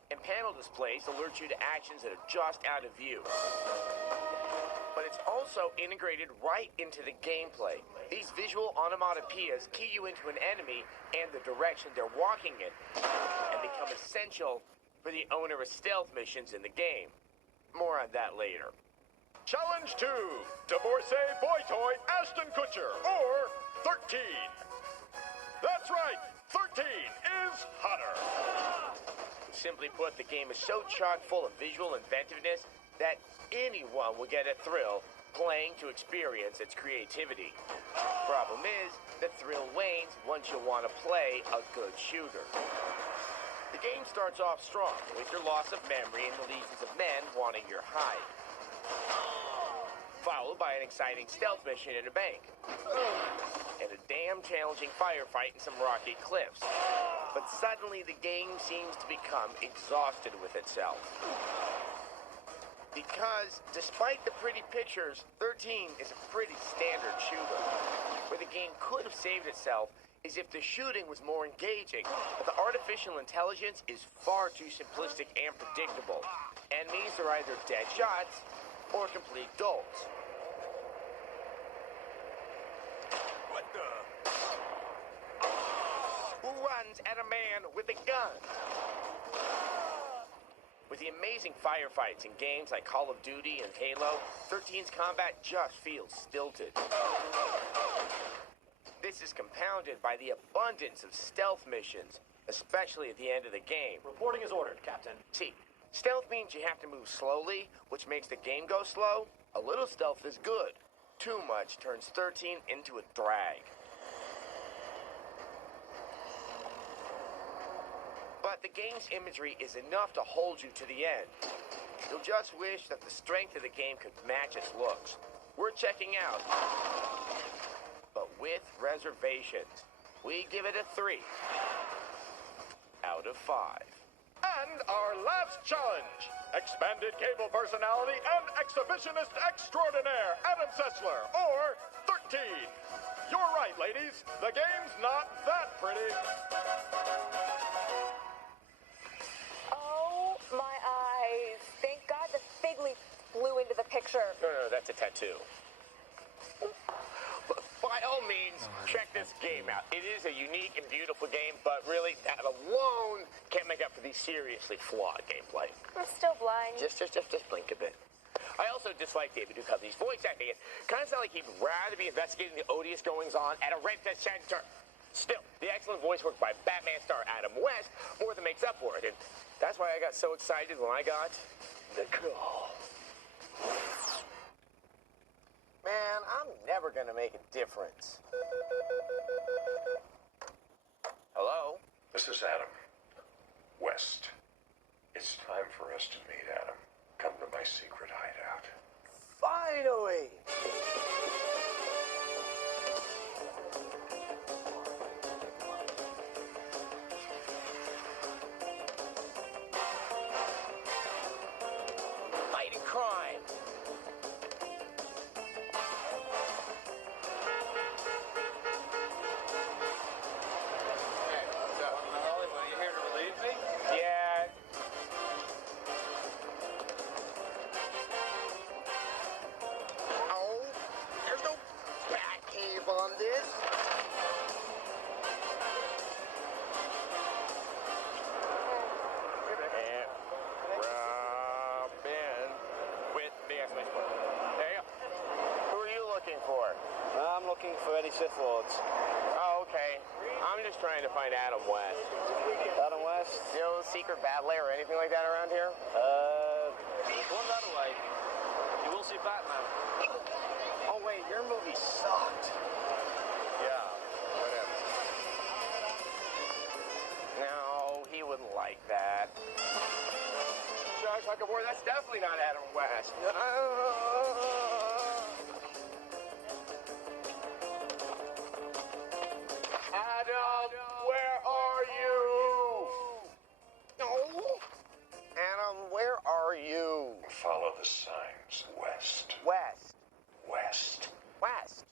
And panel displays alert you to actions that are just out of view. But it's also integrated right into the gameplay. These visual onomatopoeias key you into an enemy and the direction they're walking in, and become essential for the onerous stealth missions in the game. More on that later. Challenge 2, divorcee boy toy Ashton Kutcher, or 13. That's right, 13 is hotter. Simply put, the game is so chock full of visual inventiveness that anyone will get a thrill playing to experience its creativity. Problem is, the thrill wanes once you want to play a good shooter. The game starts off strong with your loss of memory and the legions of men wanting your hide, followed by an exciting stealth mission in a bank, and a damn challenging firefight in some rocky cliffs. But suddenly the game seems to become exhausted with itself. Because, despite the pretty pictures, 13 is a pretty standard shooter. Where the game could have saved itself is if the shooting was more engaging, but the artificial intelligence is far too simplistic and predictable. Enemies are either dead shots or complete dolts. What the? Who runs at a man with a gun? With With the amazing firefights in games like Call of Duty and Halo, 13's combat just feels stilted. This is compounded by the abundance of stealth missions, especially at the end of the game. Reporting is ordered, Captain. See, stealth means you have to move slowly, which makes the game go slow. A little stealth is good. Too much turns 13 into a drag. But the game's imagery is enough to hold you to the end. You'll just wish that the strength of the game could match its looks. We're checking out. But with reservations, we give it a 3 out of 5. And our last challenge, expanded cable personality and exhibitionist extraordinaire Adam Sessler, or 13. You're right, ladies. The game's not that pretty. Oh, my eyes. Thank God the fig leaf blew into the picture. No, that's a tattoo. By all means, check this game out. It is a unique and beautiful game, but really, that alone can't make up for the seriously flawed gameplay. I'm still blind. Just blink a bit. I also dislike David Duchovny's voice acting. It kind of sounds like he'd rather be investigating the odious goings-on at a rent-a center. Still, the excellent voice work by Batman star Adam West more than makes up for it, and that's why I got so excited when I got the call. Man, I'm never gonna make a difference. Hello? This is Adam West. It's time for us to meet, Adam. Come to my secret hideout. Finally! Fighting crime. Yeah. Oh, there's no bat cave on this. And Robin with the exclamation point. There you go. Who are you looking for? I'm looking for any Sith Lords. Oh, okay. I'm just trying to find Adam West. Adam West? You know, secret bat lair or anything like that around here? One that way. You will see Batman. Oh, wait, your movie sucked. Yeah, whatever. No, he wouldn't like that. Josh Huckabore, that's definitely not Adam West. Adam, where are you? No. Adam, where are you? Follow the signs, West. West. West. West.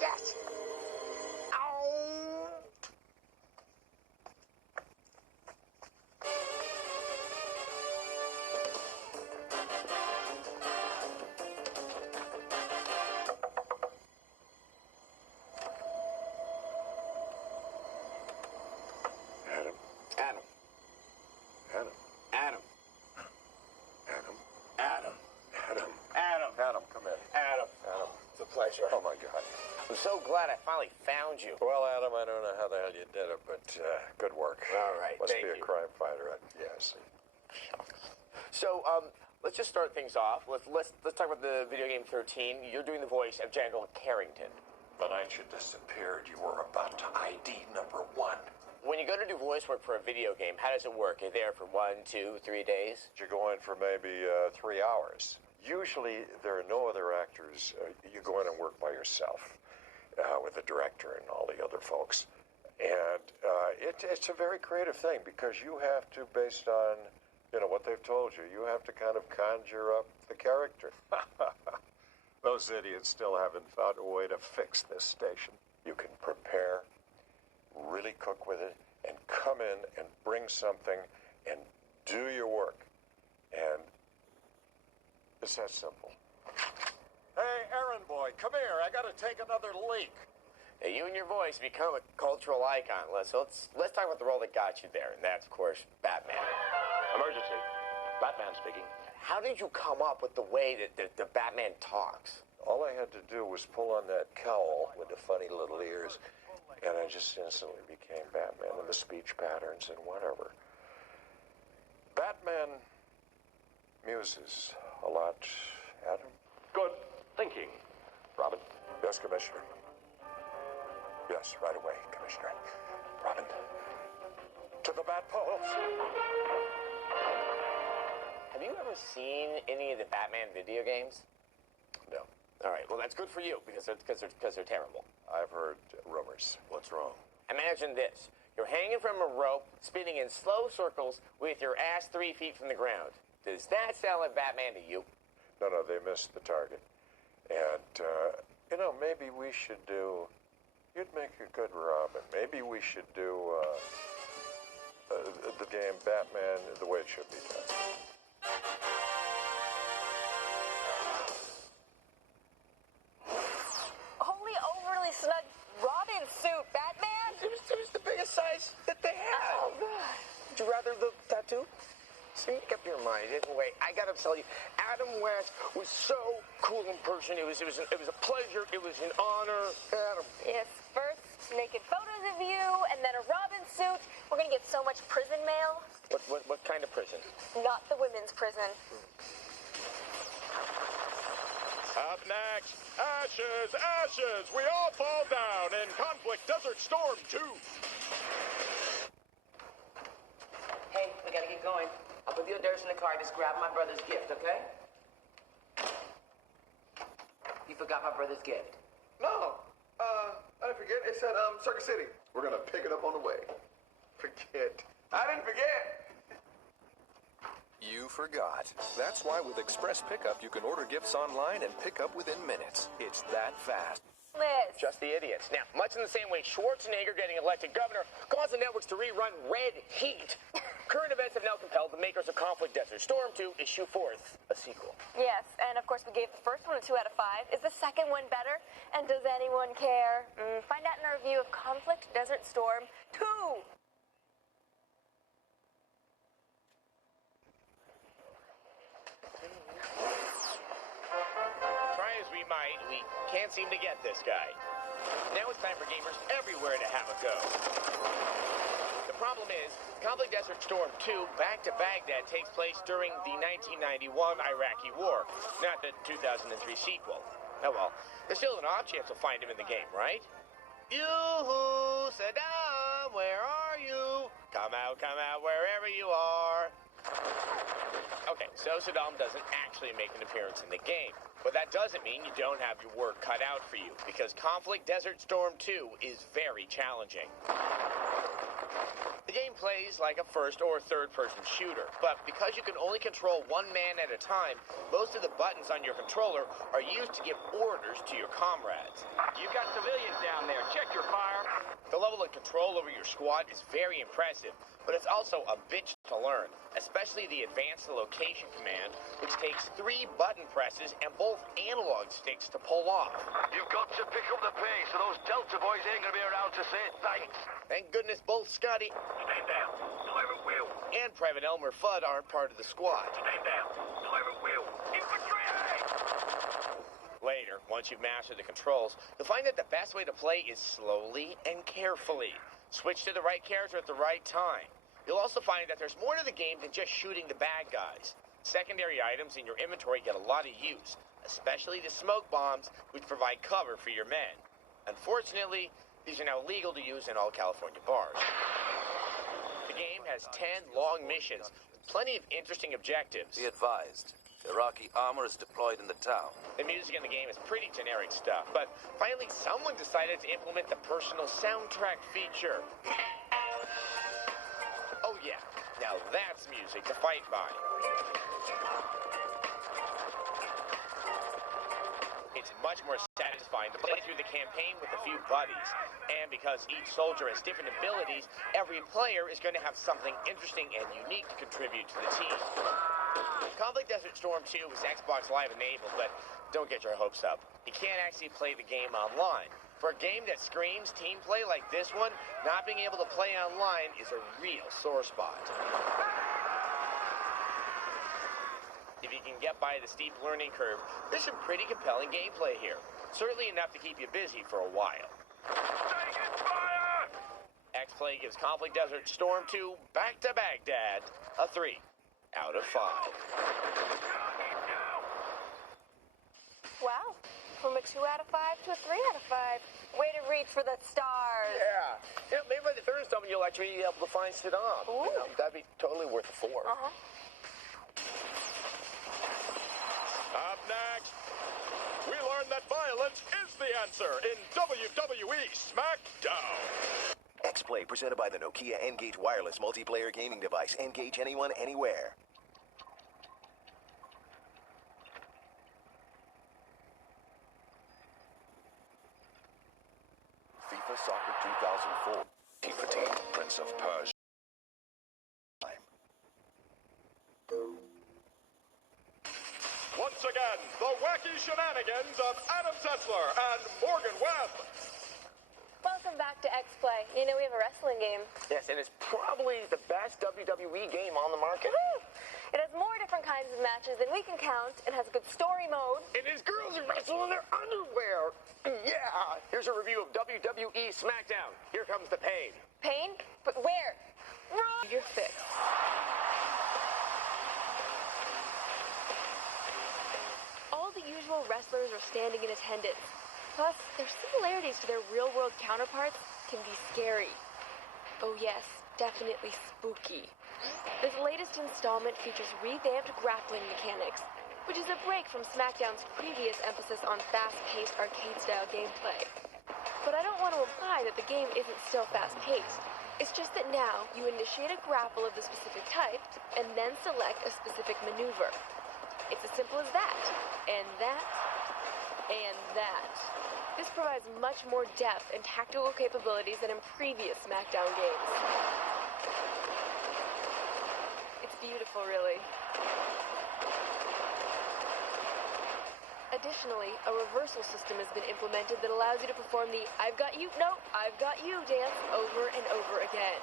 Yes. Ow. Adam. Adam. Adam. Adam. Adam. Adam. Adam. Adam. Adam, come in. Adam. Adam. It's a pleasure. Oh, my God. I'm so glad I finally found you. Well, Adam, I don't know how the hell you did it, but good work. All right, Must thank be a you. crime fighter. Yes. So, let's just start things off. Let's talk about the video game 13. You're doing the voice of General Carrington. The night you disappeared, you were about to ID number 1. When you go to do voice work for a video game, how does it work? You're there for 1, 2, 3 days? You go in for maybe 3 hours. Usually, there are no other actors. You go in and work by yourself with the director and all the other folks. And it's a very creative thing because you have to, based on what they've told you, you have to kind of conjure up the character. Those idiots still haven't found a way to fix this station. You can prepare, really cook with it, and come in and bring something and do your work. And it's that simple. Hey, errand boy, come here. I gotta take another leak. Hey, you and your voice become a cultural icon. Let's talk about the role that got you there, and that's, of course, Batman. Emergency. Batman speaking. How did you come up with the way that the Batman talks? All I had to do was pull on that cowl with the funny little ears, and I just instantly became Batman, and the speech patterns and whatever. Batman muses a lot, Adam. Good thinking, Robin. Yes, Commissioner. Yes, right away, Commissioner. Robin. To the bat poles. Have you ever seen any of the Batman video games? No. All right, well, that's good for you, because they're terrible. I've heard rumors. What's wrong? Imagine this. You're hanging from a rope, spinning in slow circles with your ass 3 feet from the ground. Does that sound like Batman to you? No, they missed the target. And, maybe we should do... You'd make a good Robin. Maybe we should do the game Batman the way it should be done. Holy overly snug Robin suit, Batman! It was the biggest size that they had. Oh, God. Would you rather the tattoo? So make up your mind. Anyway, I gotta tell you, Adam West was so cool in person. It was a pleasure. It was an honor. Adam. Yes, first naked photos of you, and then a Robin suit. We're gonna get so much prison mail. What kind of prison? Not the women's prison. Up next, Ashes! We all fall down in Conflict Desert Storm 2. Hey, we gotta get going. I'll put the hors d'oeuvres in the car. Just grab my brother's gift, okay? You forgot my brother's gift. No. I didn't forget. It's at Circuit City. We're gonna pick it up on the way. Forget. I didn't forget. You forgot. That's why with Express Pickup, you can order gifts online and pick up within minutes. It's that fast. Liz. Just the idiots. Now, much in the same way Schwarzenegger getting elected governor caused the networks to rerun Red Heat. Current events have now compelled the makers of Conflict Desert Storm to issue forth a sequel. Yes, and of course we gave the first one a 2 out of 5. Is the second one better? And does anyone care? Find out in our review of Conflict Desert Storm 2. Try as we might, we can't seem to get this guy. Now it's time for gamers everywhere to have a go. The problem is, Conflict Desert Storm 2 Back to Baghdad takes place during the 1991 Iraqi War, not the 2003 sequel. Oh well, there's still an odd chance we'll find him in the game, right? Yoo-hoo, Saddam, where are you? Come out, wherever you are. Okay, so Saddam doesn't actually make an appearance in the game. But that doesn't mean you don't have your work cut out for you, because Conflict Desert Storm 2 is very challenging. The game plays like a first or third-person shooter, but because you can only control one man at a time, most of the buttons on your controller are used to give orders to your comrades. You've got civilians down there. Check your fire. The level of control over your squad is very impressive, but it's also a bitch to learn, especially the advanced location command, which takes 3 button presses and both analog sticks to pull off. You've got to pick up the pace, or those Delta boys ain't gonna be around to say thanks. Thank goodness both Scotty Stand down, Private Will. and Private Elmer Fudd aren't part of the squad. Stand down, Private Will. Infantry! Later, once you've mastered the controls, you'll find that the best way to play is slowly and carefully. Switch to the right character at the right time. You'll also find that there's more to the game than just shooting the bad guys. Secondary items in your inventory get a lot of use, especially the smoke bombs, which provide cover for your men. Unfortunately, these are now legal to use in all California bars. The game has 10 long missions with plenty of interesting objectives. Be advised, Iraqi armor is deployed in the town. The music in the game is pretty generic stuff, but finally someone decided to implement the personal soundtrack feature. Oh yeah, now that's music to fight by. It's much more satisfying satisfying to play through the campaign with a few buddies. And because each soldier has different abilities, every player is going to have something interesting and unique to contribute to the team. Conflict Desert Storm 2 was Xbox Live enabled, but don't get your hopes up. You can't actually play the game online. For a game that screams team play like this one, not being able to play online is a real sore spot. If you can get by the steep learning curve, there's some pretty compelling gameplay here. Certainly enough to keep you busy for a while. Xplay gives Conflict Desert Storm 2 Back to Baghdad a 3 out of 5. Wow. From a 2 out of 5 to a 3 out of 5. Way to reach for the stars. Yeah. Maybe by the third installment you'll actually be able to find Saddam. Ooh. You know, that'd be totally worth a 4. Uh-huh. Up next, we learn that violence is the answer in WWE SmackDown. XPlay, presented by the Nokia N-Gage wireless multiplayer gaming device. Engage anyone, anywhere. FIFA Soccer 2004. FIFA Team, Prince of Persia. Once again, the wacky shenanigans of Adam Sessler and Morgan Webb. Welcome back to XPlay. You know we have a wrestling game. Yes, and it's probably the best WWE game on the market. Woo! It has more different kinds of matches than we can count and has a good story mode. And his girls are wrestling in their underwear. Yeah. Here's a review of WWE SmackDown. Here comes the pain. Pain? But where? You're fixed. All the usual wrestlers are standing in attendance. Plus, their similarities to their real-world counterparts can be scary. Oh yes, definitely spooky. This latest installment features revamped grappling mechanics, which is a break from SmackDown's previous emphasis on fast-paced arcade-style gameplay. But I don't want to imply that the game isn't still fast-paced. It's just that now you initiate a grapple of the specific type and then select a specific maneuver. It's as simple as that, and that, and that. This provides much more depth and tactical capabilities than in previous SmackDown games. It's beautiful, really. Additionally, a reversal system has been implemented that allows you to perform the I've got you, no, I've got you dance over and over again.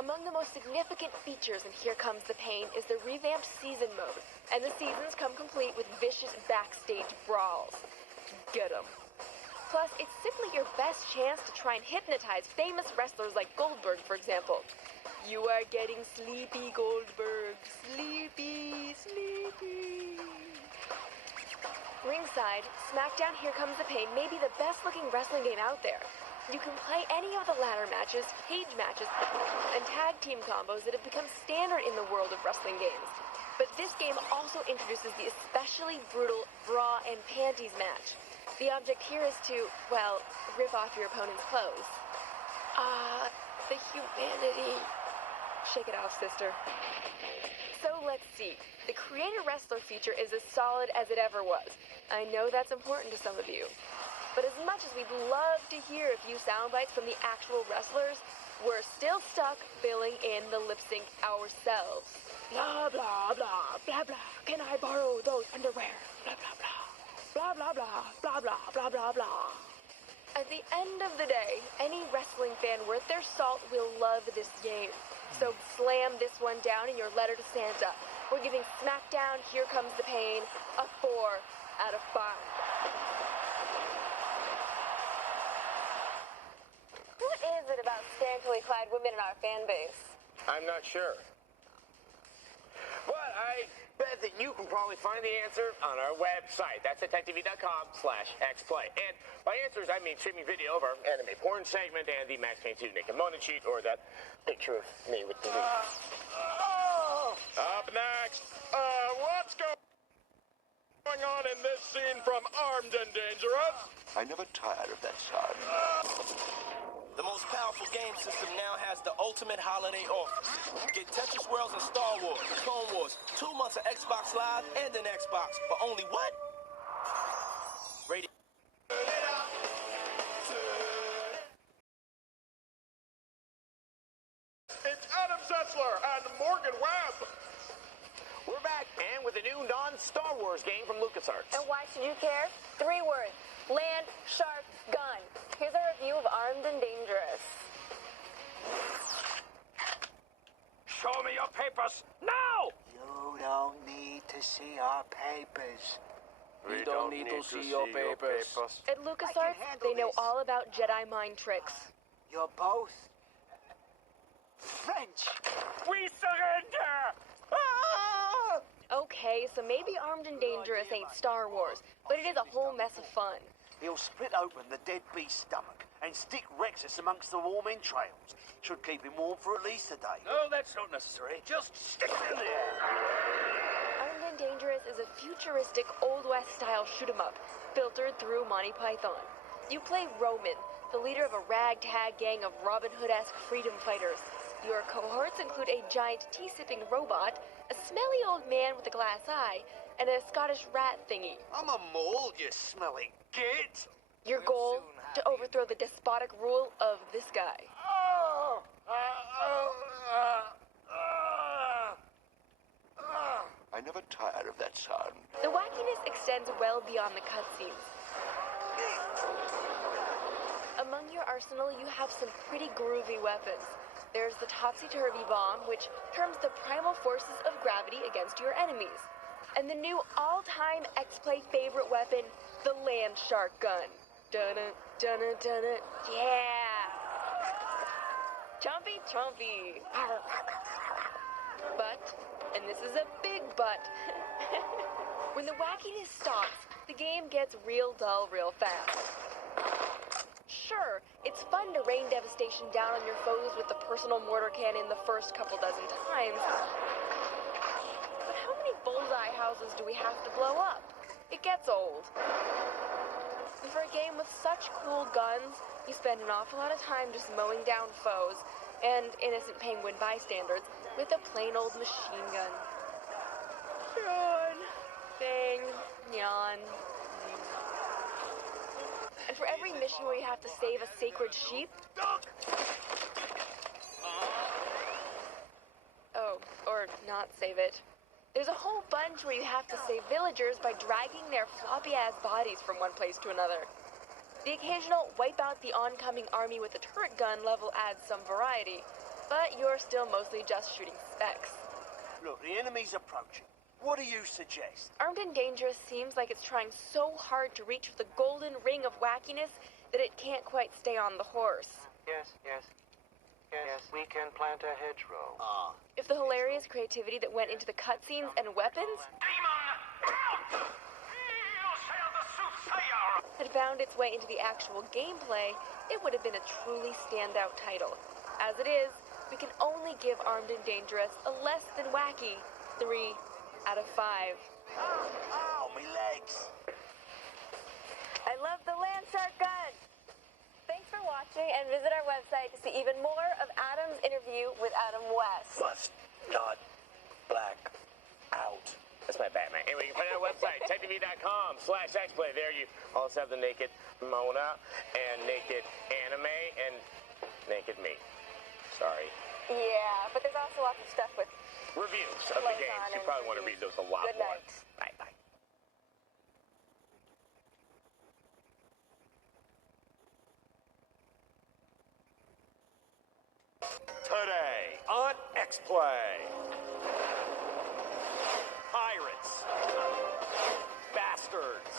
Among the most significant features in Here Comes the Pain is the revamped season mode, and the seasons come complete with vicious backstage brawls. Get 'em. Plus, it's simply your best chance to try and hypnotize famous wrestlers like Goldberg, for example. You are getting sleepy, Goldberg. Sleepy, sleepy. Ringside, SmackDown Here Comes the Pain may be the best-looking wrestling game out there. You can play any of the ladder matches, cage matches, and tag team combos that have become standard in the world of wrestling games. But this game also introduces the especially brutal bra and panties match. The object here is to, well, rip off your opponent's clothes. The humanity. Shake it off, sister. So let's see. The Create a Wrestler feature is as solid as it ever was. I know that's important to some of you. But as much as we'd love to hear a few sound bites from the actual wrestlers, we're still stuck filling in the lip sync ourselves. Blah, blah, blah, blah, blah. Can I borrow those underwear? Blah, blah, blah. Blah, blah, blah, blah, blah, blah, blah, blah. At the end of the day, any wrestling fan worth their salt will love this game. So slam this one down in your letter to Santa. We're giving SmackDown Here Comes the Pain a 4 out of 5. What is it about scantily clad women in our fan base? I'm not sure. But I bet that you can probably find the answer on our website. That's attachtv.com/xplay. And by answers, I mean streaming video of our anime porn segment and the Max Payne 2 naked moment sheet, or that picture of me with the Up next, what's going on in this scene from Armed and Dangerous? I never tired of that side. The most powerful game system now has the ultimate holiday offer. Get Tetris Worlds and Star Wars, Clone Wars, 2 months of Xbox Live and an Xbox for only what? Rated Morgan Webb. We're back, and with a new non-Star Wars game from LucasArts. And why should you care? 3 words. Land, shark, gun. Here's a review of Armed and Dangerous. Show me your papers now! You don't need to see our papers. We don't need to see your papers. At LucasArts, they know all about Jedi mind tricks. You're both French. We surrender! Okay, so maybe Armed and Dangerous ain't Star Wars, but it is a whole mess of fun. He'll split open the dead beast's stomach and stick Rexus amongst the warm entrails. Should keep him warm for at least a day. No, that's not necessary. Just stick it in there. Armed and Dangerous is a futuristic Old West style shoot-'em-up, filtered through Monty Python. You play Roman, the leader of a ragtag gang of Robin Hood-esque freedom fighters. Your cohorts include a giant tea-sipping robot, a smelly old man with a glass eye, and a Scottish rat thingy. I'm a mole, you smelly git. Your goal? To overthrow the despotic rule of this guy. I never tire of that sound. The wackiness extends well beyond the cutscenes. Among your arsenal, you have some pretty groovy weapons. There's the topsy-turvy bomb, which turns the primal forces of gravity against your enemies. And the new all-time xplay favorite weapon, the land shark gun. Dunna, dunna, dunna, yeah! Chompy, chompy. But, and this is a big but, when the wackiness stops, the game gets real dull real fast. Sure, it's fun to rain devastation down on your foes with the personal mortar cannon the first couple dozen times. But how many bullseye houses do we have to blow up? It gets old. And for a game with such cool guns, you spend an awful lot of time just mowing down foes and innocent penguin bystanders with a plain old machine gun. Yawn. Thing. Yawn. And for every mission where you have to save a sacred sheep... Oh, or not save it. There's a whole bunch where you have to save villagers by dragging their floppy-ass bodies from one place to another. The occasional wipe out the oncoming army with a turret gun level adds some variety, but you're still mostly just shooting specks. Look, the enemy's approaching. What do you suggest? Armed and Dangerous seems like it's trying so hard to reach for the golden ring of wackiness that it can't quite stay on the horse. Yes, we can plant a hedgerow. If the hilarious creativity that went into the cutscenes and weapons had found its way into the actual gameplay, it would have been a truly standout title. As it is, we can only give Armed and Dangerous a less than wacky 3 out of 5. Ow, me legs. I love the land shark gun. Thanks for watching, and visit our website to see even more of Adam's interview with Adam West. Must not black out. That's my Batman. Anyway, you can find our website, techtv.com/xplay. There you also have the naked Mona and naked anime and naked me. Sorry. Yeah, but there's also lots of stuff with reviews of the games. You probably want to read those a lot Good more. night. Bye-bye. Today on xplay. Pirates, bastards,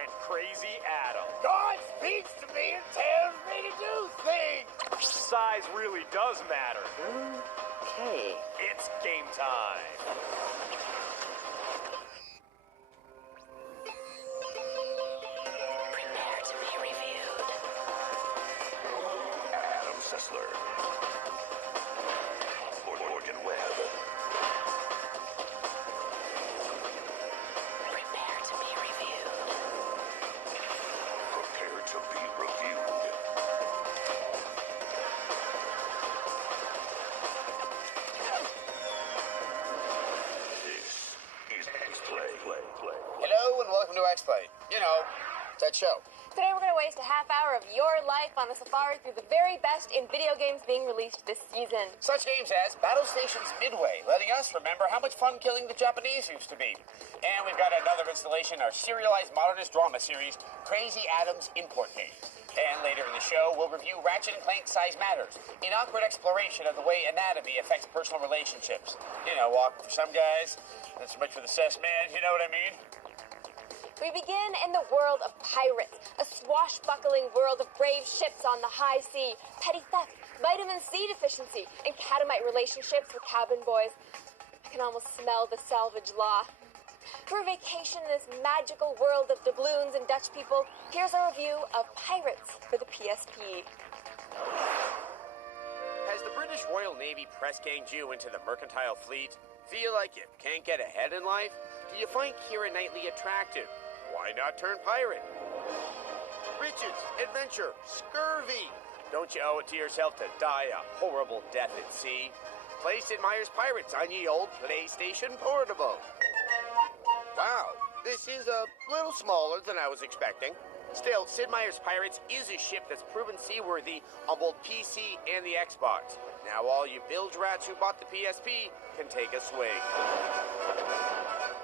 and crazy Adam. God speaks to me and tells me to do things. Size really does matter. Okay. It's game time. Prepare to be reviewed. Adam Sessler. Morgan Webb. Prepare to be reviewed. Prepare to be reviewed. This is xplay. Hello and welcome to xplay. You know, it's that show. Today we're going to waste a half hour of your life on a safari through the very best in video games being released this season. Such games as Battle Stations Midway, letting us remember how much fun killing the Japanese used to be. And we've got another installation, our serialized modernist drama series, Crazy Adams Import Games. And later in the show, we'll review Ratchet & Clank Size Matters, an awkward exploration of the way anatomy affects personal relationships. You know, awkward for some guys, not so much for the sus man, you know what I mean? We begin in the world of pirates, a swashbuckling world of brave ships on the high sea, petty theft, vitamin C deficiency, and catamite relationships with cabin boys. I can almost smell the salvage law. For a vacation in this magical world of doubloons and Dutch people, here's a review of Pirates for the PSP. Has the British Royal Navy press-ganged you into the mercantile fleet? Feel like you can't get ahead in life? Do you find Keira Knightley attractive? Why not turn pirate? Riches, adventure, scurvy. Don't you owe it to yourself to die a horrible death at sea? Play Sid Meier's Pirates on ye old PlayStation Portable. Wow, this is a little smaller than I was expecting. Still, Sid Meier's Pirates is a ship that's proven seaworthy on both PC and the Xbox. Now all you bilge rats who bought the PSP can take a swing.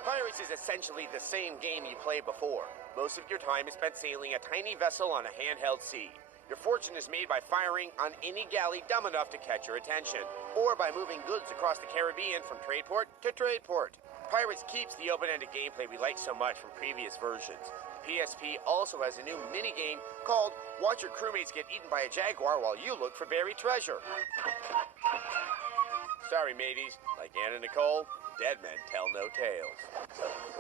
Pirates is essentially the same game you played before. Most of your time is spent sailing a tiny vessel on a handheld sea. Your fortune is made by firing on any galley dumb enough to catch your attention, or by moving goods across the Caribbean from trade port to trade port. Pirates keeps the open-ended gameplay we liked so much from previous versions. PSP also has a new mini-game called Watch Your Crewmates Get Eaten by a Jaguar While You Look for Buried Treasure. Sorry, mateys. Like Anna Nicole, dead men tell no tales.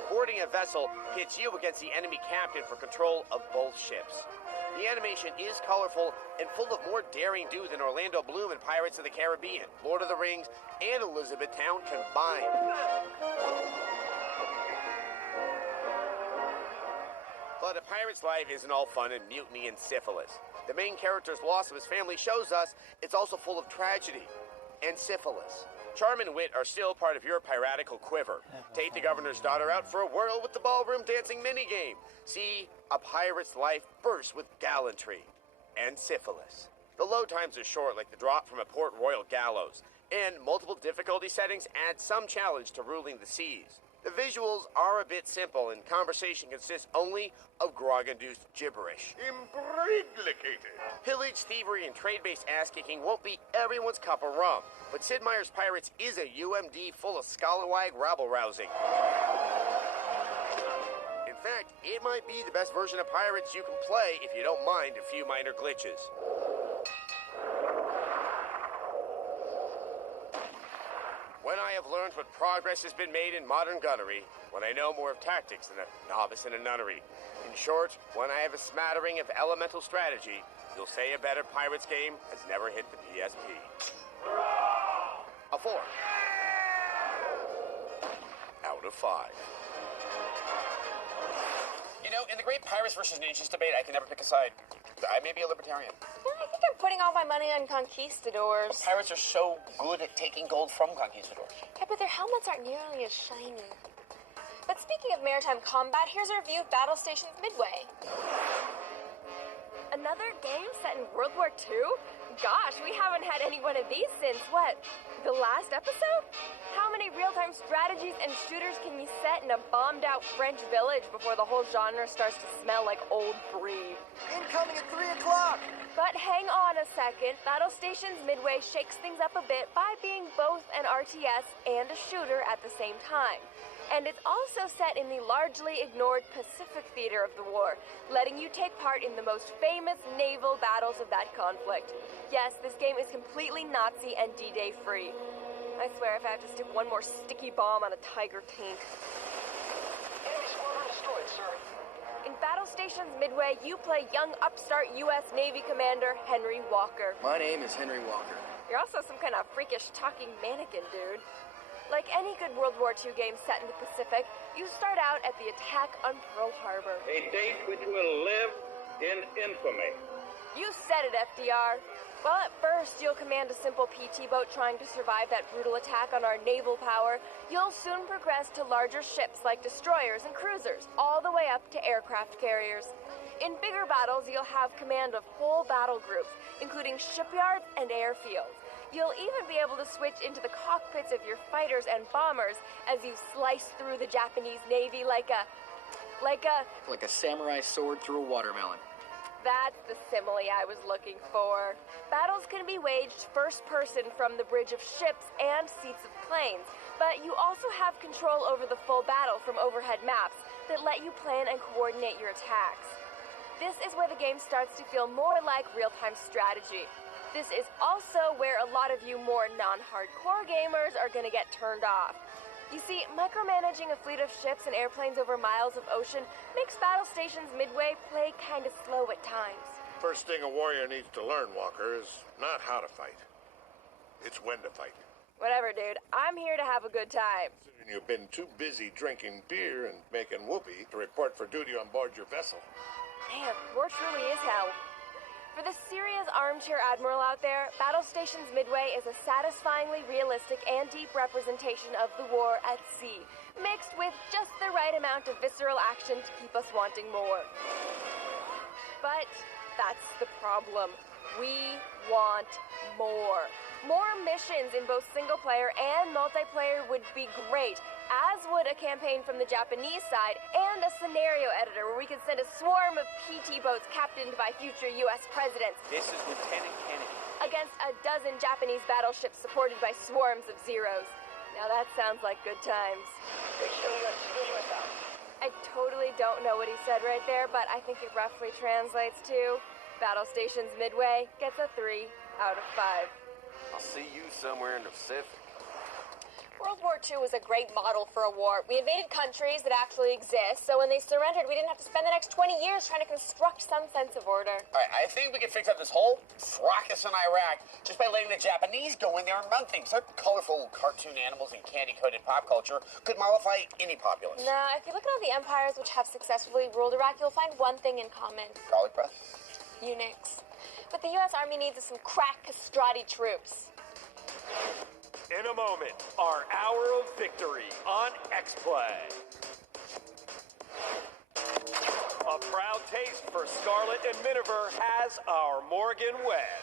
Boarding a vessel pits you against the enemy captain for control of both ships. The animation is colorful and full of more daring do than Orlando Bloom in Pirates of the Caribbean, Lord of the Rings, and Elizabethtown combined. But a pirate's life isn't all fun and mutiny and syphilis. The main character's loss of his family shows us it's also full of tragedy and syphilis. Charm and wit are still part of your piratical quiver. Take the governor's daughter out for a whirl with the ballroom dancing minigame. See a pirate's life burst with gallantry and syphilis. The load times are short, like the drop from a Port Royal gallows, and multiple difficulty settings add some challenge to ruling the seas. The visuals are a bit simple, and conversation consists only of grog-induced gibberish. Imbriglicated. Pillage, thievery, and trade-based ass-kicking won't be everyone's cup of rum, but Sid Meier's Pirates is a UMD full of scallywag rabble-rousing. In fact, it might be the best version of Pirates you can play if you don't mind a few minor glitches. When I have learned what progress has been made in modern gunnery, when I know more of tactics than a novice in a nunnery. In short, when I have a smattering of elemental strategy, you'll say a better Pirates game has never hit the PSP. A 4 out of 5. You know, in the great Pirates versus Ninjas debate, I can never pick a side. I may be a libertarian. I think I'm putting all my money on conquistadors. Pirates are so good at taking gold from conquistadors. Yeah, but their helmets aren't nearly as shiny. But speaking of maritime combat, here's a review of Battle Stations Midway. Another game set in World War II? Gosh, we haven't had any one of these since, what, the last episode? How many real-time strategies and shooters can you set in a bombed-out French village before the whole genre starts to smell like old brie? Incoming at 3 o'clock! But hang on a second. Battle Stations Midway shakes things up a bit by being both an RTS and a shooter at the same time. And it's also set in the largely ignored Pacific theater of the war, letting you take part in the most famous naval battles of that conflict. Yes, this game is completely Nazi and D-Day free. I swear if I have to stick one more sticky bomb on a Tiger tank. Enemy squadron destroyed, sir. In Battle Stations Midway, you play young upstart U.S. Navy Commander Henry Walker. My name is Henry Walker. You're also some kind of freakish talking mannequin, dude. Like any good World War II game set in the Pacific, you start out at the attack on Pearl Harbor. A date which will live in infamy. You said it, FDR. Well, at first, you'll command a simple PT boat trying to survive that brutal attack on our naval power. You'll soon progress to larger ships like destroyers and cruisers, all the way up to aircraft carriers. In bigger battles, you'll have command of whole battle groups, including shipyards and airfields. You'll even be able to switch into the cockpits of your fighters and bombers as you slice through the Japanese Navy like a samurai sword through a watermelon. That's the simile I was looking for. Battles can be waged first person from the bridge of ships and seats of planes, but you also have control over the full battle from overhead maps that let you plan and coordinate your attacks. This is where the game starts to feel more like real-time strategy. This is also where a lot of you more non-hardcore gamers are gonna get turned off. You see, micromanaging a fleet of ships and airplanes over miles of ocean makes battle stations midway play kinda slow at times. First thing a warrior needs to learn, Walker, is not how to fight. It's when to fight. Whatever, dude. I'm here to have a good time. You've been too busy drinking beer and making whoopee to report for duty on board your vessel. Man, war truly is hell. For the serious armchair admiral out there, Battle Stations Midway is a satisfyingly realistic and deep representation of the war at sea, mixed with just the right amount of visceral action to keep us wanting more. But that's the problem. We want more. More missions in both single-player and multiplayer would be great, as would a campaign from the Japanese side and a scenario editor where we could send a swarm of PT boats captained by future U.S. presidents. This is Lieutenant Kennedy. Against a dozen Japanese battleships supported by swarms of Zeros. Now that sounds like good times. I totally don't know what he said right there, but I think it roughly translates to Battle Stations Midway gets a 3 out of 5. I'll see you somewhere in the Pacific. World War II was a great model for a war. We invaded countries that actually exist, so when they surrendered, we didn't have to spend the next 20 years trying to construct some sense of order. All right, I think we can fix up this whole fracas in Iraq just by letting the Japanese go in there and run things. Their colorful cartoon animals and candy-coated pop culture could mollify any populace. No, if you look at all the empires which have successfully ruled Iraq, you'll find one thing in common. Garlic breath? Eunuchs. What the U.S. Army needs is some crack castrati troops. In a moment, our hour of victory on xplay. A proud taste for Scarlet and Miniver has our Morgan Webb.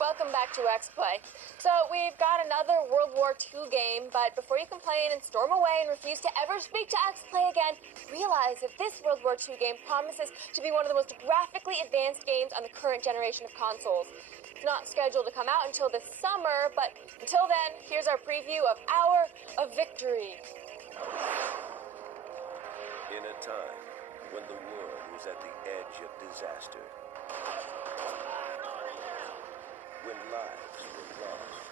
Welcome back to xplay. So we've got another World War II game, but before you complain and storm away and refuse to ever speak to xplay again, realize that this World War II game promises to be one of the most graphically advanced games on the current generation of consoles. It's not scheduled to come out until this summer, but until then, here's our preview of Hour of Victory. In a time when the world was at the edge of disaster, when lives were lost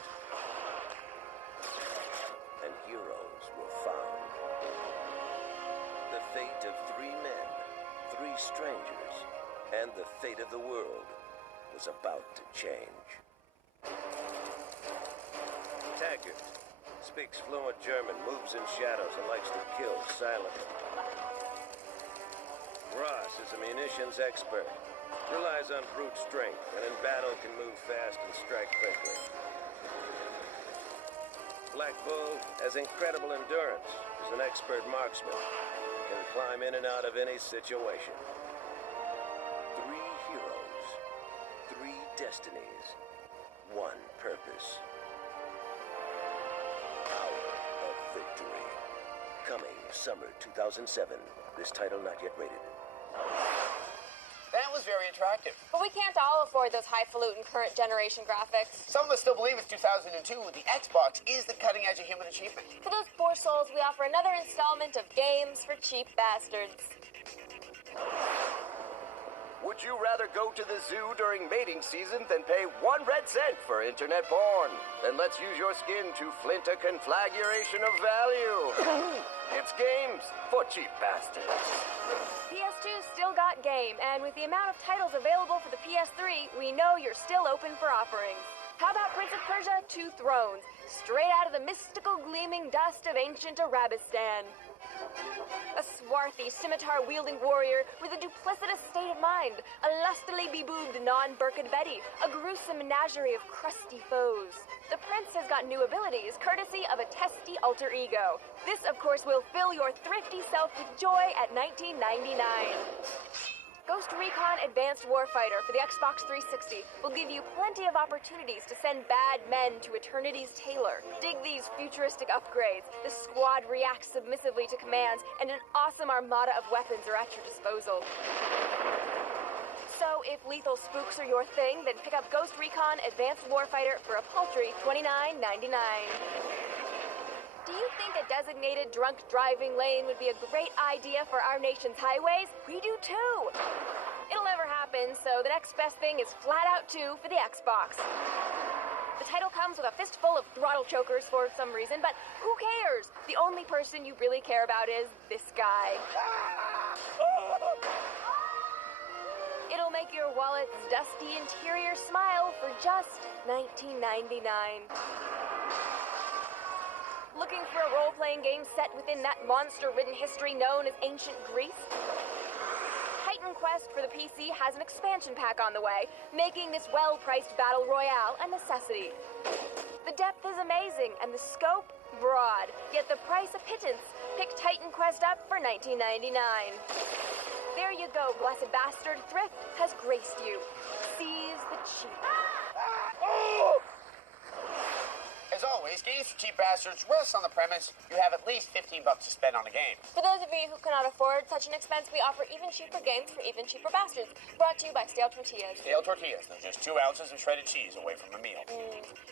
and heroes were found, the fate of 3 men, 3 strangers, and the fate of the world was about to change. Taggart speaks fluent German, moves in shadows, and likes to kill silently. Ross is a munitions expert, relies on brute strength, and in battle can move fast and strike quickly. Black Bull has incredible endurance, is an expert marksman, can climb in and out of any situation. 3 heroes, 3 destinies, 1 purpose. Hour of Victory. Coming summer 2007. This title not yet rated. That was very attractive. But we can't all afford those highfalutin current generation graphics. Some of us still believe it's 2002. The Xbox is the cutting edge of human achievement. For those poor souls, we offer another installment of Games for Cheap Bastards. Would you rather go to the zoo during mating season than pay 1 red cent for internet porn? Then let's use your skin to flint a conflagration of value. It's Games for Cheap Bastards. PS2's still got game, and with the amount of titles available for the PS3, we know you're still open for offerings. How about Prince of Persia: Two Thrones, straight out of the mystical gleaming dust of ancient Arabistan? A swarthy, scimitar-wielding warrior with a duplicitous state of mind, a lustily beboobed non-Burked Betty, a gruesome menagerie of crusty foes. The prince has got new abilities, courtesy of a testy alter ego. This, of course, will fill your thrifty self with joy at $19.99. Ghost Recon Advanced Warfighter for the Xbox 360 will give you plenty of opportunities to send bad men to eternity's tailor. Dig these futuristic upgrades. The squad reacts submissively to commands, and an awesome armada of weapons are at your disposal. So, if lethal spooks are your thing, then pick up Ghost Recon Advanced Warfighter for a paltry $29.99. Do you think a designated drunk driving lane would be a great idea for our nation's highways? We do too! It'll never happen, so the next best thing is Flat Out 2 for the Xbox. The title comes with a fistful of throttle chokers for some reason, but who cares? The only person you really care about is this guy. It'll make your wallet's dusty interior smile for just $19.99. Looking for a role-playing game set within that monster-ridden history known as ancient Greece? Titan Quest for the PC has an expansion pack on the way, making this well-priced battle royale a necessity. The depth is amazing and the scope broad, yet the price a pittance. Pick Titan Quest up for $19.99. There you go, blessed bastard. Thrift has graced you. Seize the cheap. As always, games for cheap bastards rests on the premise you have at least $15 to spend on a game. For those of you who cannot afford such an expense, we offer even cheaper games for even cheaper bastards. Brought to you by Stale Tortillas. Stale Tortillas, they're just 2 ounces of shredded cheese away from a meal.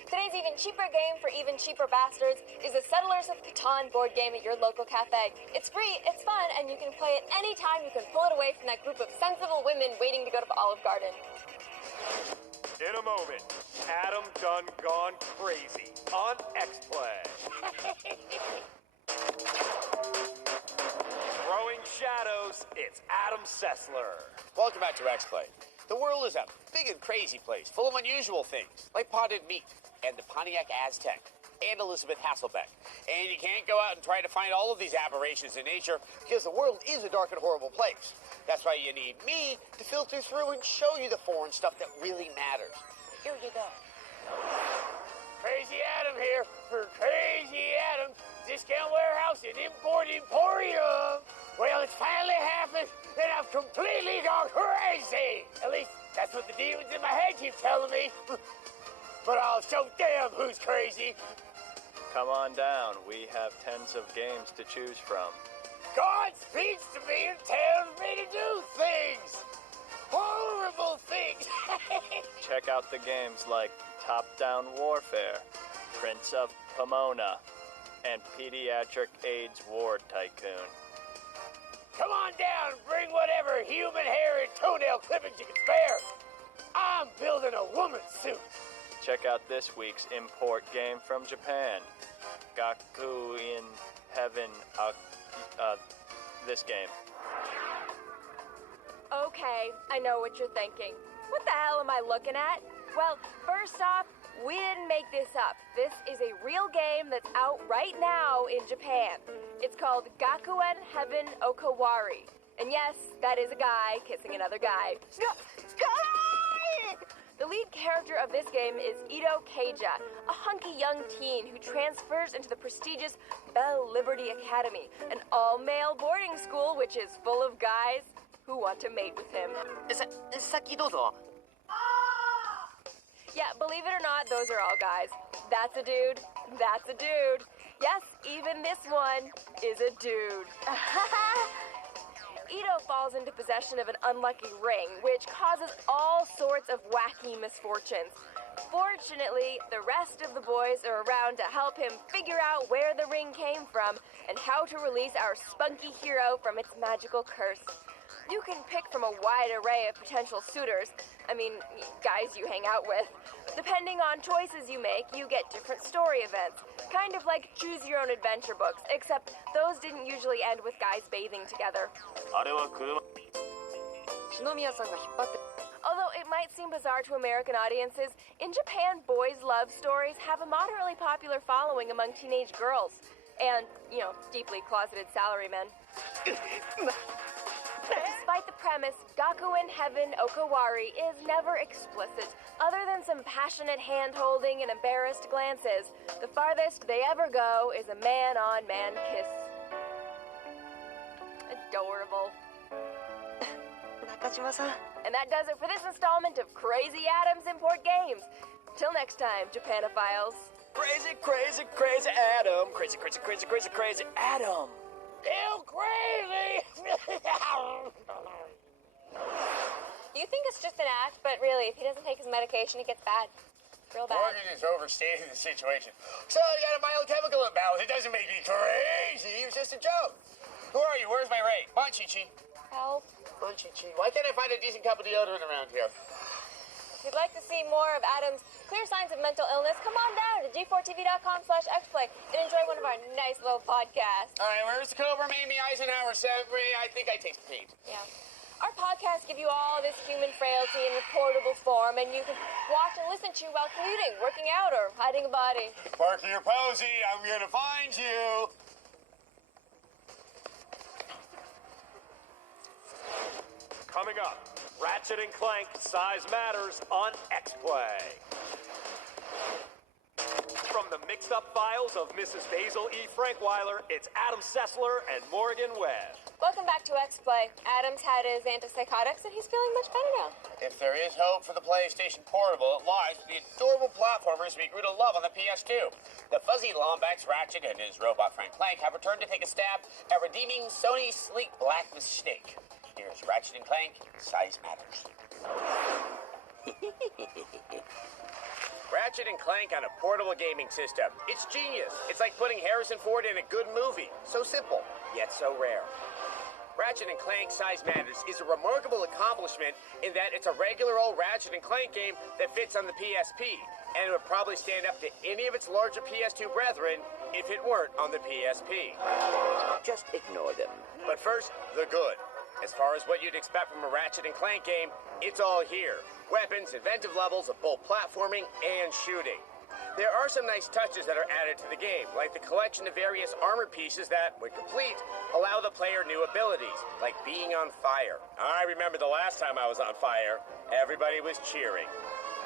Today's even cheaper game for even cheaper bastards is the Settlers of Catan board game at your local cafe. It's free, it's fun, and you can play it anytime you can pull it away from that group of sensible women waiting to go to Olive Garden. In a moment, Adam done gone crazy on xplay. Throwing shadows, it's Adam Sessler. Welcome back to xplay. The world is a big and crazy place, full of unusual things, like potted meat, and the Pontiac Aztec, and Elizabeth Hasselbeck. And you can't go out and try to find all of these aberrations in nature, because the world is a dark and horrible place. That's why you need me to filter through and show you the foreign stuff that really matters. Here you go. Crazy Adam here for Crazy Adam, Discount Warehouse and Import Emporium. Well, it's finally happened, and I've completely gone crazy. At least, that's what the demons in my head keep telling me. But I'll show them who's crazy. Come on down. We have tens of games to choose from. God speaks to me and tells me to do things. Horrible things. Check out the games like Top-Down Warfare, Prince of Pomona, and Pediatric AIDS Ward Tycoon. Come on down and bring whatever human hair and toenail clippings you can spare. I'm building a woman's suit. Check out this week's import game from Japan, Gaku in Heaven, this game. Okay, I know what you're thinking. What the hell am I looking at? Well, first off, we didn't make this up. This is a real game that's out right now in Japan. It's called Gakuen Heaven Okawari. And yes, that is a guy kissing another guy. The lead character of this game is Ito Keija, a hunky young teen who transfers into the prestigious Belle Liberty Academy, an all-male boarding school which is full of guys who want to mate with him. Yeah, believe it or not, those are all guys. That's a dude. That's a dude. Yes, even this one is a dude. Ito falls into possession of an unlucky ring, which causes all sorts of wacky misfortunes. Fortunately, the rest of the boys are around to help him figure out where the ring came from and how to release our spunky hero from its magical curse. You can pick from a wide array of potential suitors. I mean, guys you hang out with. Depending on choices you make, you get different story events. Kind of like choose-your-own-adventure books, except those didn't usually end with guys bathing together. Although it might seem bizarre to American audiences, in Japan, boys' love stories have a moderately popular following among teenage girls. And, deeply closeted salarymen. Despite the premise, Gakuen Heaven Okawari is never explicit, other than some passionate hand-holding and embarrassed glances. The farthest they ever go is a man-on-man kiss. Adorable. And that does it for this installment of Crazy Adams Import Games. Till next time, Japanophiles. Crazy, crazy, crazy Adam. Crazy, crazy, crazy, crazy, crazy Adam. Ew, crazy! You think it's just an act, but really, if he doesn't take his medication, he gets bad. Real bad. Morgan is overstating the situation. So I got a biochemical imbalance. It doesn't make me crazy. It was just a joke. Who are you? Where's my rate? Monchichi. Help. Monchichi. Why can't I find a decent cup of deodorant around here? If you'd like to see more of Adam's clear signs of mental illness, come on down to g4tv.com/xplay and enjoy one of our nice little podcasts. All right, where's the Cobra, Amy Eisenhower, Savory? I think I taste paint. Yeah. Our podcasts give you all this human frailty in a portable form, and you can watch and listen to while commuting, working out, or hiding a body. Parker your Posey, I'm gonna find you. Coming up, Ratchet and Clank Size Matters on xplay. From the mixed-up files of Mrs. Basil E. Frankweiler, it's Adam Sessler and Morgan Webb. Welcome back to xplay. Adam's had his antipsychotics, and he's feeling much better now. If there is hope for the PlayStation Portable, it lies with the adorable platformers we grew to love on the PS2. The fuzzy Lombax Ratchet and his robot friend Clank have returned to take a stab at redeeming Sony's sleek black mistake. Here's Ratchet and Clank, Size Matters. Ratchet and Clank on a portable gaming system. It's genius. It's like putting Harrison Ford in a good movie. So simple, yet so rare. Ratchet and Clank Size Matters is a remarkable accomplishment in that it's a regular old Ratchet and Clank game that fits on the PSP, and it would probably stand up to any of its larger PS2 brethren if it weren't on the PSP. Just ignore them. But first, the good. As far as what you'd expect from a Ratchet and Clank game, it's all here. Weapons, inventive levels of both platforming and shooting. There are some nice touches that are added to the game, like the collection of various armor pieces that, when complete, allow the player new abilities, like being on fire. I remember the last time I was on fire, everybody was cheering.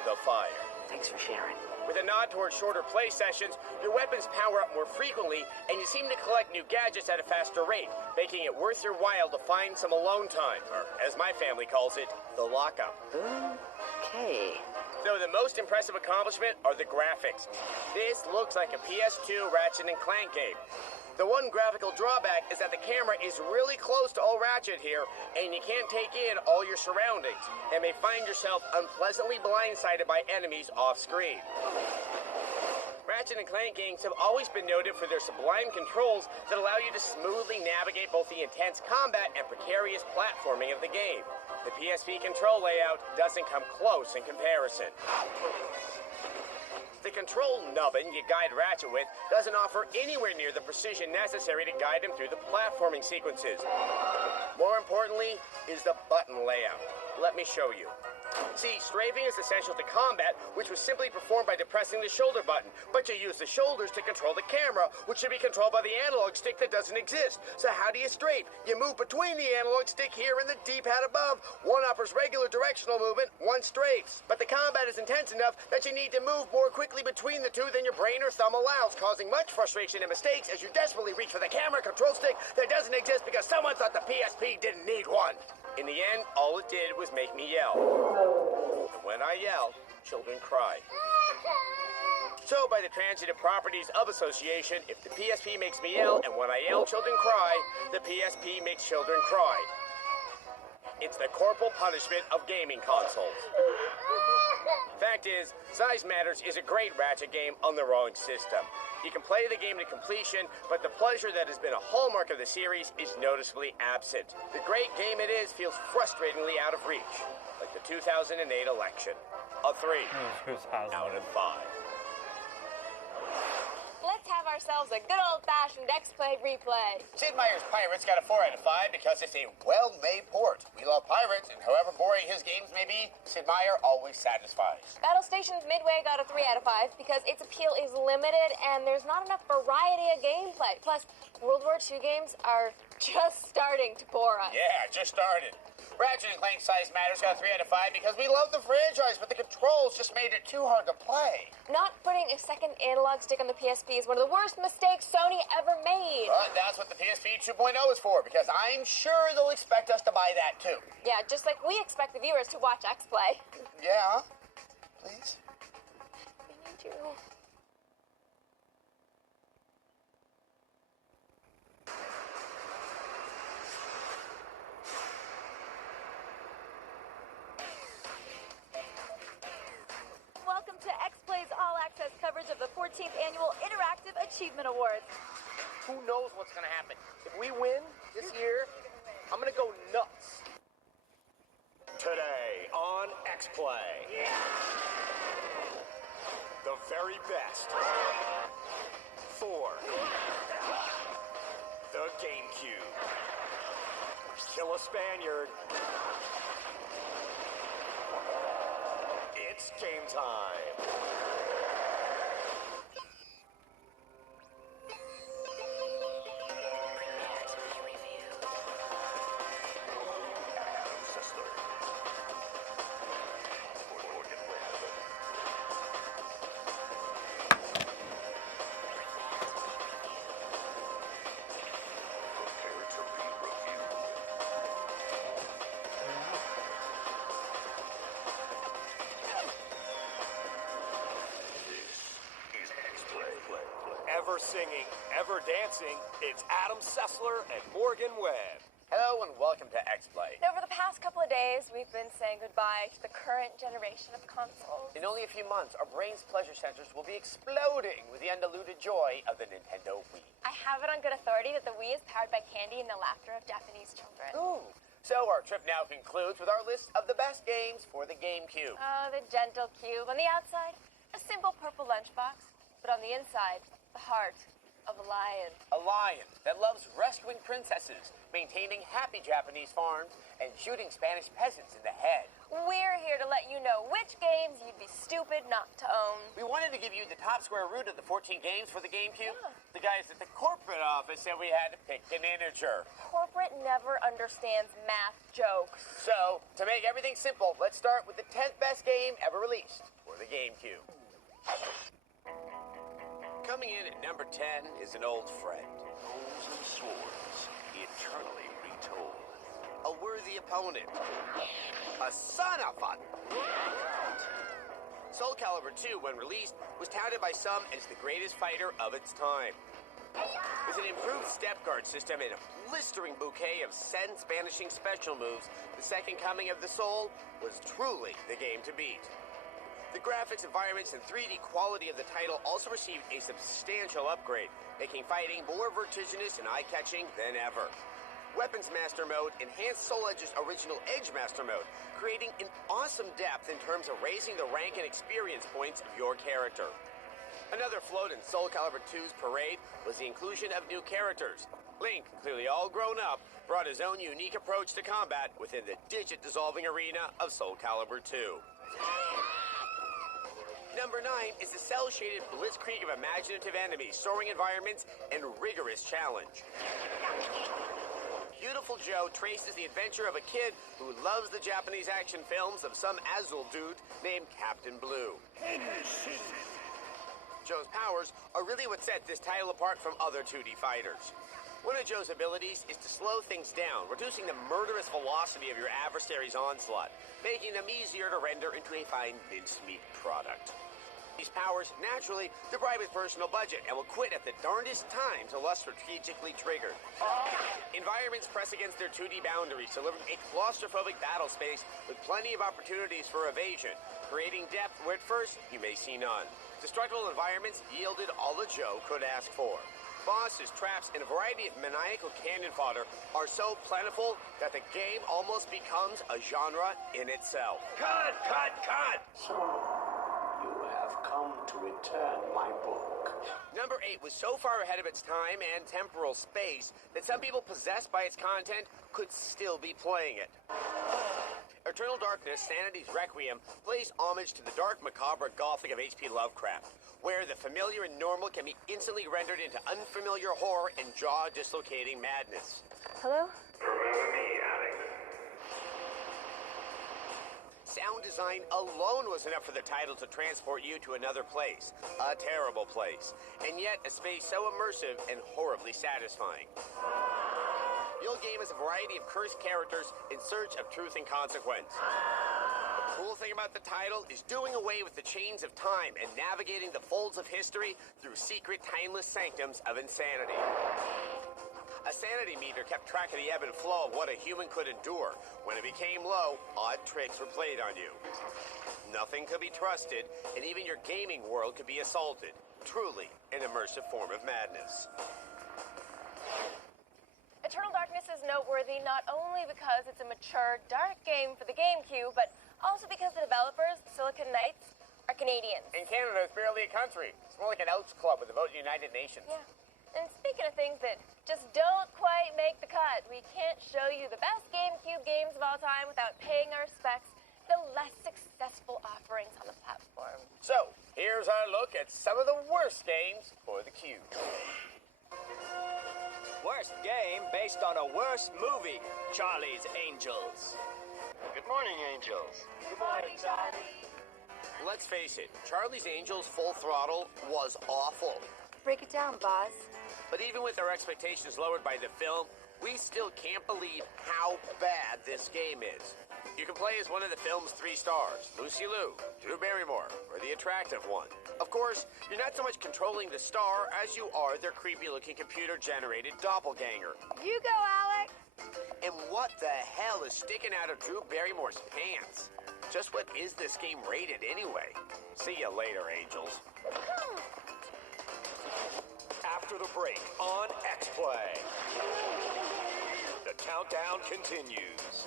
The fire. Thanks for sharing. With a nod towards shorter play sessions, your weapons power up more frequently, and you seem to collect new gadgets at a faster rate, making it worth your while to find some alone time, or as my family calls it, the lockup. Okay. So the most impressive accomplishment are the graphics. This looks like a PS2 Ratchet and Clank game. The one graphical drawback is that the camera is really close to old Ratchet here, and you can't take in all your surroundings, and may find yourself unpleasantly blindsided by enemies off-screen. Ratchet and Clank games have always been noted for their sublime controls that allow you to smoothly navigate both the intense combat and precarious platforming of the game. The PSP control layout doesn't come close in comparison. The control nubbin you guide Ratchet with doesn't offer anywhere near the precision necessary to guide him through the platforming sequences. More importantly is the button layout. Let me show you. See, strafing is essential to combat, which was simply performed by depressing the shoulder button, but you use the shoulders to control the camera, which should be controlled by the analog stick that doesn't exist. So how do you strafe? You move between the analog stick here and the D-pad above. One offers regular directional movement, one strafes. But the combat is intense enough that you need to move more quickly between the two than your brain or thumb allows, causing much frustration and mistakes as you desperately reach for the camera control stick that doesn't exist because someone thought the PSP didn't need one. In the end, all it did was make me yell. And when I yell, children cry. So, by the transitive properties of association, if the PSP makes me yell, and when I yell, children cry, the PSP makes children cry. It's the corporal punishment of gaming consoles. Fact is, Size Matters is a great Ratchet game on the wrong system. You can play the game to completion, but the pleasure that has been a hallmark of the series is noticeably absent. The great game it is feels frustratingly out of reach, like the 2008 election. A 3 out of 5. Let's have ourselves a good old-fashioned xplay replay. Sid Meier's Pirates got a 4 out of 5 because it's a well-made port. We love pirates, and however boring his games may be, Sid Meier always satisfies. Battle Stations Midway got a 3 out of 5 because its appeal is limited and there's not enough variety of gameplay. Plus, World War II games are just starting to bore us. Yeah, just started. Ratchet and Clank size matters got 3 out of 5 because we love the franchise, but the controls just made it too hard to play. Not putting a second analog stick on the PSP is one of the worst mistakes Sony ever made. But that's what the PSP 2.0 is for, because I'm sure they'll expect us to buy that too. Yeah, just like we expect the viewers to watch xplay. Yeah, please. We need you. Welcome to xPlay's all-access coverage of the 14th Annual Interactive Achievement Awards. Who knows what's gonna happen? If we win this year, I'm gonna go nuts. Today on xplay. The very best for the GameCube. Kill a Spaniard. It's game time. Ever singing, ever dancing, it's Adam Sessler and Morgan Webb. Hello and welcome to xplay. Over the past couple of days, we've been saying goodbye to the current generation of consoles. In only a few months, our brain's pleasure centers will be exploding with the undiluted joy of the Nintendo Wii. I have it on good authority that the Wii is powered by candy and the laughter of Japanese children. Ooh. So our trip now concludes with our list of the best games for the GameCube. Oh, the gentle cube. On the outside, a simple purple lunchbox, but on the inside, the heart of a lion. A lion that loves rescuing princesses, maintaining happy Japanese farms, and shooting Spanish peasants in the head. We're here to let you know which games you'd be stupid not to own. We wanted to give you the top square root of the 14 games for the GameCube. Yeah. The guys at the corporate office said we had to pick an integer. Corporate never understands math jokes. So, to make everything simple, let's start with the 10th best game ever released for the GameCube. Coming in at number 10 is an old friend. Rules and swords, eternally retold. A worthy opponent. A son of a... Soul Calibur 2, when released, was touted by some as the greatest fighter of its time. With an improved step guard system and a blistering bouquet of sense-banishing special moves, the second coming of the Soul was truly the game to beat. The graphics, environments, and 3D quality of the title also received a substantial upgrade, making fighting more vertiginous and eye-catching than ever. Weapons Master Mode enhanced Soul Edge's original Edge Master Mode, creating an awesome depth in terms of raising the rank and experience points of your character. Another float in Soul Calibur 2's parade was the inclusion of new characters. Link, clearly all grown up, brought his own unique approach to combat within the digit-dissolving arena of Soul Calibur 2. Number 9 is the cel-shaded blitzkrieg of imaginative enemies, soaring environments, and rigorous challenge. Beautiful Joe traces the adventure of a kid who loves the Japanese action films of some Azul dude named Captain Blue. Joe's powers are really what set this title apart from other 2D fighters. One of Joe's abilities is to slow things down, reducing the murderous velocity of your adversary's onslaught, making them easier to render into a fine mincemeat product. These powers naturally deprive his personal budget and will quit at the darndest times unless strategically triggered. Environments press against their 2D boundaries, delivering a claustrophobic battle space with plenty of opportunities for evasion, creating depth where at first you may see none. Destructible environments yielded all that Joe could ask for. Bosses, traps, and a variety of maniacal cannon fodder are so plentiful that the game almost becomes a genre in itself. Cut! You have come to return my book. Number 8 was so far ahead of its time and temporal space that some people possessed by its content could still be playing it. Eternal Darkness, Sanity's Requiem, plays homage to the dark, macabre gothic of H.P. Lovecraft, where the familiar and normal can be instantly rendered into unfamiliar horror and jaw-dislocating madness. Hello? Remember me, Alex. Sound design alone was enough for the title to transport you to another place. A terrible place. And yet a space so immersive and horribly satisfying. You'll game as a variety of cursed characters in search of truth and consequence. The cool thing about the title is doing away with the chains of time and navigating the folds of history through secret, timeless sanctums of insanity. A sanity meter kept track of the ebb and flow of what a human could endure. When it became low, odd tricks were played on you. Nothing could be trusted, and even your gaming world could be assaulted. Truly an immersive form of madness. Eternal Darkness is noteworthy not only because it's a mature, dark game for the GameCube, but also because the developers, Silicon Knights, are Canadians. In Canada, it's barely a country. It's more like an Elks Club with the vote of the United Nations. Yeah. And speaking of things that just don't quite make the cut, we can't show you the best GameCube games of all time without paying our respects to the less successful offerings on the platform. So, here's our look at some of the worst games for the Cube. Worst game based on a worst movie, Charlie's Angels. Good morning, Angels. Good morning, Charlie. Let's face it, Charlie's Angels Full Throttle was awful. Break it down, boss. But even with our expectations lowered by the film, we still can't believe how bad this game is. You can play as one of the film's 3 stars, Lucy Liu, Drew Barrymore, or the attractive one. Of course, you're not so much controlling the star as you are their creepy-looking computer-generated doppelganger. You go, Alex. And what the hell is sticking out of Drew Barrymore's pants? Just what is this game rated anyway? See you later, Angels. After the break on xplay. The countdown continues.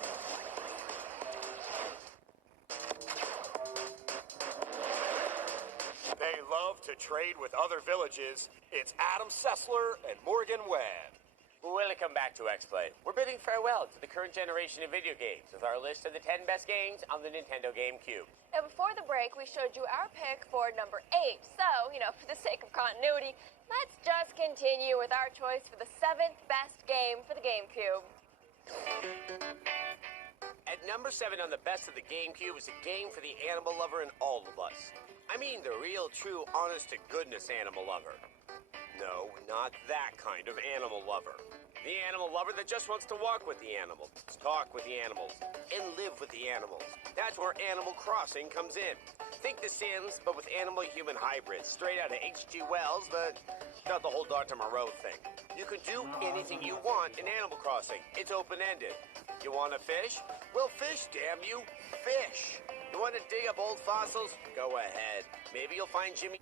They love to trade with other villages. It's Adam Sessler and Morgan Webb. Welcome back to xplay. We're bidding farewell to the current generation of video games with our list of the 10 best games on the Nintendo GameCube. Now, before the break, we showed you our pick for number 8. So, for the sake of continuity, let's just continue with our choice for the 7th best game for the GameCube. At number 7 on the best of the GameCube is a game for the animal lover in all of us. I mean the real, true, honest-to-goodness animal lover. No, not that kind of animal lover. The animal lover that just wants to walk with the animals, talk with the animals, and live with the animals. That's where Animal Crossing comes in. Think The Sims, but with animal-human hybrids, straight out of H.G. Wells, but not the whole Dr. Moreau thing. You can do anything you want in Animal Crossing. It's open-ended. You want to fish? Well, fish, damn you. Fish. You want to dig up old fossils? Go ahead. Maybe you'll find Jimmy...